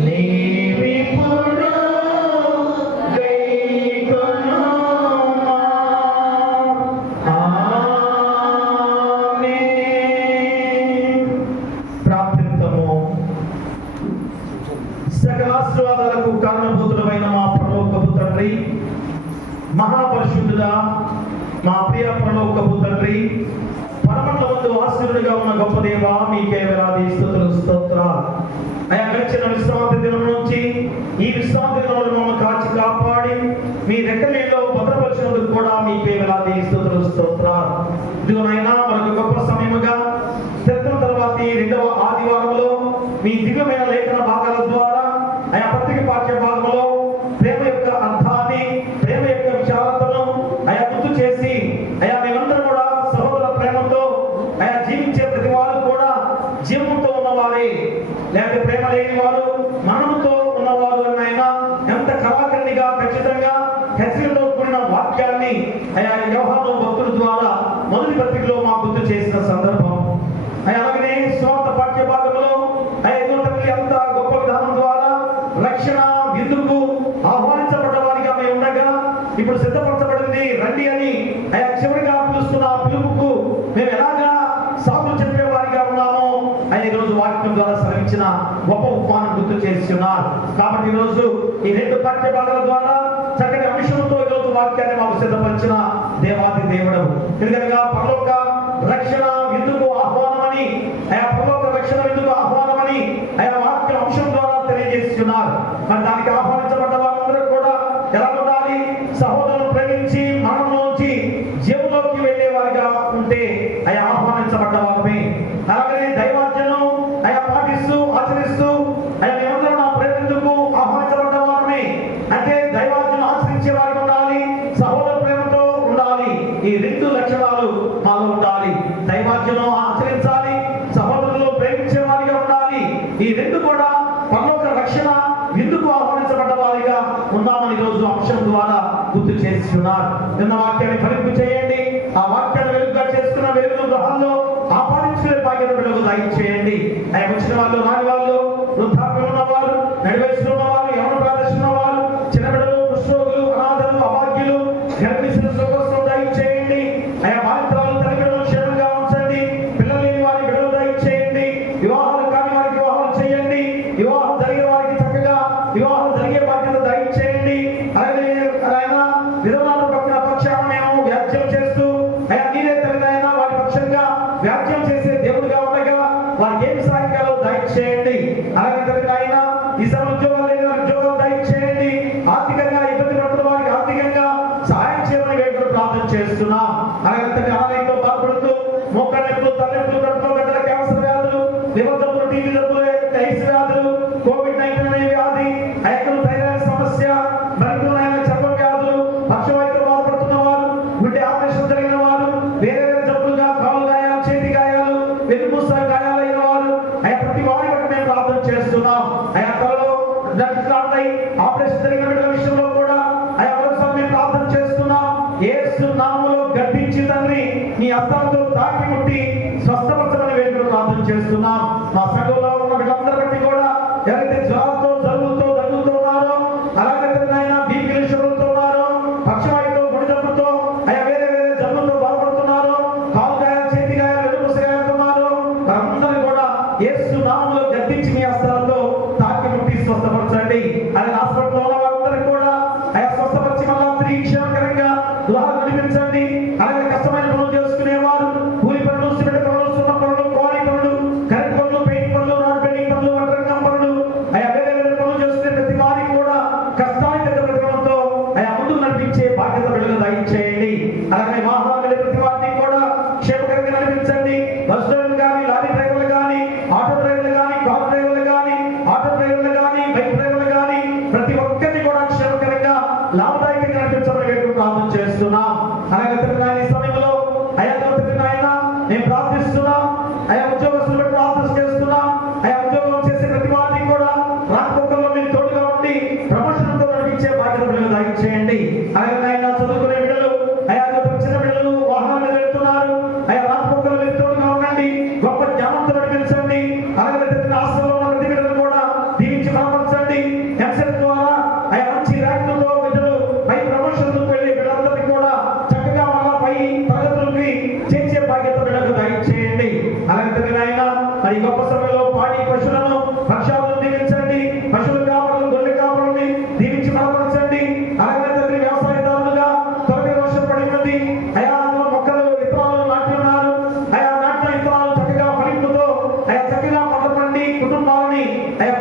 నీవిప్పుడు గైకొనుమా. ఆమేన్. ప్రార్థిద్దాము. సకల ఆశీర్వాదాలకు కారణభూతులమైన మా పరలోకపు తండ్రి, మహాపరిశుద్ధుడా, మా ప్రియ పరలోకపు తండ్రి, పరమండలమందు ఆశీర్వాదిగా ఉన్న గొప్ప దేవా, మీకే వేలాది స్తుతులు స్తోత్రాలు. అయా గడిచిన విశ్రాంతి దినం నుంచి ఈ విశ్రాంతి దినంలో మమ్మల్ని కాచి కాపాడి మీ రెక్కలలో భద్రపరిచినందుకు కూడా మీకే వేలాది స్తుతులు స్తోత్రాలు. ఇదిగోనైనా మనకు గొప్ప సమయముగా తెచ్చిన తర్వాత ఈ రెండవ ఆదివారంలో మీ దివ్యమైన లేఖన భాగాల ద్వారా ఆయా పత్రిక పాఠ్య భాగంలో ప్రేమ యొక్క అర్థాన్ని, ప్రేమ యొక్క విశాలతను ఆయా గుర్తు చేసి అయా మేమందరం కూడా సహోదర ప్రేమతో ఆయా జీవించే ప్రతి వారు కూడా జీవంతో ఉన్నవారే, లేకపోతే ప్రేమ లేని వారు మరణంతో ఉన్నవారు అయినా ఎంత కళాఖండిగా ఖచ్చితంగా హెచ్చరికతో కూడిన వాక్యాన్ని ఆయా యోహాను భక్తుల ద్వారా మొదటి పత్రికలో మాకు గుర్తు చేసిన సందర్భం. అలాగనే స్వార్థ పాఠ్య భాగంలో అంత గొప్ప విధానం ద్వారా రక్షణ విందుకు ఆహ్వానించబడ్డ వారిగా మేము ఉండగా ఇప్పుడు సిద్ధపరచబడింది రండి అని చివరిగా పిలుస్తున్న పిలుపుకు మేము ఎలాగా సాకులు చెప్పే వారిగా ఉన్నామో ఆయన ఈరోజు వాక్యం ద్వారా శ్రమించిన గొప్ప ఉపమానం గుర్తు చేస్తున్నారు. కాబట్టి ఈరోజు ఈ రెండు పాఠ్య భాగాల ద్వారా చక్కటి అంశంతో ఈరోజు వాక్యాన్ని మాకు సిద్ధపరిచిన దేవాది దేవుడు. ఎందుకనగా పరలోక రక్షణ విందుకు ఆహ్వానమని, ఆయా పరలోక రక్షణ విందుకు ఆహ్వానమని ఆయా వాక్య అంశం ద్వారా తెలియజేస్తున్నారు. మరి దానికి ఆహ్వానించబడ్డ వారందరూ కూడా ఎలా ఉండాలి? సహోదరులను ప్రేమించి మరణంలోంచి జీవంలోకి వెళ్ళే వారిగా ఉంటే ఆయా ఆహ్వానించబడ్డ వారమే. అలాగే దైవాజ్ఞను ఆయా పాటిస్తూ ఆచరిస్తూ ఆయా మేమందరూ నా ప్రేమిందుకు ఆహ్వానించబడ్డ వారమే. అంటే దైవాజ్ఞను ఆచరించే వారికి ఉండాలి, సహోదర ప్రేమతో ఉండాలి. ఈ రెండు లక్షణాలు మాలో ఉండాలి. దైవాజ్ఞను ఆచరించాలి, సహోదరులు ప్రేమించే వారిగా ఉండాలి. ఈ రెండు కూడా పరలోక రక్షణ విందుకు ఆహ్వానించబడ్డ వారిగా ఉన్నామని రోజు అంశం ద్వారా గుర్తు చేస్తున్నారు. నిన్న వాక్యాన్ని ఫలింపు చేయండి. ఆ వాక్యాన్ని వెలుగుగా చేసుకున్న వెలుగు గృహాల్లో ఆపాదించుకునే బాధ్యత వెలుగు దయచేయండి. ఆయన వచ్చిన వాళ్ళు, రాని వాళ్ళు, వృద్ధాప్యం ఉన్నవారు, నడివయసులో ఉన్నవారు, యవన ప్రదర్శన వారు, చిన్న బిడ్డలు, కుష్ఠరోగులు, అనాథలు, అభాగ్యులు, గర్భిణీలు సుఖస్థం దయచేయండి. ఆయా బాధితురాలు తల్లిదండ్రులను క్షేమంగా ఉంచండి. పిల్లలు లేని వారికి బిడ్డలు దయచేయండి. వివాహాలు కాని వారికి వివాహాలు చేయండి. వివాహం జరిగే వారికి చక్కగా వివాహం జరిగే బాధ్యత దయచేయండి. అలాగే ఆయన విధవరాల పక్షాన మేము వ్యాఖ్యం చేస్తూ ఆయన నీరే తల్లిదైనా వారి పక్షంగా వ్యాఖ్యం చేసే దేవుడిగా ఉండగా వారికి ఏమి సాధికాలో దయచేయండి. అలాగే తల్లిదైనా ఈ సమ ఉద్యోగాలు లేని వారికి ఉద్యోగాలు దయచేయండి. ఆర్థికంగా ఇబ్బంది పడుతున్న వారికి ఆర్థికంగా సహాయం చేయమని వేడుకలు ప్రార్థన చేస్తున్నాం. అలాగే తల్లి ఆలయంతో బాధపడుతూ మోకాళ్ళెప్పులు, తల్లెప్పులు, కడుపులో గడ్డల క్యాన్సర్ వ్యాధులు, లివర్ జబ్బులు, టీబీ జబ్బులు, ఐస్ వ్యాధులు, కోవిడ్-19 అనే వ్యాధి, ఐక్యం థైరాయిడ్ సమస్య, మరికొన్న చర్మ వ్యాధులు, పక్షవాయువుతో బాధపడుతున్న వారు, గుండె ఆపరేషన్ జరిగిన వారు, వేరే వేరే జబ్బులుగా కాలు గాయాలు, చేతి గాయాలు, వెన్నుపూస గాయాలైన వారు, ప్రతి వారి బట్టి మేము ప్రార్థన చేస్తున్నాం. త్వరలో ఆపరేషన్ జరిగిన బిడ్డల విషయంలో కూడా మేము ప్రార్థన చేస్తున్నాం. యేసు నామములో గద్దించి తండ్రి నీ హస్తాలతో తాకి ముట్టి స్వస్థపరచమని వేడుకలు ప్రార్థన చేస్తున్నాం. మా సంఘంలో ఉన్న బిడ్డలందరి బట్టి కూడా ఎవరైతే జ్వరాలతో, జలుబులతో, దగ్గుతో ఉన్నారో, అలాగే ఆయన బీపీలు, షుగర్లతో ఉన్నారో, పక్షవాయువుతో, గుండె జబ్బుతో, వేరే వేరే జబ్బులతో బాధపడుతున్నారో, కాలు గాయాలు, చేతి గాయాలు, వెనుపూస గాయాలతో ఉన్నారో, వారందరూ కూడా యేసు నామములో గద్దించి మీ హస్తాలతో తాకి ముట్టి స్వస్థపరచండి. అలాగే హాస్పిటల్లో ఉన్న వారందరికీ కూడా స్వస్థపరిచి మళ్ళా తిరిగి క్షేమకరంగా ద్వారం నడిపించండి. అలాగే కష్టమైన పనులు చేసుకునేవారు, కూలి పనులు, సిమెంట్ పనులు, సున్న పనులు, కోరి పనులు, కరెంట్ పనులు, పెయింట్ పనులు, రాడ్ పెయింటింగ్ పనులు, వడ్రంగం పనులు, వేరే వేరే పనులు చేసుకునే ప్రతి వారికి కూడా కష్టానికి తగ్గ ప్రతిఫలంతో ముందుకు నడిపించే బాధ్యత వెలుగు దయచేయండి. అలాగే వాహనాలు వెళ్ళే ప్రతి వారిని కూడా క్షేమకరంగా నడిపించండి. బస్ డ్రైవర్లు కానీ, లారీ డ్రైవర్లు కానీ, ఆటో డ్రైవర్లు కానీ, కార్ డ్రైవర్లు కానీ, ఆటో డ్రైవర్లు కానీ, బైక్ డ్రైవర్లు కానీ, ప్రతి ఒక్కరిని కూడా క్షేమకరంగా లాభదాయకంగా నడిపించమని వేడుకలు ప్రార్థన చేస్తున్నాం. అలాగే ఈ సమయంలో నేను ప్రార్థిస్తున్నాం. ఉద్యోగస్తులు ప్రార్థన చేస్తున్నాం. ఉద్యోగం చేసే ప్రతి వారిని కూడా రాకపోకల్లో మీరు తోడుగా ఉండి ప్రమోషన్తో నడిపించే బాధ్యత బిడ్డలు దయచేయండి. అలాగే చదువుకునే బిడ్డలు, చిన్న బిడ్డలు వాహనాల మీద వెళ్తున్నారు. రాకపోకల్లో మీరు తోడుగా ఉండండి, గొప్ప జ్ఞానంతో నడిపించండి. అలాగే హాస్టల్లో ఉన్న ప్రతి బిడ్డలు కూడా దీవించి బలపరచండి. ఎంసెట్ ద్వారా మంచి ర్యాంకులతో బిడ్డలు పై ప్రమోషన్లకు వెళ్ళి బిడ్డలందరికీ కూడా చక్కగా మళ్ళా పై తరగతులకి చేసే బాధ్యత బిడ్డలకు దయచేయండి. అలాగే మరి గొప్ప సమయంలో పాడి పశువులను, పక్షాలను దీవించండి. పశువుల కాపరులను, గొర్రె కాపరులని దీవించి బలపరచండి. అలాగే తండ్రి వ్యవసాయదారులుగా త్వరగా వర్షపడి ఉన్నది. మొక్కలు, విత్తనాలు నాటి ఉన్నారు. నాటిన విత్తనాలు చక్కగా ఫలింపుతో చక్కగా పంట పండి కుటుంబాలని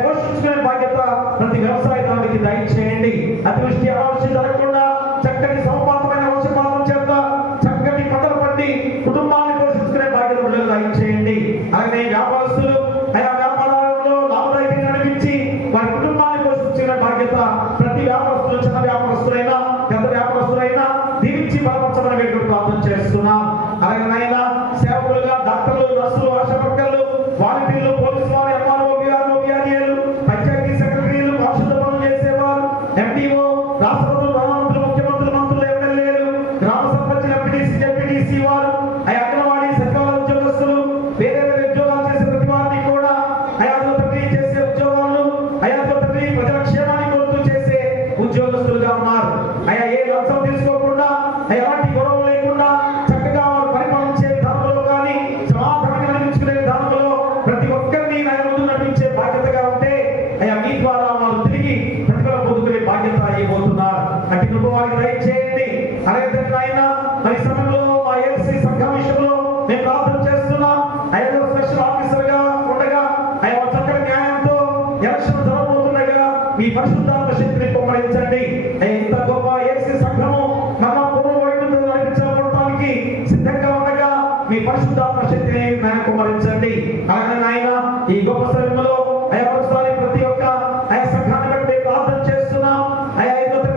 పోషించుకునే బాధ్యత ప్రతి వ్యవసాయదారునికి దయచేయండి. అతివృష్టి, అనావృష్టి జరగకుండా చక్కటి సమపాతమైన వర్షపాతం చేత చక్కటి పంటలు పండి కుటుంబాన్ని పోషించుకునే బాధ్యత బిడ్డలు దయచేయండి. అలాగే వ్యాపారస్తులు వ్యాపారాలలో లాభదాయకంగా నడిపించి వారి కుటుంబాన్ని పోషించుకునే బాధ్యత ప్రతి వ్యాపారస్తులు, చిన్న వ్యాపారస్తులైనా పెద్ద వ్యాపారస్తులైనా దీవించి బలపరచమని వేడుకలు ప్రార్థన చేస్తున్నాం. అలాగే సేవకులుగా డాక్టర్లు, నర్సులు, ఆశా వర్కర్లు, వాలంటీర్లు, పోలీసు వారు, ఎంఆర్ఓ, విఆర్ఓ, విఆర్ఏలు, పంచాయతీ సెక్రటరీలు, పారిశుద్ధ పనులు చేసేవారు, ఎండిఓ, రాష్ట్రపతులు, ప్రధానమంత్రులు, ముఖ్యమంత్రులు, మంత్రులు, ఎమ్మెల్యేలు, గ్రామ సర్పంచ్, ఎంపీటీసీ, జెడ్పీటీసీ వారు, అంగన్వాడీ, సచివాలయ ఉద్యోగస్తులు, వేరే వేరే ఉద్యోగాలు చేసే ప్రతి వారిని కూడా చేసే ఉద్యోగాలు ప్రజల క్షేమాన్ని కోరుతూ చేసే ఉద్యోగస్తులుగా ఉన్నారు. ఏ లంచం తీసుకోకుండా, ఎలాంటి గొడవలు లేకుండా చక్కగా వారు పరిపాలించే విధానంలో కానీ, సమాధానంగా నడిపించుకునే విధానంలో ప్రతి ఒక్కరిని ముందు నడిపించే బాధ్యతగా ఉంటే మీ ద్వారా వారు తిరిగి ప్రతిఫలం పొందుకునే బాధ్యత అయిపోతున్నారు. అట్టి కృప వారికి దయచేయండి. అలాగే తండ్రి నాయన మరి ఈ సమయంలో మా ఏఎస్సీ సంఘం విషయంలో మేము ప్రార్థన చేస్తున్నాం. అయ్యా స్పెషల్ ఆఫీసర్ గా ఉండగా అయ్యా చక్కటి న్యాయంతో ఎలక్షన్ జరగబోతుండగా మీ పరిశుద్ధాత్మ శక్తిని కుమ్మరించండి. ఇంత గొప్ప ఏఎస్సీ సంఘము మరణ పూర్వ వైపు నడిపించబడటానికి సిద్ధంగా ఉండగా మీ పరిశుద్ధాత్మ శక్తిని కుమ్మరించండి. అలాగే నాయన ఈ గొప్ప సమయంలో అయ్యా ఒకసారి ప్రతి ఒక్క అయ్యా సంఘాన్ని బట్టి ప్రార్థన చేస్తున్నాం. అయ్యా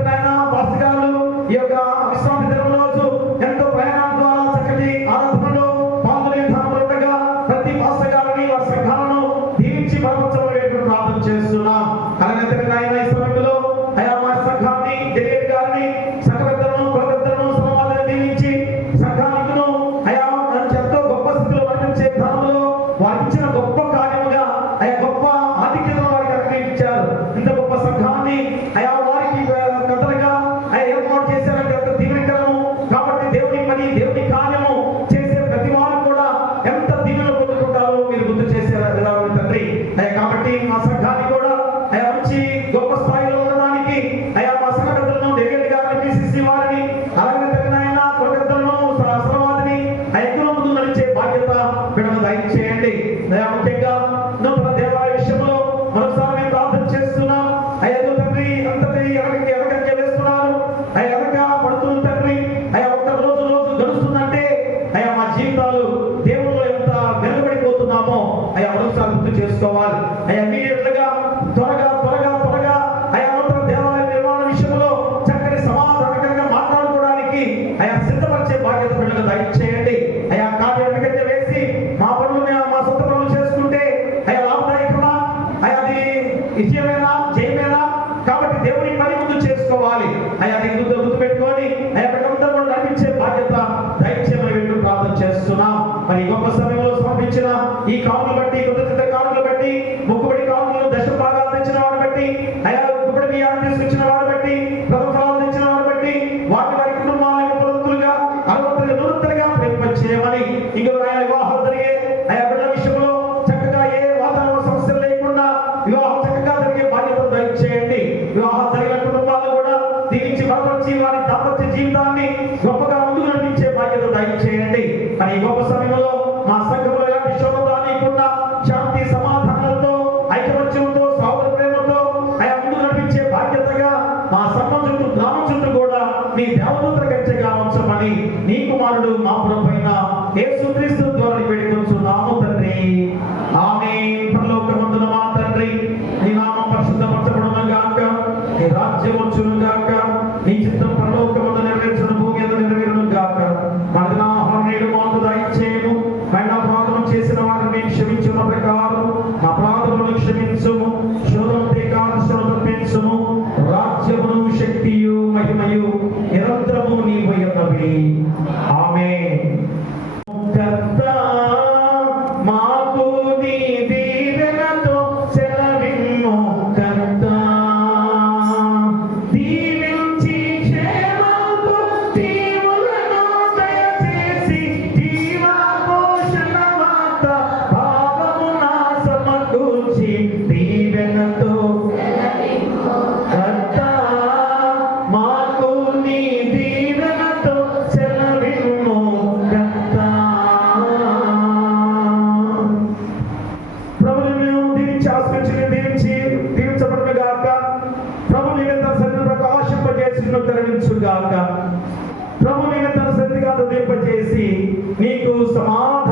నాయన పాస్టర్ గారు ఈ యొక్క విశ్రాంతి దినం రోజు ఎంతో ప్రయాణం ద్వారా చక్కటి ఆరాధనలో పాల్గొనే విధానంలో ఉండగా ప్రతి పాస్టర్ గారిని వారి సంఘాలను దీవించి బలపరచబడేట్టు ప్రార్థన చేస్తున్నాం. అలాగే నాయన ఈ సమయంలో అయ్యా మా సంఘాన్ని డెలిగేట్ గారిని సంఘ పెద్దలను కుల పెద్దలను సమాజాన్ని దీవించి సంఘానికును అయ్యా ఎంతో గొప్ప స్థితిలో నడిపించే విధానంలో వారికి ఇచ్చిన గొప్ప కార్యముగా అయ్యా గొప్ప ఆధిక్యతను వారికి అనుగ్రహించారు. ఇంత గొప్ప సంఘాన్ని అయ్యా వారికి కథలుగా అయ్యా ఏర్పాటు చేశారంటే ఎంత దీవెనకరము. కాబట్టి దేవుని పని దేవుని కార్యము చేసే ప్రతి వారు కూడా ఎంత దీవెన పొందుకుంటారో మీరు గుర్తు చేశారు తండ్రి. అయ్యా కాబట్టి మా సంఘాన్ని కూడా అయ్యా మంచి గొప్ప స్థాయిలో ఉండడానికి అయ్యా మా సంఘ పెద్దలను డెలిగేట్ గారిని పిసిసి వారిని అలాగే తగిన కుల పెద్దలను సమాధిని ఐక్యంలో ముందు నడిచే బాధ్యత వీళ్ళను దయచేయండి. అయ్యా ముఖ్యంగా నూతన దేవాలయ విషయంలో మరోసారి మేము ప్రార్థన చేస్తున్నాం. అయ్యా తండ్రి అంతటి ఎనకంటే వేస్తున్నారు. అయ్యా ఎనక పడుతున్న తండ్రి అయ్యా ఒక్క రోజు గడుస్తుందంటే అయ్యా మా జీవితాలు దేవుళ్ళు ఎంత వెలువడిపోతున్నామో అయ్యా మరోసారి గుర్తు చేసుకోవాలి. అయ్యా ఇమీడియట్ గా త్వరగా అయ్యా నూతన దేవాలయ నిర్మాణ విషయంలో చక్కటి సమాధానకరంగా మాట్లాడుకోవడానికి అయ్యా సిద్ధపరిచే బాధ్యత వీళ్ళకు దయచేయండి. అయ్యా కార్యం వెనకంటే వేసి మా పనులు మా సొంత పనులు చేసుకుంటే అయ్యా లాభదాయకమా, అయ్యా అది విజయమేనా జయమేనా? కాబట్టి దేవుని పని ముందు చేసుకోవాలి. అయ్యా అది గుర్తు పెట్టుకొని అయ్యా ప్రజలందరూ కూడా నడిపించే బాధ్యత దయచేయమని వీళ్ళు ప్రార్థన చేస్తున్నాం. మరి గొప్ప సమయంలో సమర్పించిన ఈ కానులు బట్టి కృతజ్ఞత కానులు బట్టి మొక్కుబడి కానులు దశ భాగాలు తెచ్చిన వారిని బట్టి అయ్యా ఇప్పుడు మీ తీసుకొచ్చిన వారిని బట్టి ప్రభుత్వాలు తెచ్చిన వారిని బట్టి వారి కుటుంబాలను పొందులుగా నూతనగా ప్రేమించేయమని ఇంకొక ఆయన వివాహాలు జరిగే అయ్యా బిడ్డల విషయంలో చక్కగా ఏ వాతావరణ సమస్యలు లేకుండా వివాహం చక్కగా జరిగే బాధ్యత దయచేయండి. వివాహం జరిగిన కుటుంబాలను కూడా దీవించి బలపరిచి వారి దాంపత్య జీవితాన్ని గొప్పగా ముందుకు నడిపించే బాధ్యత దయచేయండి. మరి ఈ గొప్ప సమయంలో మా సంఘంలో ఎలాంటి శోభత లేకుండా శాంతి సమాధానాలతో ఐకమత్యంతో సహోదర ప్రేమతో అయ్యా ముందుకు నడిపించే బాధ్యతగా మా సంఘం చుట్టూ గ్రామం చుట్టూ కూడా మీ దేవదూత గచ్చగా ఉంచమని నీ కుమారుడు మా ప్రభువైన యేసుక్రీస్తు ద్వారా వేడుకొంచున్నాము తండ్రి. ఆమేన్. పరలోకమందున మా తండ్రి నీ నామం పరిశుద్ధపరచబడును గాక, నీ రాజ్యం వచ్చును గాక, నీ చిత్తం పరలోకమందు నెరవేర్చును భూమి మీద నెరవేరును గాక. మన ఆహారం నేడు మాకు దయచేయము. మన అపరాధం చేసిన వారిని మేము క్షమించిన ప్రకారం మా అపరాధములను క్షమించుము. శోధనతే కాదు శోధన తప్పించుము. రాజ్యమును శక్తియు మహిమయు నిరంతరము నీవై ఉన్నవి. ఆమేన్. కర్తా మాకు నీ దీవెనతో సెలవిమ్ము కర్తా. దీవించి క్షేమపు దీవులను దయచేసి జీవపోషణ మాత భావమున సమకూర్చి దీవెనతో కర్తా మాకు నీ దీవెనతో సెలవిమ్ము కర్తా. ప్రభువును దీవించి ఆశీర్వదించి దీవించబడును గాక. ప్రభు నీ తన సన్నిధిని ప్రకాశింపజేసి నిన్ను కరుణించును గాక. ప్రభు నీ తన సన్నిధిగా ఉదయింపజేసి నీకు సమాధానం